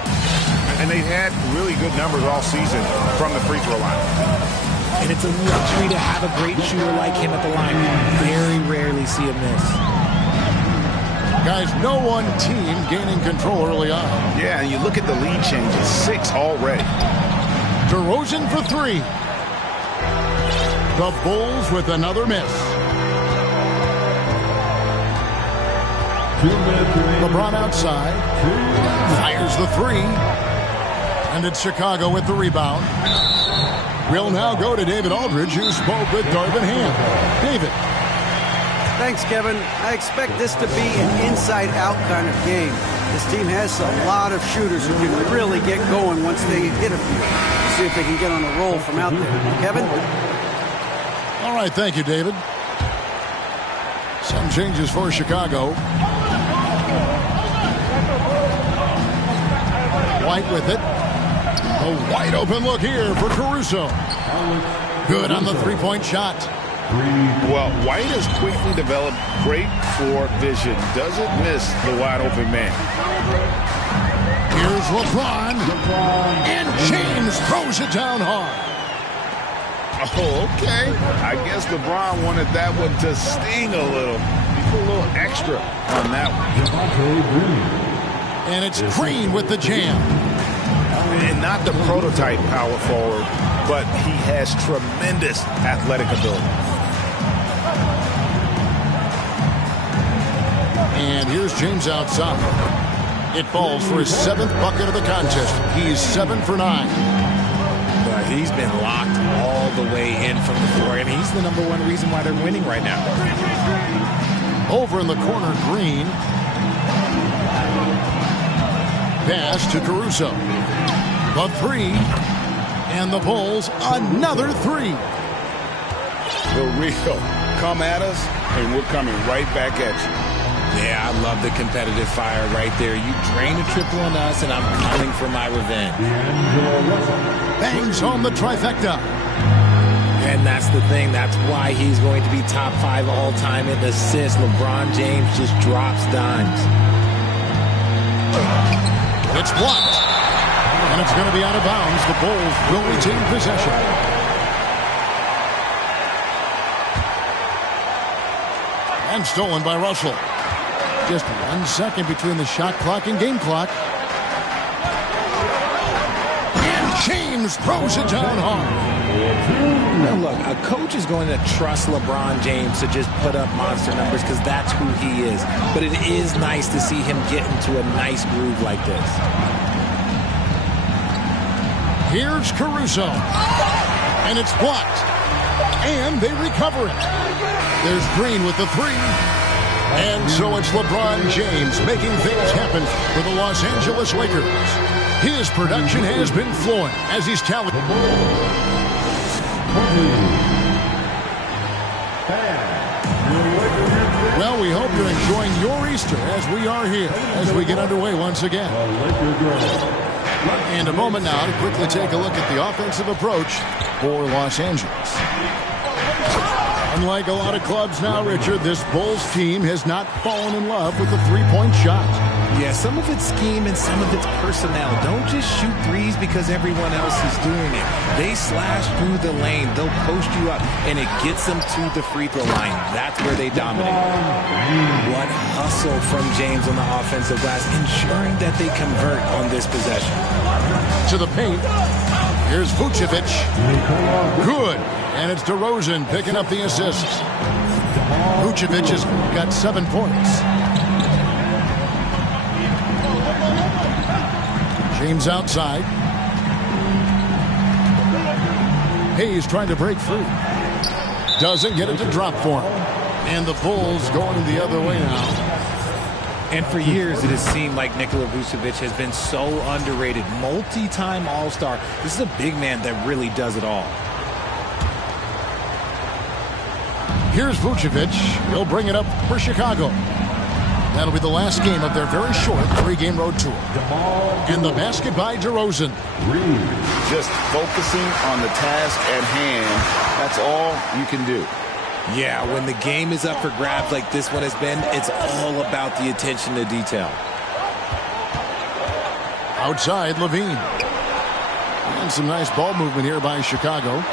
And they've had really good numbers all season from the free throw line. And it's a luxury to have a great shooter like him at the line. Very rarely see him miss. Guys, no one team gaining control early on. Yeah, and you look at the lead changes. 6 already. DeRozan for 3. The Bulls with another miss. LeBron outside. Fires the 3. And it's Chicago with the rebound. We'll now go to David Aldridge, who spoke with Darvin Ham. David. Thanks, Kevin. I expect this to be an inside-out kind of game. This team has a lot of shooters who can really get going once they hit a few. Let's see if they can get on a roll from out there. Kevin? All right, thank you, David. Some changes for Chicago. White with it. A wide open look here for Caruso. Good on the 3-point shot. Well, White has quickly developed great floor vision. Doesn't miss the wide open man. Here's LeBron. And James throws it down hard. Oh, okay. I guess LeBron wanted that one to sting a little. He a little extra on that one. And it's Green with the jam. And not the prototype power forward, but he has tremendous athletic ability. And here's James outside. It falls for his 7th bucket of the contest. He's 7 for 9. But he's been locked all the way in from the floor, and he's the #1 reason why they're winning right now. Over in the corner, Green. Pass to Caruso. The 3. And the Bulls, another 3. The Rio, come at us, and we're coming right back at you. Yeah, I love the competitive fire right there. You drain a triple on us, and I'm coming for my revenge. Bangs home the trifecta. And that's the thing. That's why he's going to be top 5 all-time in assists. LeBron James just drops dimes. It's blocked. And it's going to be out of bounds. The Bulls will retain possession. And stolen by Russell. Just 1 second between the shot clock and game clock. And James throws it down hard. Now look, a coach is going to trust LeBron James to just put up monster numbers because that's who he is. But it is nice to see him get into a nice groove like this. Here's Caruso. And it's blocked. And they recover it. There's Green with the 3. And so it's LeBron James making things happen for the Los Angeles Lakers. His production has been flowing as he's tallied. Well, we hope you're enjoying your Easter as we are here as we get underway once again. And a moment now to quickly take a look at the offensive approach for Los Angeles. Unlike a lot of clubs now, Richard, this Bulls team has not fallen in love with the three-point shot. Yeah, some of it's scheme and some of it's personnel. Don't just shoot threes because everyone else is doing it. They slash through the lane. They'll post you up, and it gets them to the free throw line. That's where they dominate. What hustle from James on the offensive glass, ensuring that they convert on this possession. To the paint. Here's Vucevic. Good. And it's DeRozan picking up the assist. Vucevic has got 7 points. James outside. Hayes trying to break free. Doesn't get it to drop for him. And the Bulls going the other way now. And for years, it has seemed like Nikola Vucevic has been so underrated. Multi-time All-Star. This is a big man that really does it all. Here's Vucevic. He'll bring it up for Chicago. That'll be the last game of their very short 3-game road tour. And the basket by DeRozan. Just focusing on the task at hand. That's all you can do. Yeah, when the game is up for grabs like this one has been, it's all about the attention to detail. Outside, Levine. And some nice ball movement here by Chicago.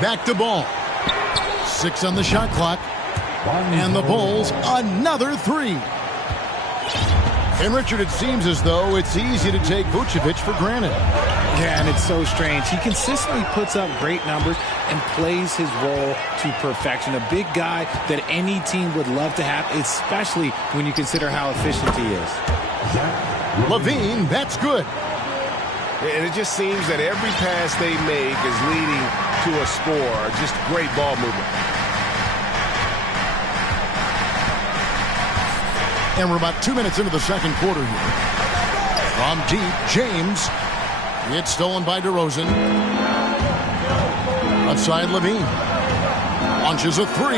Back to ball. 6 on the shot clock. And the Bulls, another 3. And Richard, it seems as though it's easy to take Vucevic for granted. Yeah, and it's so strange. He consistently puts up great numbers and plays his role to perfection. A big guy that any team would love to have, especially when you consider how efficient he is. Levine, that's good. And it just seems that every pass they make is leading to a score. Just great ball movement. And we're about 2 minutes into the second quarter here. From deep, James. It's stolen by DeRozan. Left side, Levine. Launches a 3.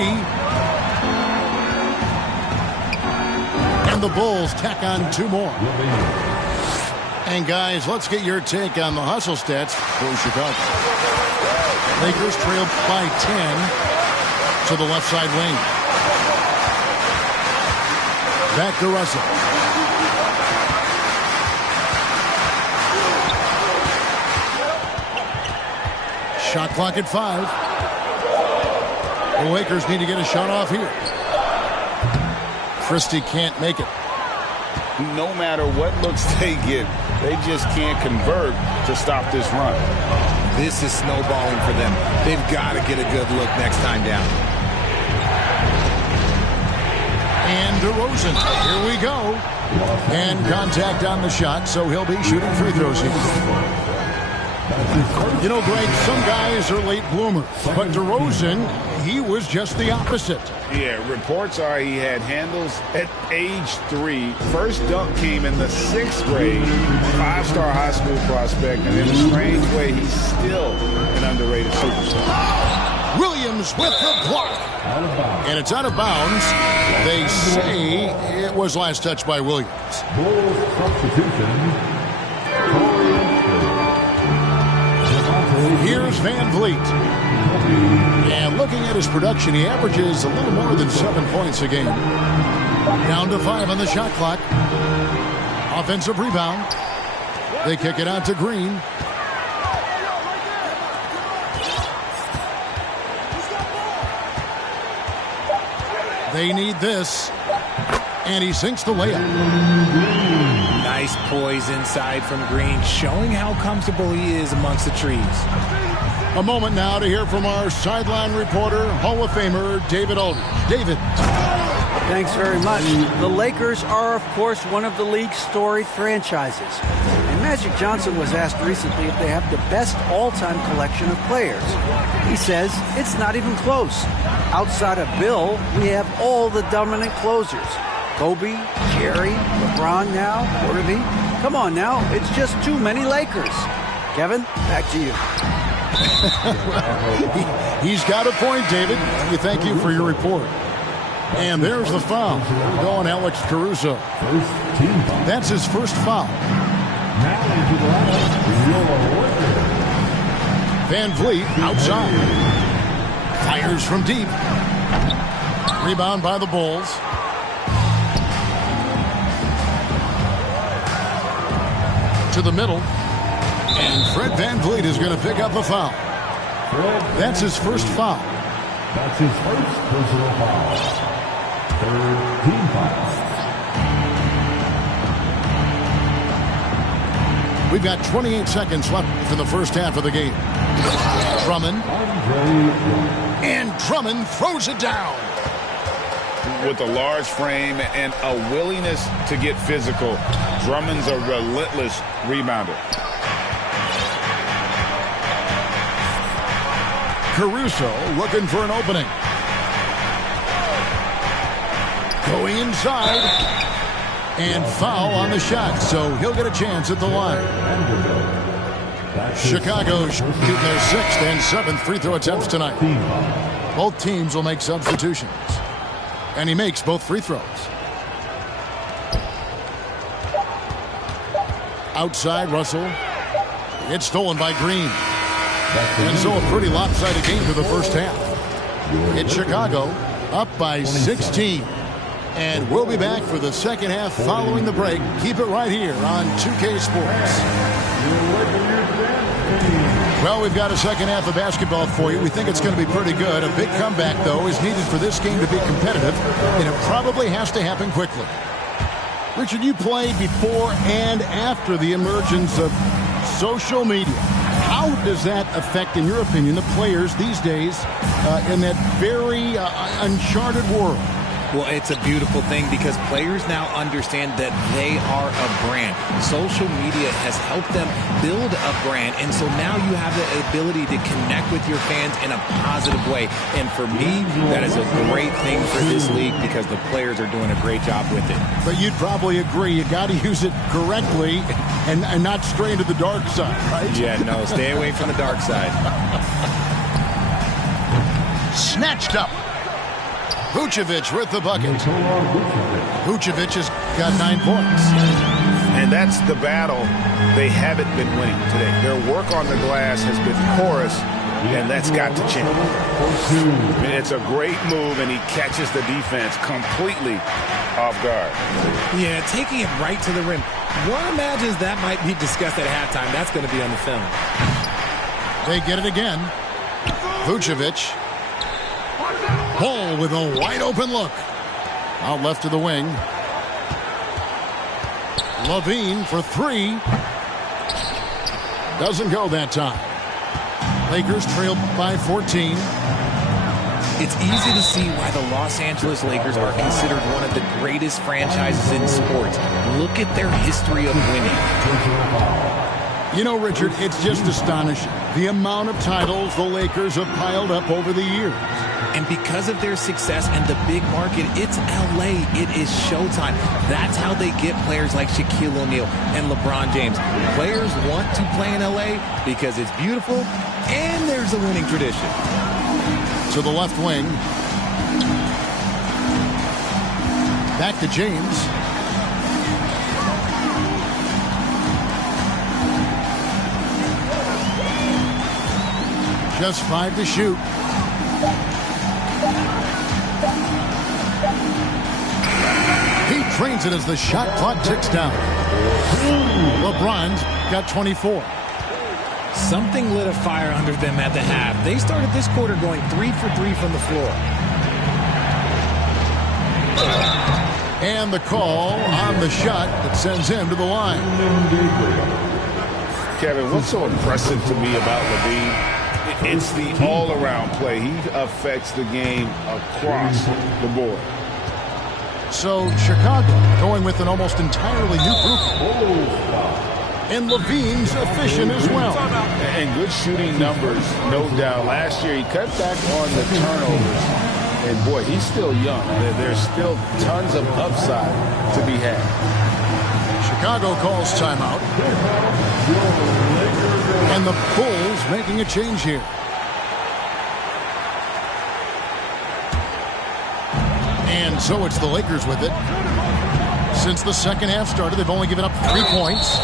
And the Bulls tack on 2 more. And guys, let's get your take on the hustle stats for Chicago. Lakers trail by 10 to the left side wing. Back to Russell. Shot clock at 5. The Lakers need to get a shot off here. Christie can't make it. No matter what looks they get, they just can't convert to stop this run. This is snowballing for them. They've got to get a good look next time down. And DeRozan, here we go. And contact on the shot, so he'll be shooting free throws here. You know, Greg, some guys are late bloomers, but DeRozan, he was just the opposite. Yeah, reports are he had handles at age 3. First dunk came in the 6th grade. 5-star high school prospect, and in a strange way, he's still an underrated superstar. Williams with the block. And it's out of bounds. They say it was last touched by Williams. Here's Van Vliet. And looking at his production, he averages a little more than 7 points a game. Down to 5 on the shot clock. Offensive rebound. They kick it out to Green. They need this. And he sinks the layup. Nice poise inside from Green, showing how comfortable he is amongst the trees. A moment now to hear from our sideline reporter, Hall of Famer David Aldridge. David. Thanks very much. The Lakers are, of course, one of the league's storied franchises. And Magic Johnson was asked recently if they have the best all-time collection of players. He says it's not even close. Outside of Bill, we have all the dominant closers. Kobe, Jerry, LeBron now, Worthy. Come on now, it's just too many Lakers. Kevin, back to you. He's got a point, David. We thank you for your report. And there's the foul. Going Alex Caruso. That's his first foul. Van Vliet outside. Fires from deep. Rebound by the Bulls. To the middle. And Fred Van Vliet is going to pick up a foul. That's his first foul. That's his first personal foul. Third team foul. We've got 28 seconds left in the first half of the game. Drummond. And Drummond throws it down. With a large frame and a willingness to get physical, Drummond's a relentless rebounder. Caruso looking for an opening. Going inside. And foul on the shot, so he'll get a chance at the line. Chicago shooting their 6th and 7th free throw attempts tonight. Both teams will make substitutions. And he makes both free throws. Outside, Russell. It's stolen by Green. And so a pretty lopsided game for the first half. It's Chicago up by 16. And we'll be back for the second half following the break. Keep it right here on 2K Sports. Well, we've got a second half of basketball for you. We think it's going to be pretty good. A big comeback, though, is needed for this game to be competitive, and it probably has to happen quickly. Richard, you played before and after the emergence of social media. How does that affect, in your opinion, the players these days in that very uncharted world? Well, it's a beautiful thing because players now understand that they are a brand. Social media has helped them build a brand, and so now you have the ability to connect with your fans in a positive way. And for me, that is a great thing for this league because the players are doing a great job with it. But you'd probably agree you got to use it correctly and not stray into the dark side, right? Yeah, no, stay away from the dark side. Snatched up. Vucevic with the bucket. Vucevic has got 9 points. And that's the battle they haven't been winning today. Their work on the glass has been porous, and that's got to change. I mean, it's a great move, and he catches the defense completely off guard. Yeah, taking it right to the rim. One imagines that might be discussed at halftime. That's going to be on the film. They get it again. Vucevic. Ball with a wide open look. Out left to the wing. Levine for three. Doesn't go that time. Lakers trail by 14. It's easy to see why the Los Angeles Lakers are considered one of the greatest franchises in sports. Look at their history of winning. You know, Richard, it's just astonishing the amount of titles the Lakers have piled up over the years. And because of their success and the big market, it's LA. It is showtime. That's how they get players like Shaquille O'Neal and LeBron James. Players want to play in LA because it's beautiful and there's a winning tradition. To the left wing. Back to James. Just 5 to shoot. He trains it as the shot clock ticks down. LeBron's got 24. Something lit a fire under them at the half. They started this quarter going 3 for 3 from the floor. And the call on the shot that sends him to the line. Kevin, what's so impressive to me about Levine? It's the all-around play. He affects the game across the board. So Chicago going with an almost entirely new group. And Levine's efficient as well. And good shooting numbers, no doubt. Last year he cut back on the turnovers. And boy, he's still young. There's still tons of upside to be had. Chicago calls timeout. And the Bulls making a change here. And so it's the Lakers with it. Since the second half started, they've only given up 3 points.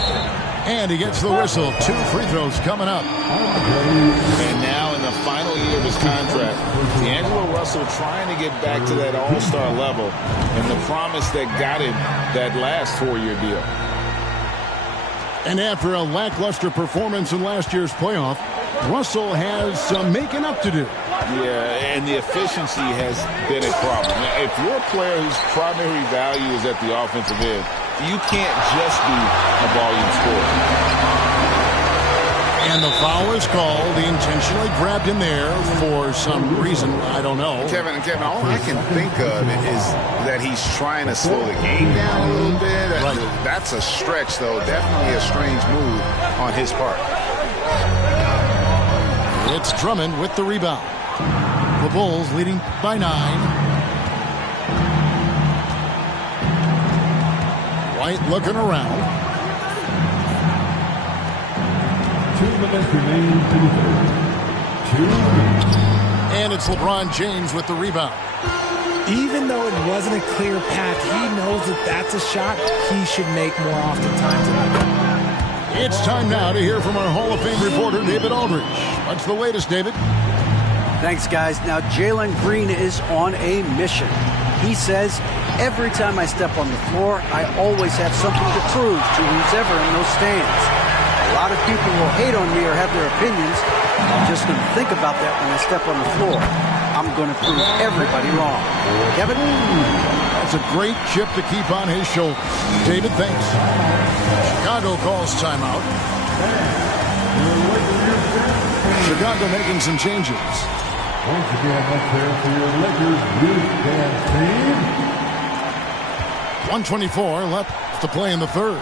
And he gets the whistle. 2 free throws coming up. And now in the final year of his contract, D'Angelo Russell trying to get back to that all-star level and the promise that got him that last 4-year deal. And after a lackluster performance in last year's playoff, Russell has some making up to do. Yeah, and the efficiency has been a problem. If you're a player whose primary value is at the offensive end, you can't just be a volume scorer. And the foul is called. He intentionally grabbed him there for some reason. I don't know. Kevin, all I can think of is that he's trying to slow the game down a little bit. Right. That's a stretch, though. Definitely a strange move on his part. It's Drummond with the rebound. The Bulls leading by 9. White looking around. 2 minutes remaining in the third. 2 minutes. And it's LeBron James with the rebound. Even though it wasn't a clear path, he knows that that's a shot he should make more often tonight. It's time now to hear from our Hall of Fame reporter, David Aldridge. What's the latest, David? Thanks, guys. Now, Jalen Green is on a mission. He says, every time I step on the floor, I always have something to prove to who's ever in those stands. A lot of people will hate on me or have their opinions. I'm just going to think about that when I step on the floor. I'm going to prove everybody wrong. Kevin? That's a great chip to keep on his shoulders. David, thanks. Chicago calls timeout. Chicago making some changes. Once again, up there for your Lakers wristband team. 1:24 left to play in the third.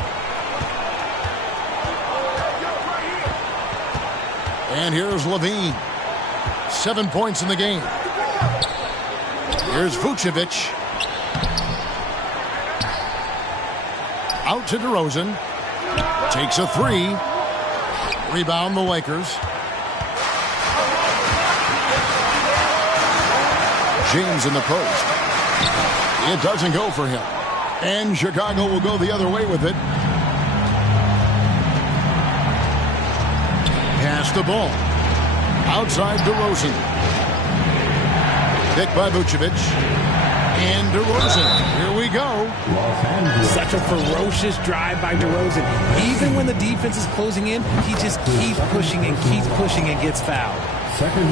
And here's Levine. 7 points in the game. Here's Vucevic. Out to DeRozan. Takes a 3. Rebound the Lakers. James in the post. It doesn't go for him. And Chicago will go the other way with it. Pass the ball. Outside DeRozan. Picked by Vucevic. And DeRozan. Here we go. Such a ferocious drive by DeRozan. Even when the defense is closing in, he just keeps pushing and gets fouled.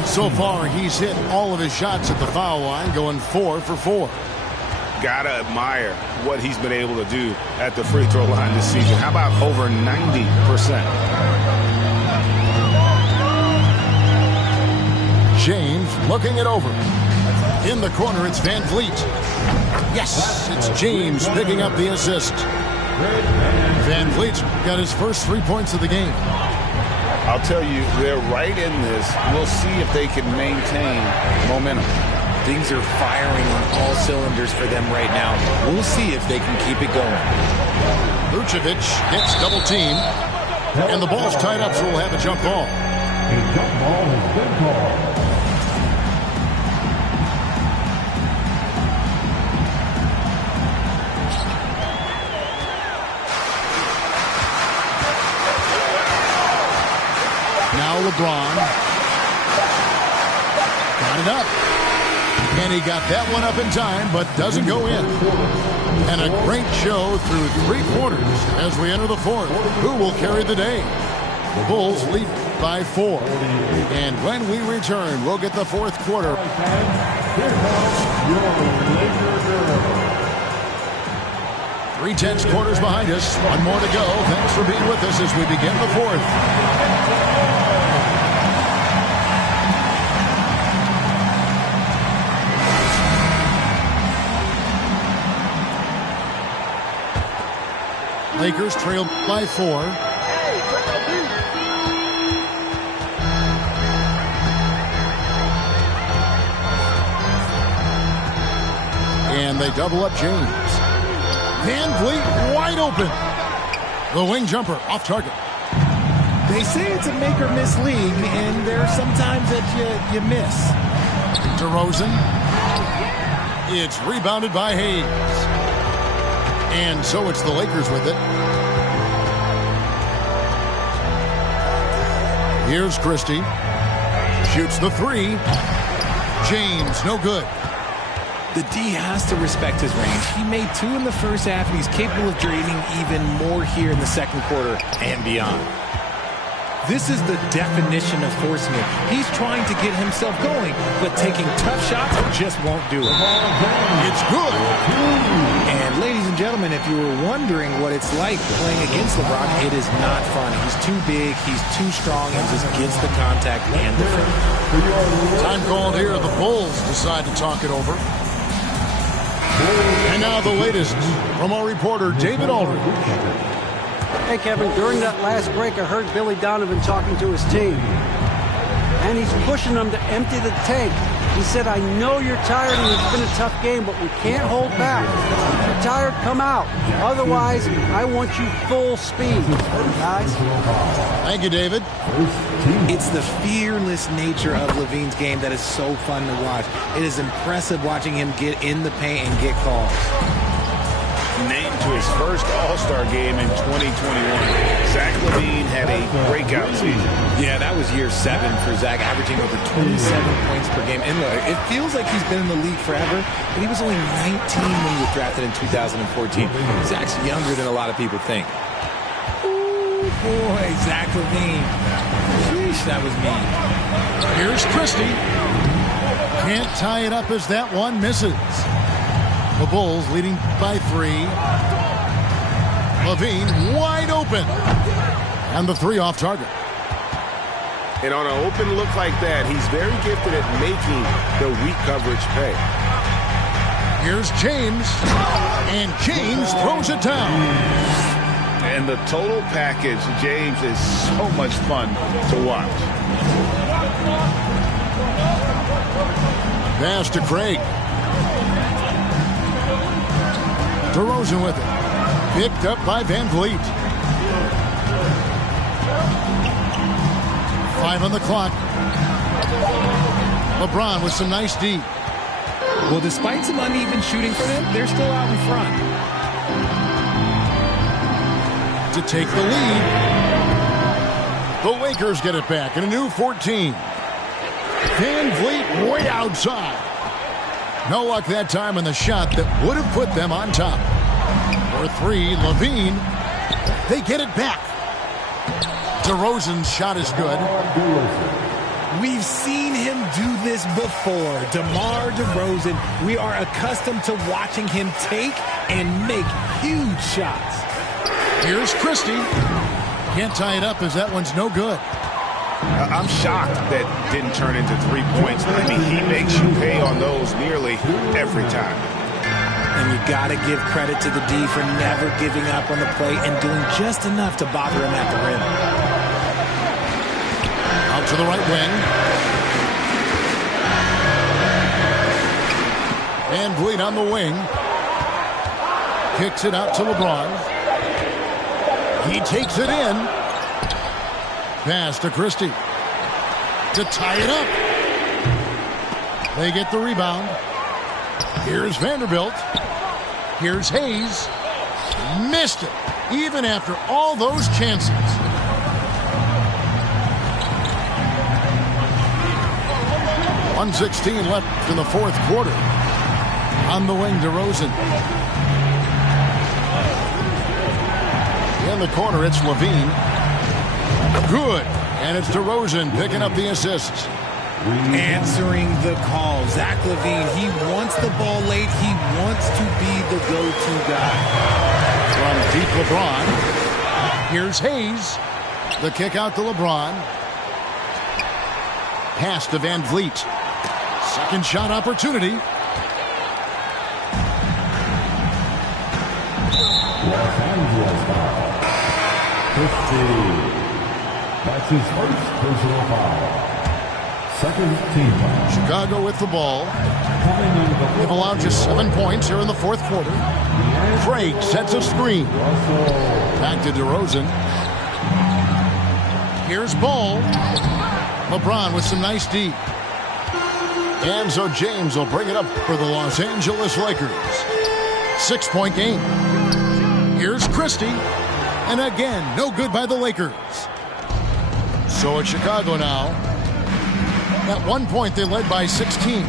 So far, he's hit all of his shots at the foul line, going 4 for 4. Gotta admire what he's been able to do at the free throw line this season. How about over 90%? James looking it over. In the corner, it's Van Vliet. Yes, it's James picking up the assist. Van Vliet's got his first 3 points of the game. I'll tell you, they're right in this. We'll see if they can maintain momentum. Things are firing on all cylinders for them right now. We'll see if they can keep it going. Vucevic gets double teamed, and the ball's tied up, so we'll have a jump ball. A jump ball has been called. Now LeBron got it up. And he got that one up in time, but doesn't go in. And a great show through 3 quarters as we enter the fourth. Who will carry the day? The Bulls lead by 4. And when we return, we'll get the fourth quarter. 3 tense quarters behind us. One more to go. Thanks for being with us as we begin the fourth. Lakers trail by 4. And they double up James. Van Vliet wide open. The wing jumper off target. They say it's a make or miss league, and there are some times that you miss. DeRozan. It's rebounded by Hayes. And so it's the Lakers with it. Here's Christie. Shoots the 3. James, no good. The D has to respect his range. He made 2 in the first half, and he's capable of draining even more here in the second quarter and beyond. This is the definition of forcing it. He's trying to get himself going, but taking tough shots just won't do it. It's good. And ladies and gentlemen, if you were wondering what it's like playing against LeBron, it is not fun. He's too big, he's too strong, and just gets the contact and the finish. Time called here. The Bulls decide to talk it over. And now the latest from our reporter, David Aldridge. Hey, Kevin, during that last break, I heard Billy Donovan talking to his team. And he's pushing them to empty the tank. He said, I know you're tired and it's been a tough game, but we can't hold back. If you're tired, come out. Otherwise, I want you full speed. Guys? Thank you, David. It's the fearless nature of LaVine's game that is so fun to watch. It is impressive watching him get in the paint and get calls. Named to his first All-Star game in 2021. Zach LaVine had a breakout season. Yeah, that was year 7 for Zach, averaging over 27 points per game. And look, it feels like he's been in the league forever, but he was only 19 when he was drafted in 2014. Zach's younger than a lot of people think. Ooh, boy, Zach LaVine. Sheesh, that was mean. Here's Christie. Can't tie it up as that one misses. The Bulls leading by 3. LaVine wide open. And the 3 off target. And on an open look like that, he's very gifted at making the weak coverage pay. Here's James. And James throws it down. And the total package, James, is so much fun to watch. Pass to Craig. DeRozan with it. Picked up by Van Vliet. 5 on the clock. LeBron with some nice D. Well, despite some uneven shooting for them, they're still out in front. To take the lead. The Lakers get it back in a new 14. Van Vliet way outside. No luck that time on the shot that would have put them on top. For 3, LaVine. They get it back. DeRozan's shot is good. We've seen him do this before. DeMar DeRozan, we are accustomed to watching him take and make huge shots. Here's Christie. Can't tie it up as that one's no good. I'm shocked that didn't turn into 3 points. I mean, he makes you pay on those nearly every time. And you got to give credit to the D for never giving up on the play and doing just enough to bother him at the rim. Out to the right wing. Van Vliet on the wing. Kicks it out to LeBron. He takes it in. Pass to Christie. To tie it up. They get the rebound. Here's Vanderbilt. Here's Hayes. Missed it, even after all those chances. .116 left in the fourth quarter. On the wing, DeRozan. In the corner, it's Levine. Good. And it's DeRozan picking up the assists. Answering the call. Zach LaVine, he wants the ball late. He wants to be the go-to guy. From deep LeBron. Here's Hayes. The kick out to LeBron. Pass to Van Vliet. Second shot opportunity. Los Angeles foul. 15. That's his first personal foul. Second team foul. Chicago with the ball. They've allowed just 7 points here in the fourth quarter. Craig sets a screen. Back to DeRozan. Here's Ball. LeBron with some nice D. And so James will bring it up for the Los Angeles Lakers. 6-point game. Here's Christie. And again, no good by the Lakers. So it's Chicago now. At 1 point, they led by 16.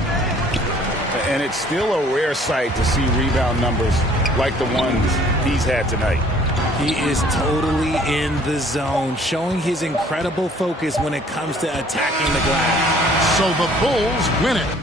And it's still a rare sight to see rebound numbers like the ones he's had tonight. He is totally in the zone, showing his incredible focus when it comes to attacking the glass. So the Bulls win it.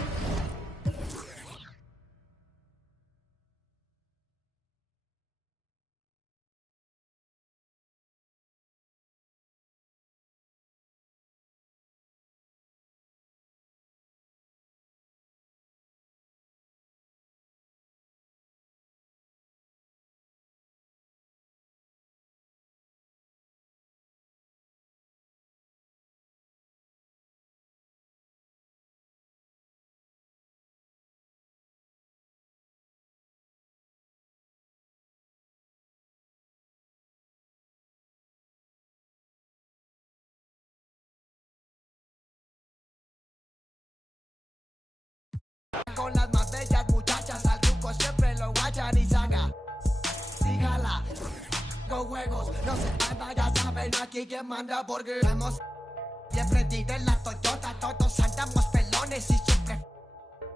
Con las más bellas muchachas al truco siempre lo guachan y saca. Dígala, con juegos no se manda, ya saben aquí quien manda porque hemos siempre tiré la Toyota, todos andamos pelones y siempre.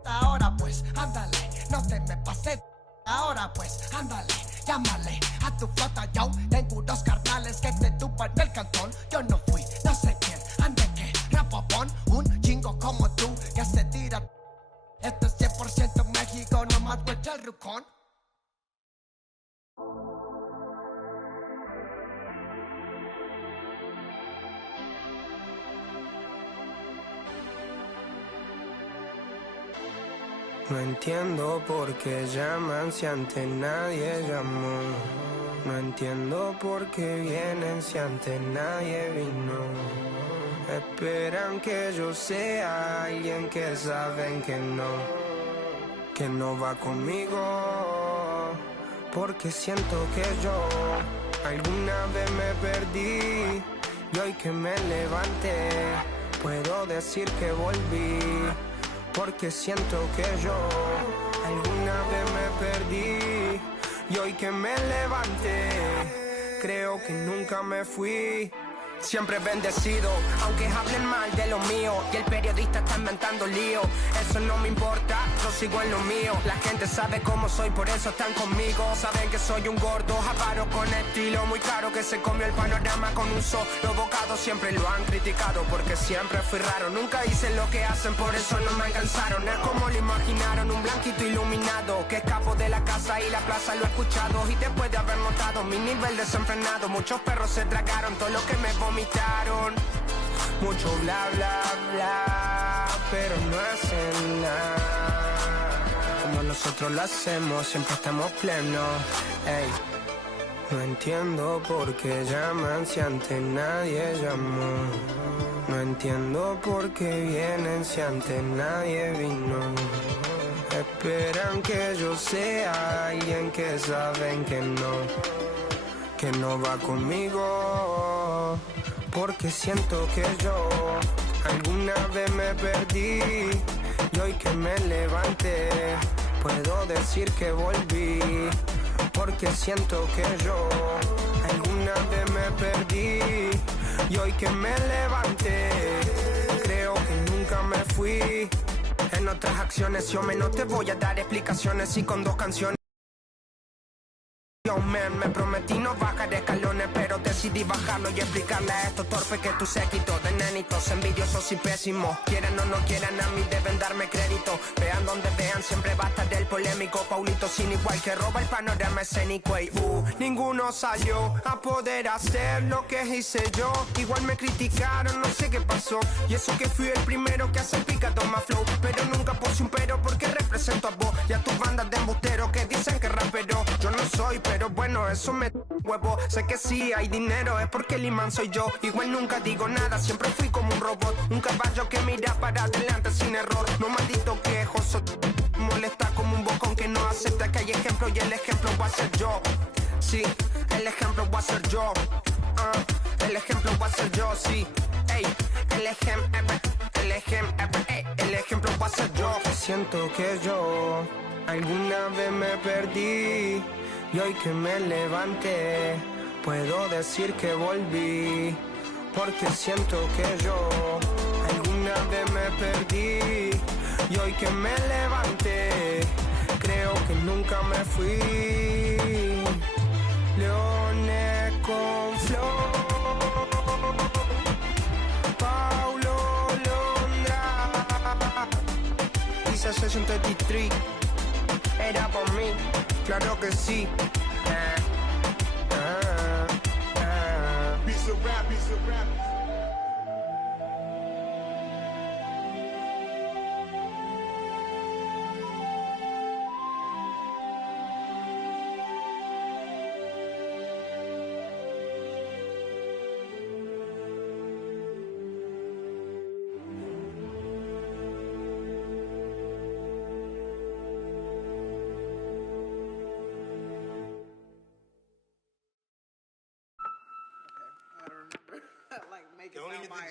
Ahora pues, ándale, no te me pases. Ahora pues, ándale, llámale a tu flota. Yo tengo unos carnales que te tupan del cantón. Yo no fui, no sé quién, ande que rapopón, un chingo como tú que se tira. Esto es 100% México, no más vuelta el rucón. No entiendo por qué llaman si antes nadie llamó. No entiendo por qué vienen si antes nadie vino. Esperan que yo sea alguien que saben que no va conmigo. Porque siento que yo alguna vez me perdí y hoy que me levanté puedo decir que volví. Porque siento que yo alguna vez me perdí y hoy que me levanté creo que nunca me fui. siempre bendecido. Aunque hablen mal de lo mío y el periodista está inventando lío, eso no me importa, yo sigo en lo mío. La gente sabe cómo soy, por eso están conmigo. Saben que soy un gordo, avaro con estilo muy caro, que se comió el panorama con un solo bocado. Siempre lo han criticado porque siempre fui raro. Nunca hice lo que hacen, por eso no me alcanzaron. Es como lo imaginaron, un blanquito iluminado que escapo de la casa y la plaza. Lo he escuchado y después de haber notado mi nivel desenfrenado, muchos perros se tragaron todo lo que me vomitaron. Mucho bla bla bla, pero no hacen nada como nosotros lo hacemos, siempre estamos plenos. Ey. No entiendo por qué llaman si antes nadie llamó. No entiendo por qué vienen si antes nadie vino. Esperan que yo sea alguien que saben que no va conmigo. Porque siento que yo alguna vez me perdí y hoy que me levanté puedo decir que volví. Porque siento que yo alguna vez me perdí y hoy que me levanté creo que nunca me fui. En otras acciones yo no te voy a dar explicaciones y con 2 canciones me prometí no bajar escalones, pero decidí bajarlo y explicarle a estos torpes que tu séquito de nenitos envidiosos y pésimos, quieran o no quieran, a mí deben darme crédito. Vean donde vean, siempre va a estar el polémico Paulito sin igual que roba el panorama escénico. Y ninguno salió a poder hacer lo que hice yo. Igual me criticaron, no sé qué pasó, y eso que fui el primero que hace picado más flow. Pero nunca puse un pero porque represento a vos y a tus bandas de embusteros que dicen que rapero yo no soy, pero bueno, eso me huevo. Sé que sí hay dinero, es porque el imán soy yo. Igual nunca digo nada, siempre fui como un robot, un caballo que mira para adelante sin error. No maldito quejoso, molesta como un bocón que no acepta que hay ejemplo y el ejemplo va a ser yo. Sí, el ejemplo va a ser yo. El ejemplo va a ser yo, sí. Ey, el ejemplo va a ser yo. Siento que yo alguna vez me perdí y hoy que me levanté puedo decir que volví. Porque siento que yo alguna vez me perdí y hoy que me levanté creo que nunca me fui. Leones con flow, Paulo Londra, dice 63, era por mí, claro que sí. Piece of rap, piece of rap.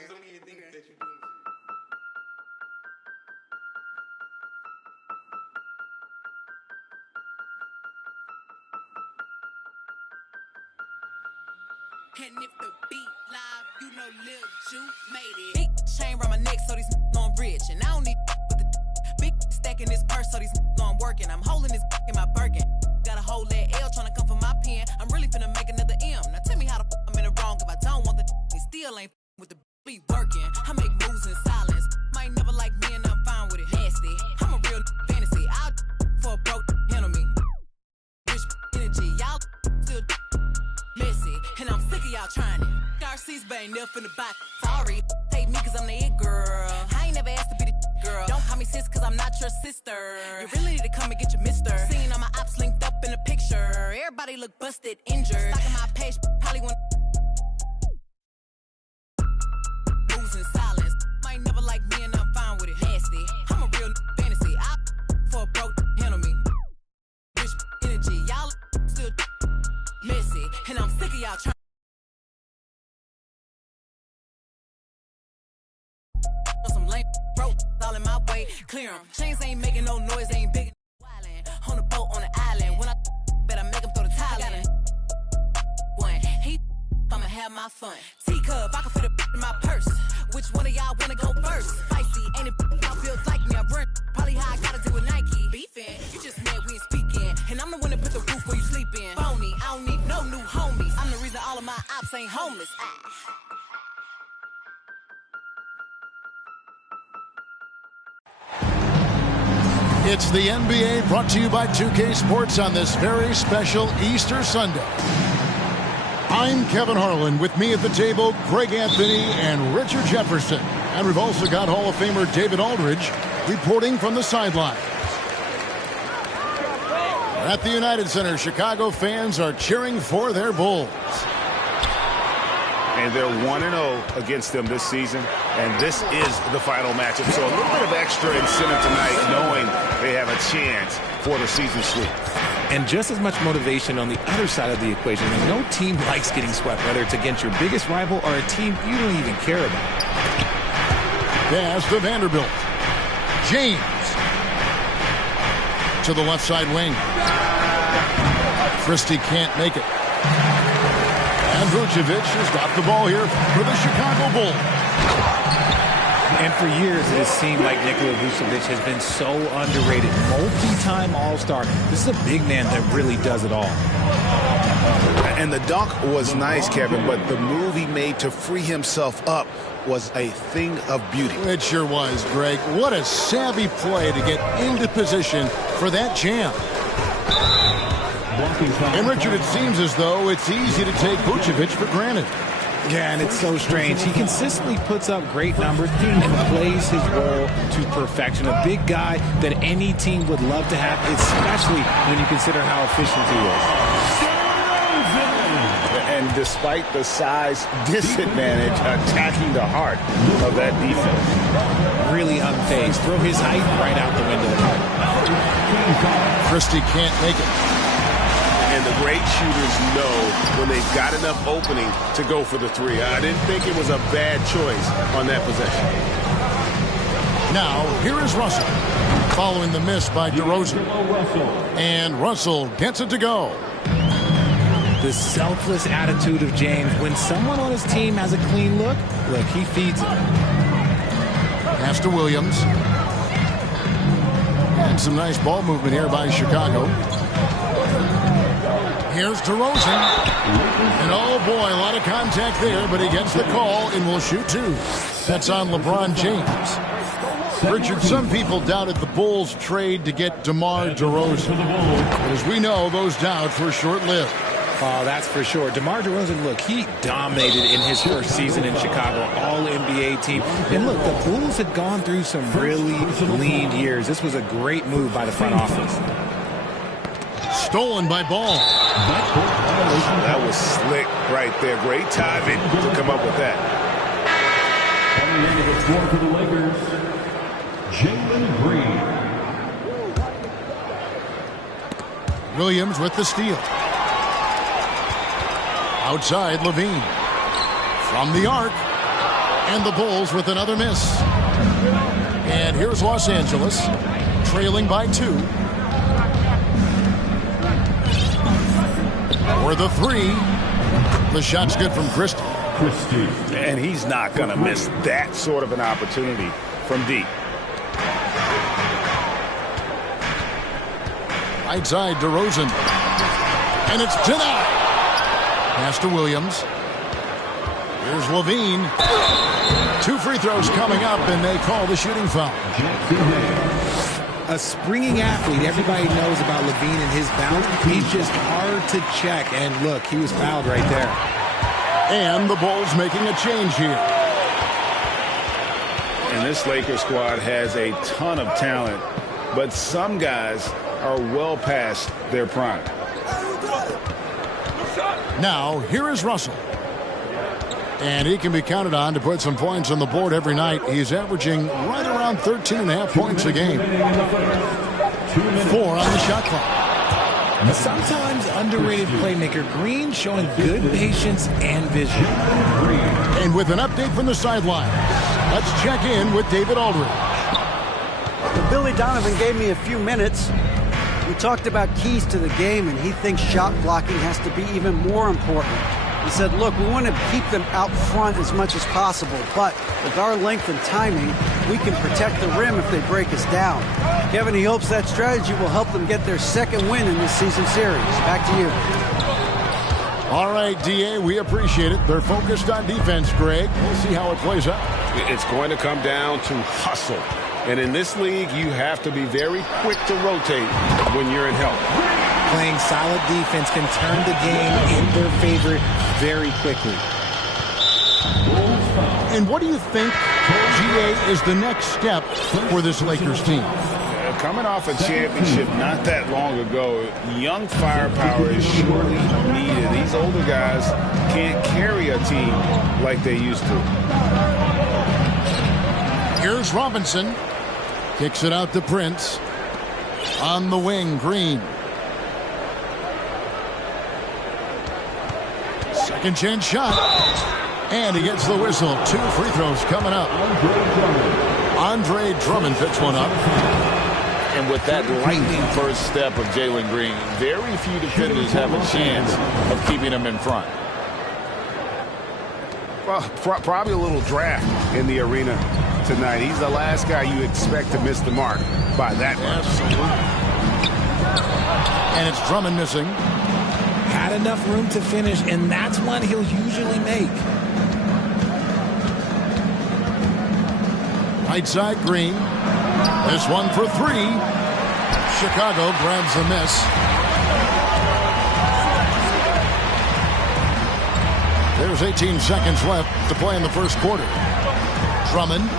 Don't even think that you're doing this. And if the beat live, you know Lil Ju made it. Big chain around my neck so these on rich. And I don't need with the big stack in this purse so these on working. I'm holding this in my Birkin. Got a whole leg L trying to come for my pen. I'm really finna make another M. Now tell me how the I'm in the wrong if I don't want the still ain't with the be working. I make moves in silence. Might never like me and I'm fine with it. Nasty. I'm a real fantasy. I'll for a broke handle me. Rich energy. Y'all still messy. And I'm sick of y'all trying it. Garcia's but ain't never finna buy. Sorry. Take me cause I'm the it girl. I ain't never asked to be the girl. Don't call me sis cause I'm not your sister. You really need to come and get your mister. Seen all my ops linked up in a picture. Everybody look busted, injured. Stalking my page, probably want in silence. Might never like me and I'm fine with it. Nasty. I'm a real fantasy. I for a broke handle me. Rich energy. Y'all still messy. And I'm sick of y'all trying. Some lame broke all in my way. Clear 'em. Chains ain't making no noise. Ain't big. Wildin'. On the boat on the island. When I bet I make 'em throw the tile in. One. He I'ma have my fun. T cup, I can fit a in my purse. Which one of y'all wanna go first? Spicy, ain't it y'all feels like me? I run, probably how I gotta do with Nike. Beefing, you just mad we ain't speaking. And I'm the one that put the roof where you sleep in. Phony, I don't need no new homies. I'm the reason all of my ops ain't homeless. It's the NBA brought to you by 2K Sports on this very special Easter Sunday. I'm Kevin Harlan. With me at the table, Greg Anthony and Richard Jefferson. And we've also got Hall of Famer David Aldridge reporting from the sideline. At the United Center, Chicago fans are cheering for their Bulls. And they're 1-0 against them this season. And this is the final matchup. So a little bit of extra incentive tonight, knowing they have a chance for the season sweep. And just as much motivation on the other side of the equation. And no team likes getting swept, whether it's against your biggest rival or a team you don't even care about. Pass to Vanderbilt. James. To the left side wing. Christie can't make it. And Vucevic has got the ball here for the Chicago Bulls. And for years, it has seemed like Nikola Vucevic has been so underrated. Multi-time All-Star. This is a big man that really does it all. And the dunk was nice, Kevin, but the move he made to free himself up was a thing of beauty. It sure was, Greg. What a savvy play to get into position for that jam. And Richard, it seems as though it's easy to take Vucevic for granted. Yeah, and it's so strange. He consistently puts up great numbers and plays his role to perfection. A big guy that any team would love to have, especially when you consider how efficient he is. And despite the size disadvantage, attacking the heart of that defense. Really unfazed. Throw his height right out the window. Christie can't make it. And the great shooters know when they've got enough opening to go for the three. I didn't think it was a bad choice on that possession. Now, here is Russell, following the miss by DeRozan. And Russell gets it to go. The selfless attitude of James. When someone on his team has a clean look, he feeds it. Pass to Williams. And some nice ball movement here by Chicago. Here's DeRozan. And oh boy, a lot of contact there, but he gets the call and will shoot two. That's on LeBron James. Richard, some people doubted the Bulls' trade to get DeMar DeRozan. But as we know, those doubts were short-lived. Oh, that's for sure. DeMar DeRozan, he dominated in his first season in Chicago, all-NBA team. And look, the Bulls had gone through some really lean years. This was a great move by the front office. Stolen by Ball. That was slick right there. Great timing to come up with that. Coming into the score for the Lakers, Jalen Green. Williams with the steal. Outside, Levine. From the arc. And the Bulls with another miss. And here's Los Angeles, trailing by 2. For the three. The shot's good from Christie. And he's not going to miss that sort of an opportunity from deep. Right side, DeRozan. And it's denied. Pass to Williams. Here's Levine. 2 free throws coming up, and they call the shooting foul. A springing athlete. Everybody knows about Levine and his bounce. He's just hard to check. And look, he was fouled right there. And the Bulls making a change here. And this Lakers squad has a ton of talent, but some guys are well past their prime. Now, here is Russell. And he can be counted on to put some points on the board every night. He's averaging right around 13.5 points a game. 4 on the shot clock. A sometimes underrated playmaker, Green showing good patience and vision. And with an update from the sideline, let's check in with David Aldridge. Well, Billy Donovan gave me a few minutes. We talked about keys to the game, and he thinks shot blocking has to be even more important. He said, look, we want to keep them out front as much as possible, but with our length and timing, we can protect the rim if they break us down. Kevin, he hopes that strategy will help them get their second win in this season series. Back to you. All right, D.A., we appreciate it. They're focused on defense, Greg. We'll see how it plays out. It's going to come down to hustle. And in this league, you have to be very quick to rotate when you're in help. Playing solid defense can turn the game in their favor very quickly. And what do you think, GA, is the next step for this Lakers team? Coming off a championship not that long ago, young firepower is surely needed. These older guys can't carry a team like they used to. Here's Robinson. Kicks it out to Prince. On the wing, Green. Second chance shot. And he gets the whistle. 2 free throws coming up. Andre Drummond picks one up. And with that lightning first step of Jalen Green, very few defenders have a chance of keeping him in front. Well, probably a little draft in the arena tonight. He's the last guy you expect to miss the mark by that much. Absolutely. And it's Drummond missing. Had enough room to finish, and that's one he'll usually make. Right side, Green. This one for 3. Chicago grabs the miss. There's 18 seconds left to play in the first quarter. Drummond.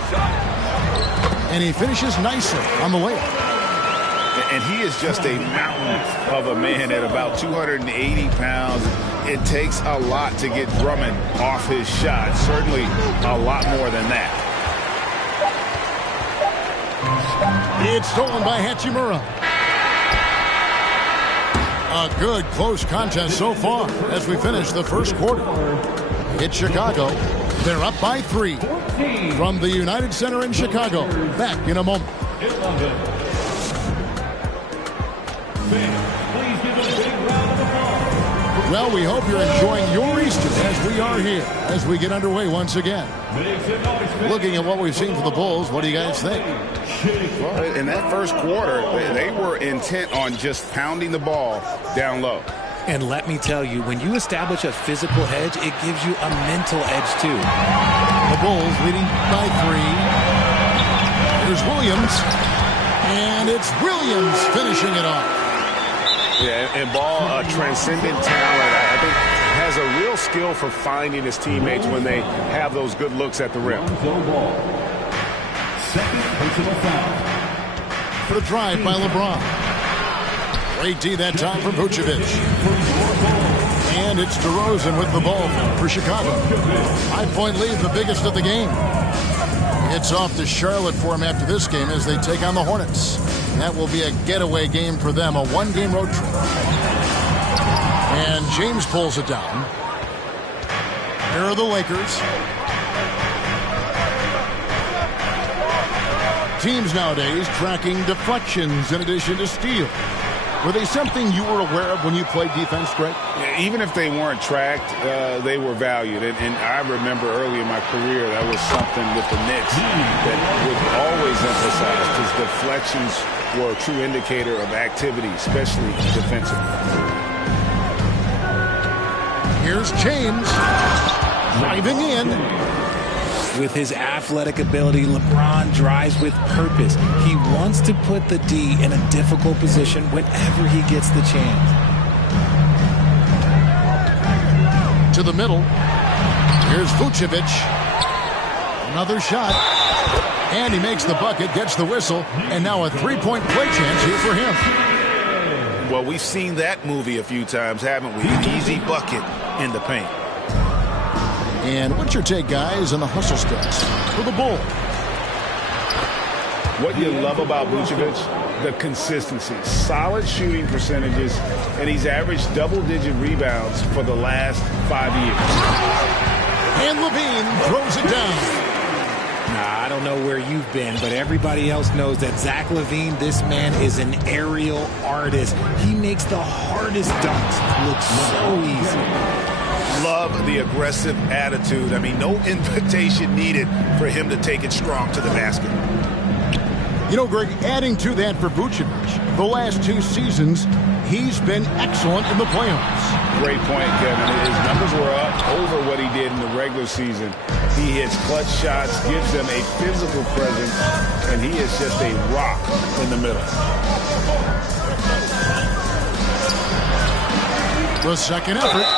And he finishes nicely on the layup. And he is just a mountain of a man at about 280 pounds. It takes a lot to get Drummond off his shot. Certainly a lot more than that. It's stolen by Hachimura. A good close contest so far as we finish the first quarter. It's Chicago. They're up by 3 from the United Center in Chicago. Back in a moment. Well, we hope you're enjoying your Easter as we are here, as we get underway once again. Looking at what we've seen for the Bulls, what do you guys think? Well, in that first quarter, they were intent on just pounding the ball down low. And let me tell you, when you establish a physical edge, it gives you a mental edge, too. The Bulls leading by 3. Here's Williams. And it's Williams finishing it off. Yeah, and Ball, a transcendent talent, I think, has a real skill for finding his teammates when they have those good looks at the rim. Second personal foul. For the drive by LeBron. Great D that time from Vucevic. And it's DeRozan with the ball for Chicago. 5-point lead, the biggest of the game. It's off to Charlotte for him after this game as they take on the Hornets. That will be a getaway game for them, a 1-game road trip. And James pulls it down. Here are the Lakers. Teams nowadays tracking deflections in addition to steals. Were they something you were aware of when you played defense, Greg? Yeah, even if they weren't tracked, they were valued. And I remember early in my career, that was something with the Knicks that would always emphasize, because deflections were a true indicator of activity, especially defensively. Here's James driving in. With his athletic ability, LeBron drives with purpose. He wants to put the D in a difficult position whenever he gets the chance. To the middle. Here's Vucevic. Another shot. And he makes the bucket, gets the whistle, and now a 3-point play chance here for him. Well, we've seen that movie a few times, haven't we? Easy bucket in the paint. And what's your take, guys, on the hustle steps for the Bulls? What you love about Vucevic, the consistency, solid shooting percentages, and he's averaged double-digit rebounds for the last 5 years. And LaVine throws it down. Nah, I don't know where you've been, but everybody else knows that Zach LaVine, this man is an aerial artist. He makes the hardest dunks look so easy. Love the aggressive attitude. I mean, no invitation needed for him to take it strong to the basket. You know, Greg, adding to that for Vucevic, the last 2 seasons, he's been excellent in the playoffs. Great point, Kevin. His numbers were up over what he did in the regular season. He hits clutch shots, gives them a physical presence, and he is just a rock in the middle. The second effort.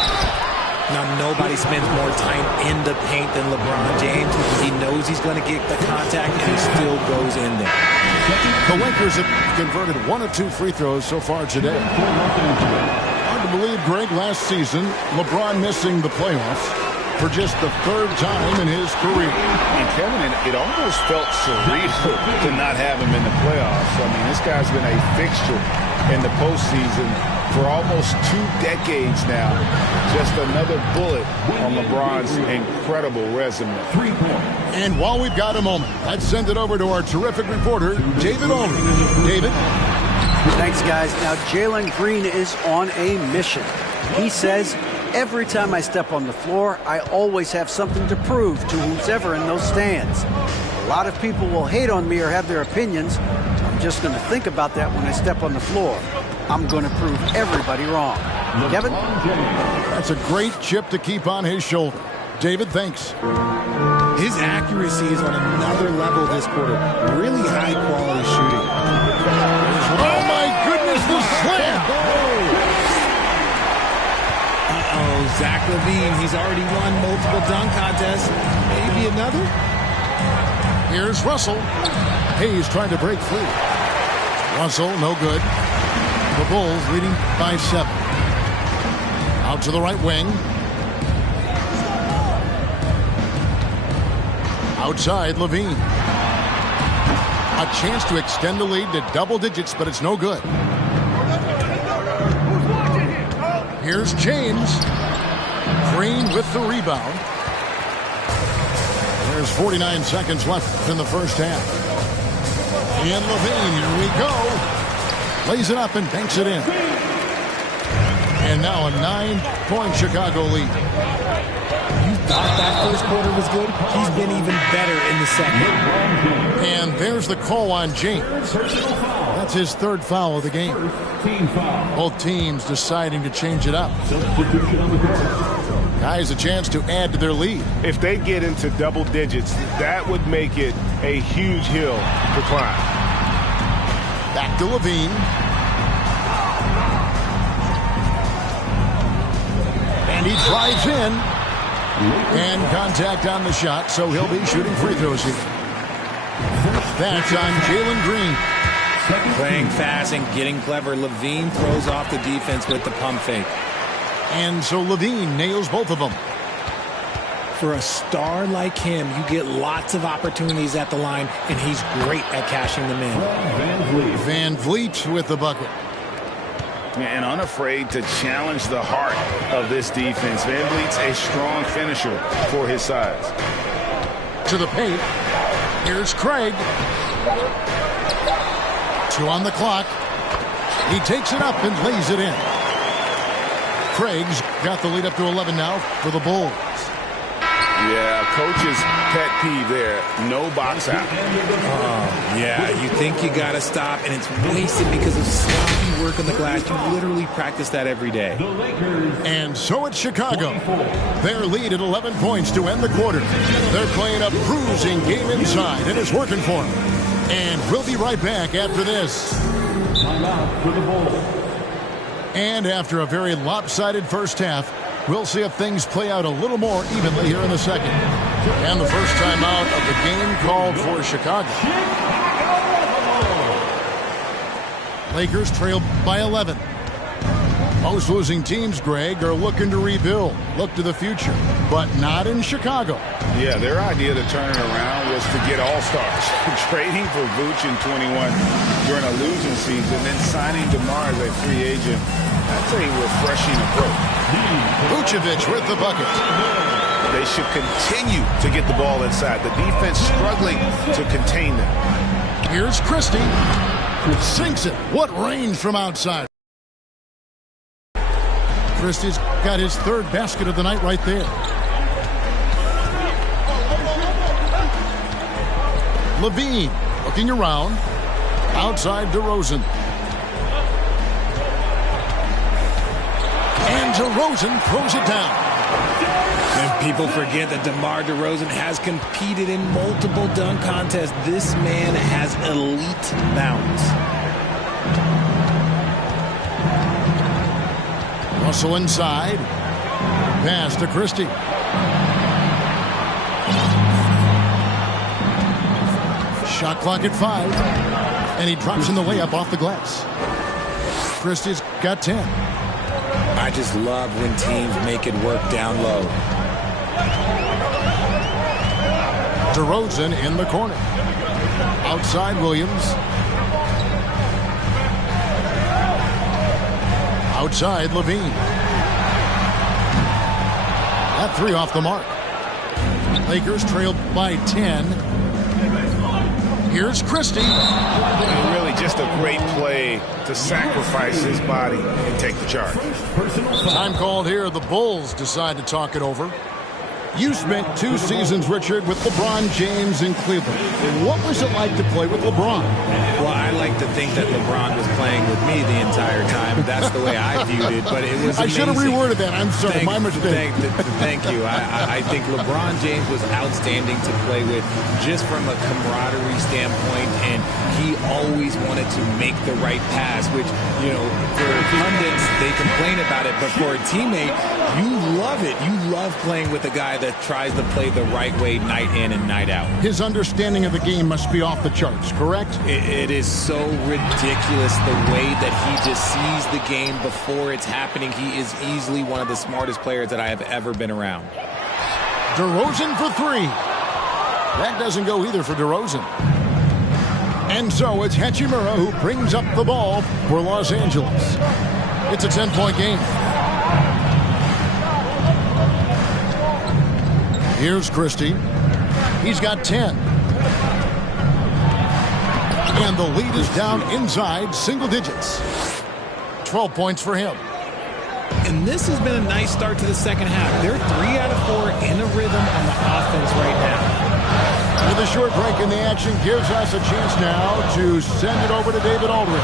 Now, nobody spends more time in the paint than LeBron James. He knows he's going to get the contact, and he still goes in there. The Lakers have converted 1 of 2 free throws so far today. Hard to believe, Greg, last season, LeBron missing the playoffs for just the 3rd time in his career. And Kevin, it almost felt surreal to not have him in the playoffs. I mean, this guy's been a fixture in the postseason for almost 2 decades now. Just another bullet on LeBron's incredible resume. And while we've got a moment, let's send it over to our terrific reporter, David Aldridge. David? Thanks, guys. Now, Jalen Green is on a mission. He says, every time I step on the floor, I always have something to prove to who's ever in those stands. A lot of people will hate on me or have their opinions. I'm just going to think about that when I step on the floor. I'm going to prove everybody wrong. Kevin? That's a great chip to keep on his shoulder. David, thanks. His accuracy is on another level this quarter. Really high-quality shooting. Oh, my goodness, the slam! Uh-oh, Zach LaVine. He's already won multiple dunk contests. Maybe another? Here's Russell. Hayes trying to break free. Russell, no good. The Bulls leading by 7. Out to the right wing. Outside, LaVine. A chance to extend the lead to double digits, but it's no good. Here's James. Green with the rebound. There's 49 seconds left in the first half. And LaVine, here we go. Lays it up and banks it in. And now a 9-point Chicago lead. You thought that first quarter was good? He's been even better in the second. And there's the call on James. That's his 3rd foul of the game. Both teams deciding to change it up. Guys, a chance to add to their lead. If they get into double digits, that would make it a huge hill to climb. Back to LaVine. And he drives in. And contact on the shot, so he'll be shooting free throws here. That's on Jalen Green. Playing fast and getting clever. LaVine throws off the defense with the pump fake. And so LaVine nails both of them. For a star like him, you get lots of opportunities at the line, and he's great at cashing them in. Van Vliet with the bucket. And unafraid to challenge the heart of this defense. Van Vliet's a strong finisher for his size. To the paint. Here's Craig. 2 on the clock. He takes it up and lays it in. Craig's got the lead up to 11 now for the Bulls. Yeah, coach's pet peeve there. No box out. Yeah, you think you got to stop, and it's wasted because of sloppy work on the glass. You literally practice that every day. And so it's Chicago. Their lead at 11 points to end the quarter. They're playing a bruising game inside, and it's working for them. And we'll be right back after this. And after a very lopsided first half, we'll see if things play out a little more evenly here in the second. And the first timeout of the game called for Chicago. Lakers trail by 11. Most losing teams, Greg, are looking to rebuild, look to the future, but not in Chicago. Yeah, their idea to turn it around was to get all-stars. Trading for Vooch in 21 during a losing season, then signing DeMar as a free agent. That's a refreshing approach. Vucevic with the bucket. They should continue to get the ball inside. The defense struggling to contain them. Here's Christie. Sinks it. What range from outside. Christie's got his third basket of the night right there. Levine looking around. Outside DeRozan. And DeRozan throws it down. And people forget that DeMar DeRozan has competed in multiple dunk contests. This man has elite bounce. Russell inside. Pass to Christie. Shot clock at 5. And he drops in the layup off the glass. Christie's got 10. I just love when teams make it work down low. DeRozan in the corner. Outside Williams. Outside Levine. That 3 off the mark. Lakers trailed by 10. Here's Christie. Really just a great play to sacrifice his body and take the charge. Time called here. The Bulls decide to talk it over. You spent 2 seasons, Richard, with LeBron James in Cleveland. What was it like to play with LeBron? Well, I like to think that LeBron was playing with me the entire time. That's the way I viewed it, but it was amazing. I should have reworded that. I'm sorry, my mistake. Thank you. I think LeBron James was outstanding to play with just from a camaraderie standpoint, and he always wanted to make the right pass, which, you know, for pundits, they complain about it, but for a teammate, you love it. You love playing with a guy that tries to play the right way night in and night out. His understanding of the game must be off the charts, correct? It is so ridiculous the way that he just sees the game before it's happening. He is easily one of the smartest players that I have ever been around. DeRozan for 3. That doesn't go either for DeRozan. And so it's Hachimura who brings up the ball for Los Angeles. It's a 10-point game. Here's Christie. He's got 10. And the lead is down inside single digits. 12 points for him. And this has been a nice start to the second half. They're 3 out of 4 in a rhythm on the offense right now. With a short break in the action gives us a chance now to send it over to David Aldridge.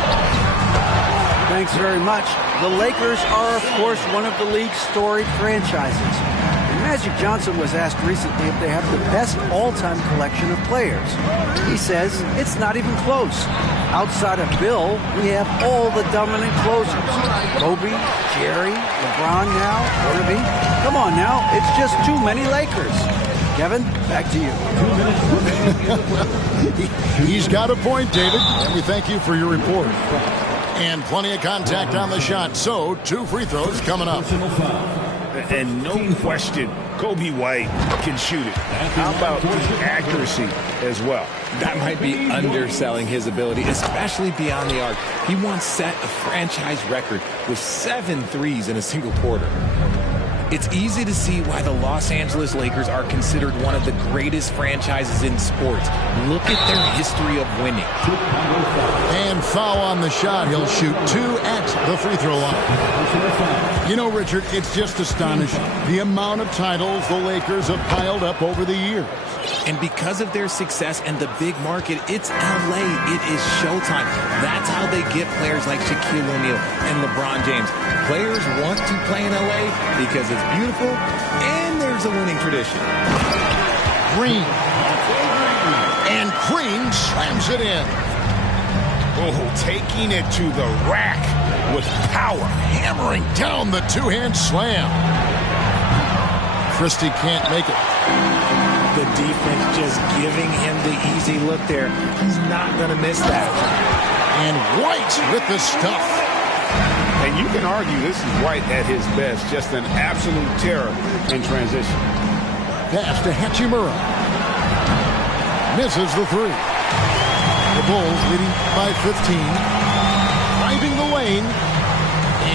Thanks very much. The Lakers are, of course, one of the league's storied franchises. Magic Johnson was asked recently if they have the best all-time collection of players. He says it's not even close. Outside of Bill, we have all the dominant closers. Kobe, Jerry, LeBron now, Irving. Come on now, it's just too many Lakers. Kevin, back to you. He's got a point, David, and we thank you for your report. And plenty of contact on the shot, so 2 free throws coming up. And no question, Kobe White can shoot it. How about the accuracy as well? That might be underselling his ability, especially beyond the arc. He once set a franchise record with 7 threes in a single quarter. It's easy to see why the Los Angeles Lakers are considered one of the greatest franchises in sports. Look at their history of winning. And foul on the shot. He'll shoot 2 at the free throw line. You know, Richard, it's just astonishing the amount of titles the Lakers have piled up over the years. And because of their success and the big market, it's LA. It is showtime. That's how they get players like Shaquille O'Neal and LeBron James. Players want to play in LA because it's beautiful and there's a winning tradition. Green. And Green slams it in. Oh, taking it to the rack with power. Hammering down the 2-hand slam. Christie can't make it. The defense just giving him the easy look there. He's not going to miss that. And White with the stuff. And you can argue this is White at his best. Just an absolute terror in transition. Pass to Hachimura. Misses the 3. The Bulls leading by 15. Driving the lane.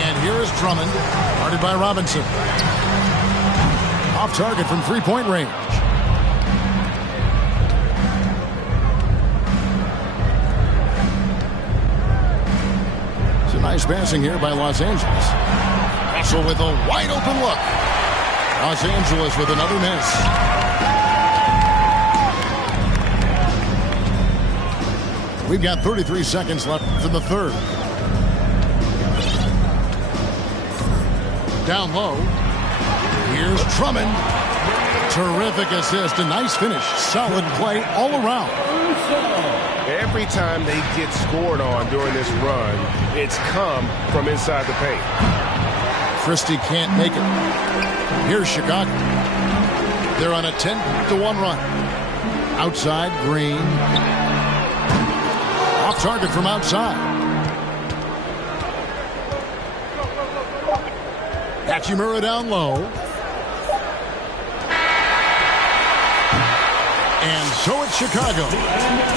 And here is Drummond. Guarded by Robinson. Off target from 3-point range. Nice passing here by Los Angeles. Russell with a wide open look. Los Angeles with another miss. We've got 33 seconds left in the third. Down low. Here's Drummond. Terrific assist. A nice finish. Solid play all around. Every time they get scored on during this run, it's come from inside the paint. Christie can't make it. Here's Chicago. They're on a 10-1 run. Outside, Green. Off target from outside. Hachimura down low. And so it's Chicago.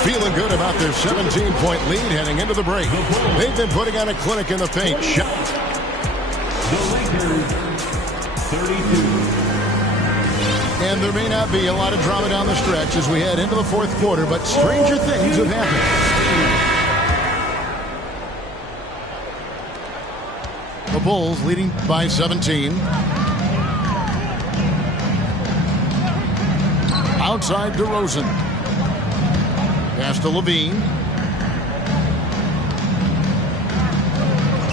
Feeling good about their 17-point lead heading into the break. They've been putting on a clinic in the paint. Shot. The Lakers, 32. And there may not be a lot of drama down the stretch as we head into the fourth quarter, but stranger things have happened. The Bulls leading by 17. Outside DeRozan. Pass to Levine.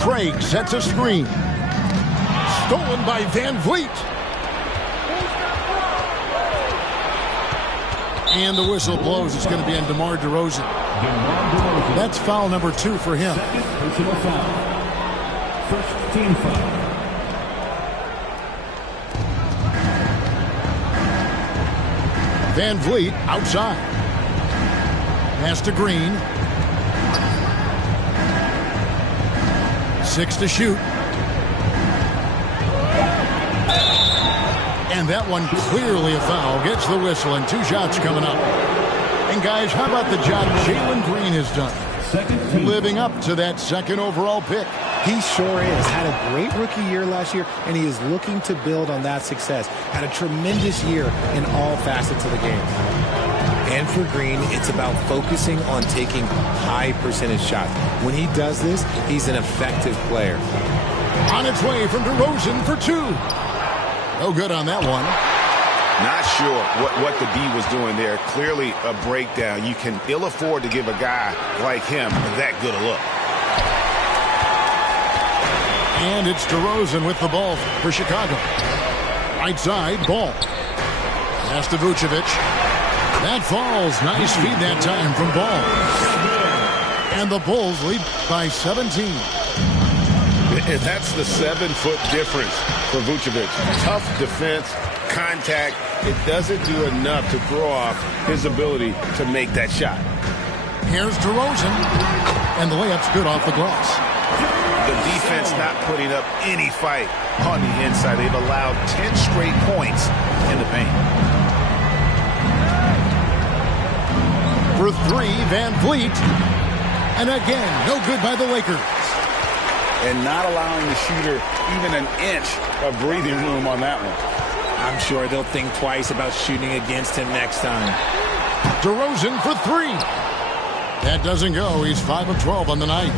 Craig sets a screen. Stolen by Van Vliet. And the whistle blows. It's going to be on DeMar DeRozan. That's foul number 2 for him. Second personal foul. First team foul. Van Vliet outside. Pass to Green. 6 to shoot. And that one clearly a foul. Gets the whistle and 2 shots coming up. And guys, how about the job Jalen Green has done? Living up to that second overall pick. He sure is. Had a great rookie year last year, and he is looking to build on that success. Had a tremendous year in all facets of the game. And for Green, it's about focusing on taking high percentage shots. When he does this, he's an effective player. On its way from DeRozan for 2. No good on that one. Not sure what the D was doing there. Clearly a breakdown. You can ill afford to give a guy like him that good a look. And it's DeRozan with the ball for Chicago. Right side, ball. Pass to Vucevic. That falls. Nice feed that time from Ball. And the Bulls lead by 17. And that's the 7-foot difference for Vucevic. Tough defense, contact. It doesn't do enough to throw off his ability to make that shot. Here's DeRozan. And the layup's good off the glass. The defense not putting up any fight on the inside. They've allowed 10 straight points in the paint. For 3, Van Vliet. And again, no good by the Lakers. And not allowing the shooter even an inch of breathing room on that one. I'm sure they'll think twice about shooting against him next time. DeRozan for 3. That doesn't go. He's 5 of 12 on the night.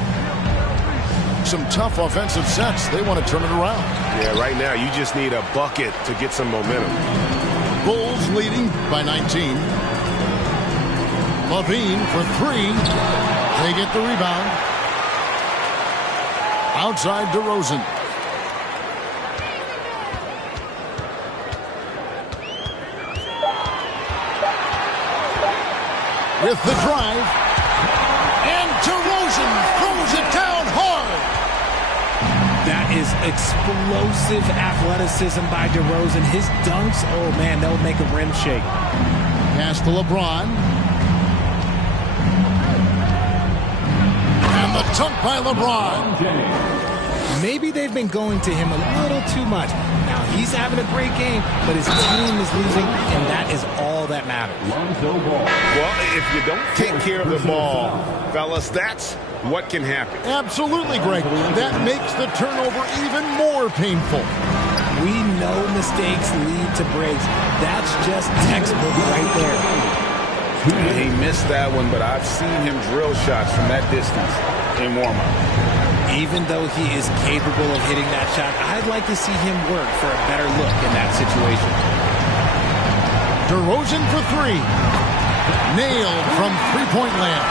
Some tough offensive sets. They want to turn it around. Yeah, right now you just need a bucket to get some momentum. Bulls leading by 19. Levine for 3. They get the rebound. Outside DeRozan. With the drive. And DeRozan throws it down hard. That is explosive athleticism by DeRozan. His dunks, oh man, that would make a rim shake. Pass to LeBron. And the dunk by LeBron. Maybe they've been going to him a little too much. Now, he's having a great game, but his team is losing, and that is all that matters. Well, if you don't take care of the ball, fellas, that's what can happen. Absolutely, Greg. That makes the turnover even more painful. We know mistakes lead to breaks. That's just textbook right there. He missed that one, but I've seen him drill shots from that distance in warm-up. Even though he is capable of hitting that shot, I'd like to see him work for a better look in that situation. DeRozan for three. Nailed from three-point land.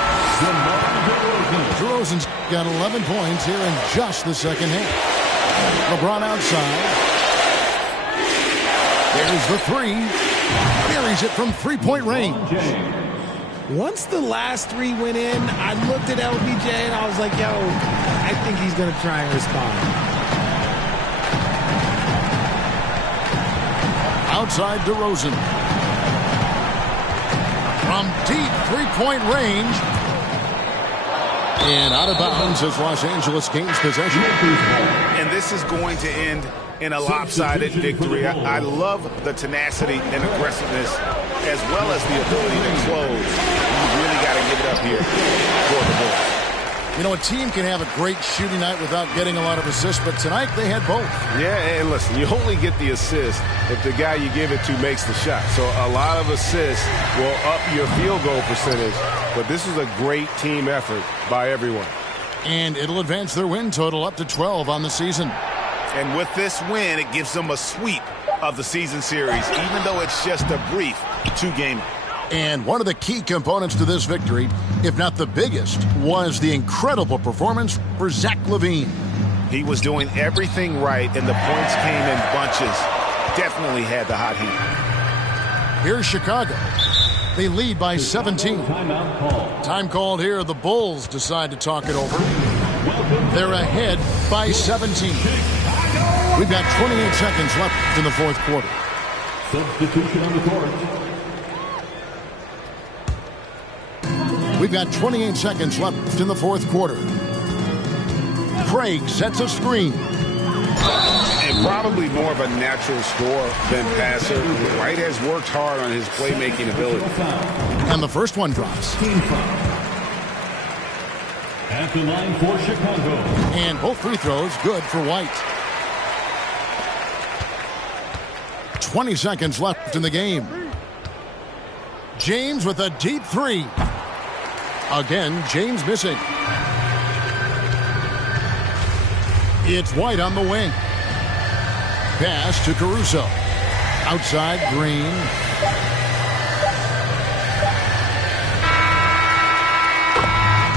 DeRozan's got 11 points here in just the second half. LeBron outside. There's the three. Buries it from three-point range. Once the last three went in, I looked at LBJ and I was like, yo, I think he's going to try and respond. Outside DeRozan. From deep three-point range. And out of bounds as Los Angeles gains possession. And this is going to end in a lopsided victory. I love the tenacity and aggressiveness as well as the ability to close. You really got to give it up here for the Bulls. You know, a team can have a great shooting night without getting a lot of assists, but tonight they had both. Yeah, and listen, you only get the assist if the guy you give it to makes the shot. So a lot of assists will up your field goal percentage, but this is a great team effort by everyone. And it'll advance their win total up to 12 on the season. And with this win, it gives them a sweep of the season series, even though it's just a brief two-gamer. And one of the key components to this victory, if not the biggest, was the incredible performance for Zach LaVine. He was doing everything right, and the points came in bunches. Definitely had the hot hand. Here's Chicago. They lead by 17. Time called here. The Bulls decide to talk it over. They're ahead by 17. We've got 28 seconds left in the fourth quarter. Substitution on the court. We've got 28 seconds left in the fourth quarter. Craig sets a screen. And probably more of a natural scorer than passer. White has worked hard on his playmaking ability. And the first one drops. Team foul. At the line for Chicago. And both free throws good for White. 20 seconds left in the game. James with a deep three. Again, James missing. It's White on the wing. Pass to Caruso. Outside, Green.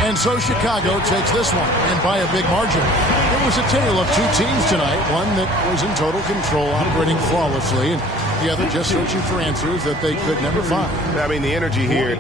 And so Chicago takes this one, and by a big margin. It was a tale of two teams tonight, one that was in total control, operating flawlessly, and the other just searching for answers that they could never find. I mean, the energy here.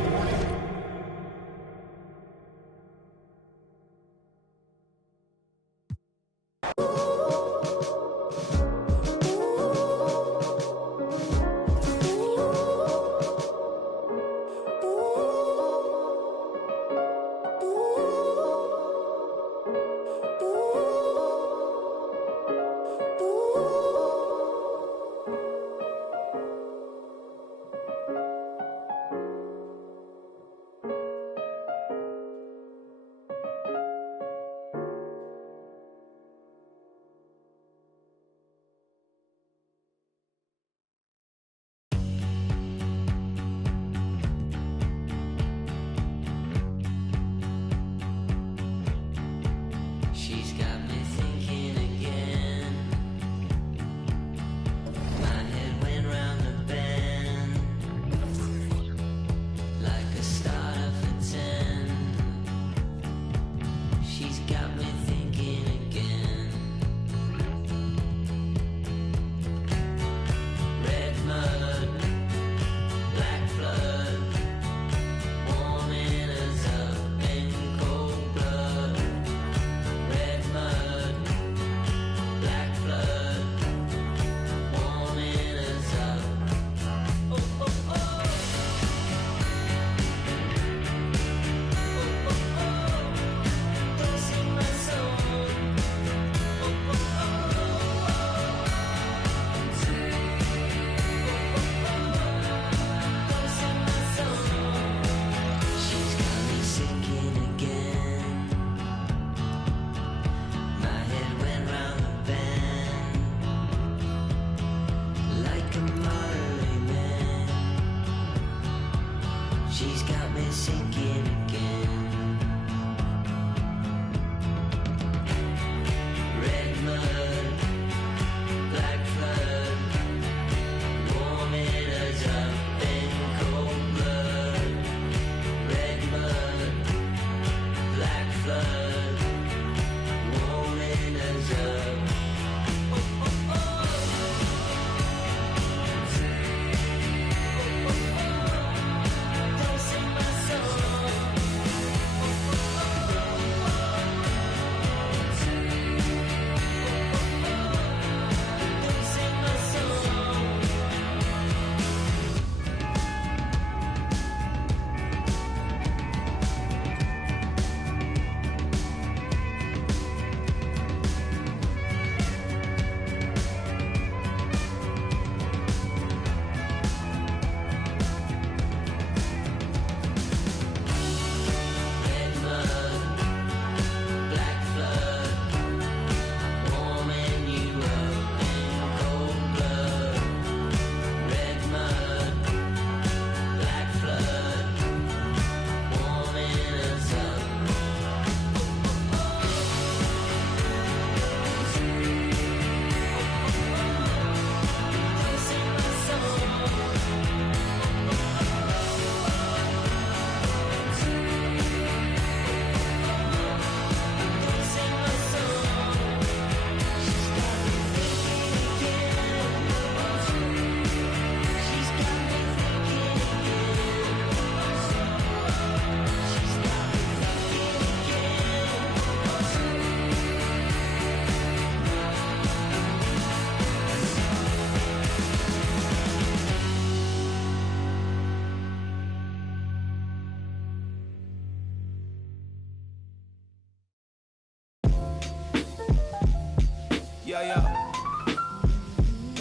yo.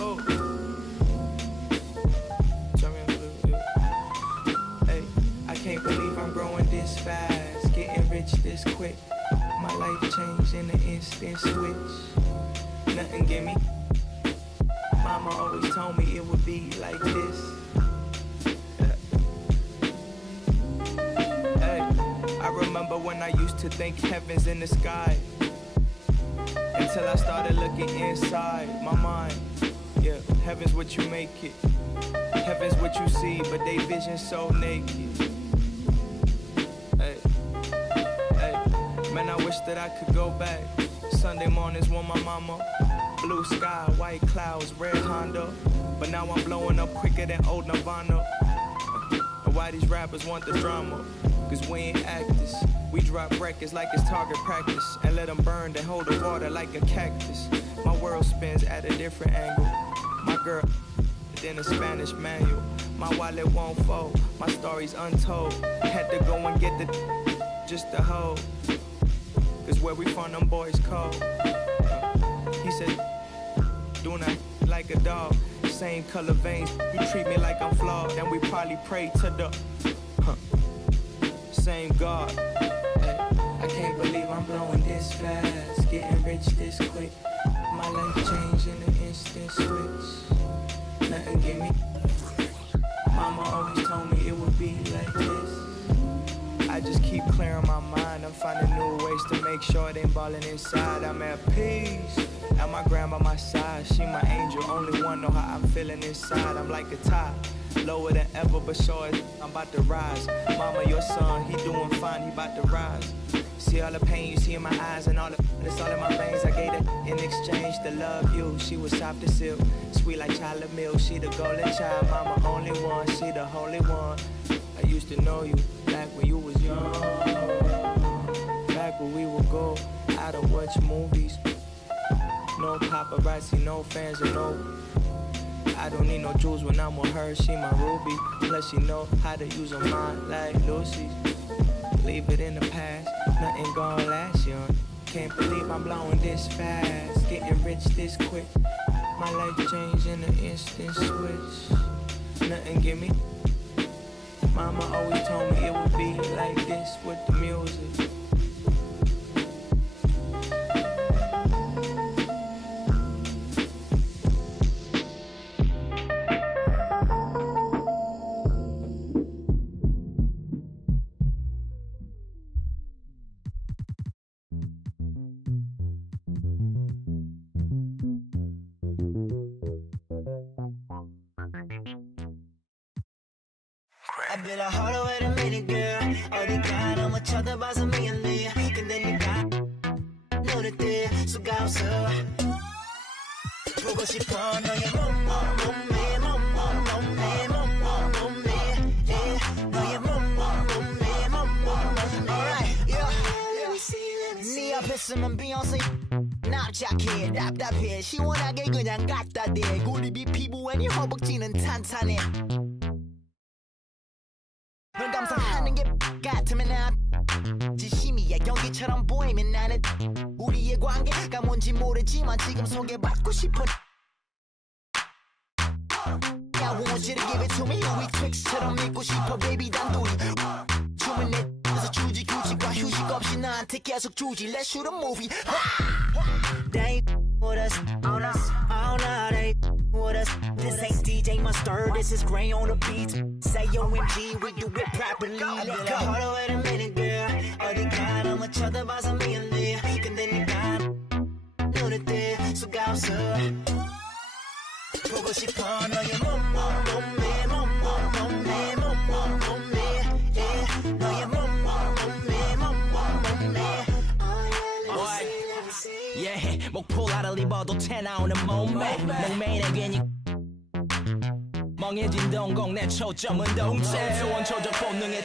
Oh. Turn me up a little bit. Hey, I can't believe I'm growing this fast, getting rich this quick. My life changed in an instant switch. Nothing give me. Mama always told me it would be like this. Hey, I remember when I used to think heaven's in the sky, until I started looking inside my mind. Yeah, heaven's what you make it. Heaven's what you see, but they vision so naked. Hey, man, I wish that I could go back. Sunday mornings when my mama, blue sky, white clouds, red Honda. But now I'm blowing up quicker than old Nirvana. And why these rappers want the drama? Cause we ain't actors. We drop records like it's target practice, and let them burn to hold the water like a cactus. My world spins at a different angle. My girl in a Spanish manual. My wallet won't fold, my story's untold. Had to go and get the just to hold. Cause where we from, them boys cold. He said, doing that like a dog. Same color veins, you treat me like I'm flawed. And we probably pray to the same God. Hey, I can't believe I'm blowing this fast, getting rich this quick. My life changed in an instant switch. Nothing give me. Mama always told me it would be like this. I just keep clearing my mind. I'm finding new ways to make sure it ain't balling inside. I'm at peace. At my grandma my side, she my angel. Only one know how I'm feeling inside. I'm like a tide, lower than ever, but sure as I'm about to rise. Mama, your son, he doing fine, he about to rise. See all the pain you see in my eyes and all it's all in my veins. I gave it in exchange to love you. She was soft as silk, sweet like chocolate milk. She the golden child, mama only one. She the holy one. I used to know you back when you was young, back when we would go out and watch movies. No paparazzi, no fans, and no. I don't need no jewels when I'm with her. She my ruby. Plus she know how to use her mind like Lucy's. Leave it in the past, nothing gon' last young. Can't believe I'm blowing this fast, getting rich this quick. My life changed in an instant switch. Nothing give me. Mama always told me it would be like this with the music. I built a harder way to meet it, girl. 어디가 너무 쳐다봐서 미안해. 근데 네가 눈에 띄 수가 없어. 보고 싶어 너의 몸매 너의 몸매. Alright, yeah. 네 앞에 있으면 비욘세 납작해 답답해 시원하게 그냥 갖다 대. 구립이 피부에 네 허벅지는 탄탄해. 널 감상하는 게 같으면 난 진심이야. 연기처럼 보이면 나는 우리의 관계가 뭔지 모르지만 지금 소개받고 싶어. I want you to give it to me. Louis Twix처럼 믿고 싶어 baby 단둘이. 춤은 내에서 주지 규칙과 휴식 없이 나한테 계속 주지. Let's shoot a movie. They with us all night. They with us. This ain't DJ Mustard. This is Gray on the beat. Say OMG, we do it properly. I built a harder way to meet it, girl. 어디가 너무 쳐다봐서 미안해. 근데 네가 눈에 띄 수가 없어. 보고 싶어 너의 몸매 너의 몸매. 목폴라를 입어도 태 나오는 몸매. 맹매인에 괜히 멍해진 동공. 내 초점은 동체. 원초적 본능에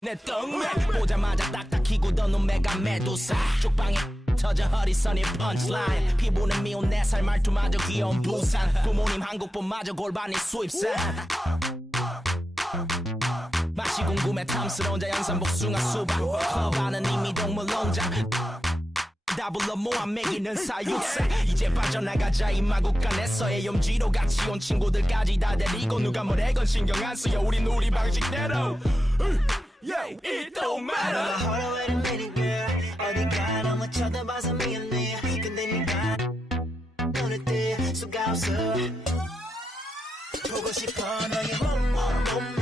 내 똥매. 보자마자 딱딱히 굳어놓은 메가 메두사. 쪽방에 터져 허리선이 펀치라인. 피부는 미운 4살 말투마저 귀여운 부산. 부모님 한국분마저 골반이 수입산. 맛이 궁금해 탐스러운 자연산 복숭아 수박. 커버는 이미 동물 농장. 다 불러 모아 매기는 사육사 이제 빠져나가자 이 마구간에서의 염지로 같이 온 친구들까지 다 데리고 누가 뭐래건 신경 안 써요 우린 우리 방식대로 Yeah, it don't matter Hold on, wait a minute, girl. 어디가 너무 쳐다봐서 미안해. 근데 네가 눈을 뜰 수가 없어. 보고 싶어 너의 몸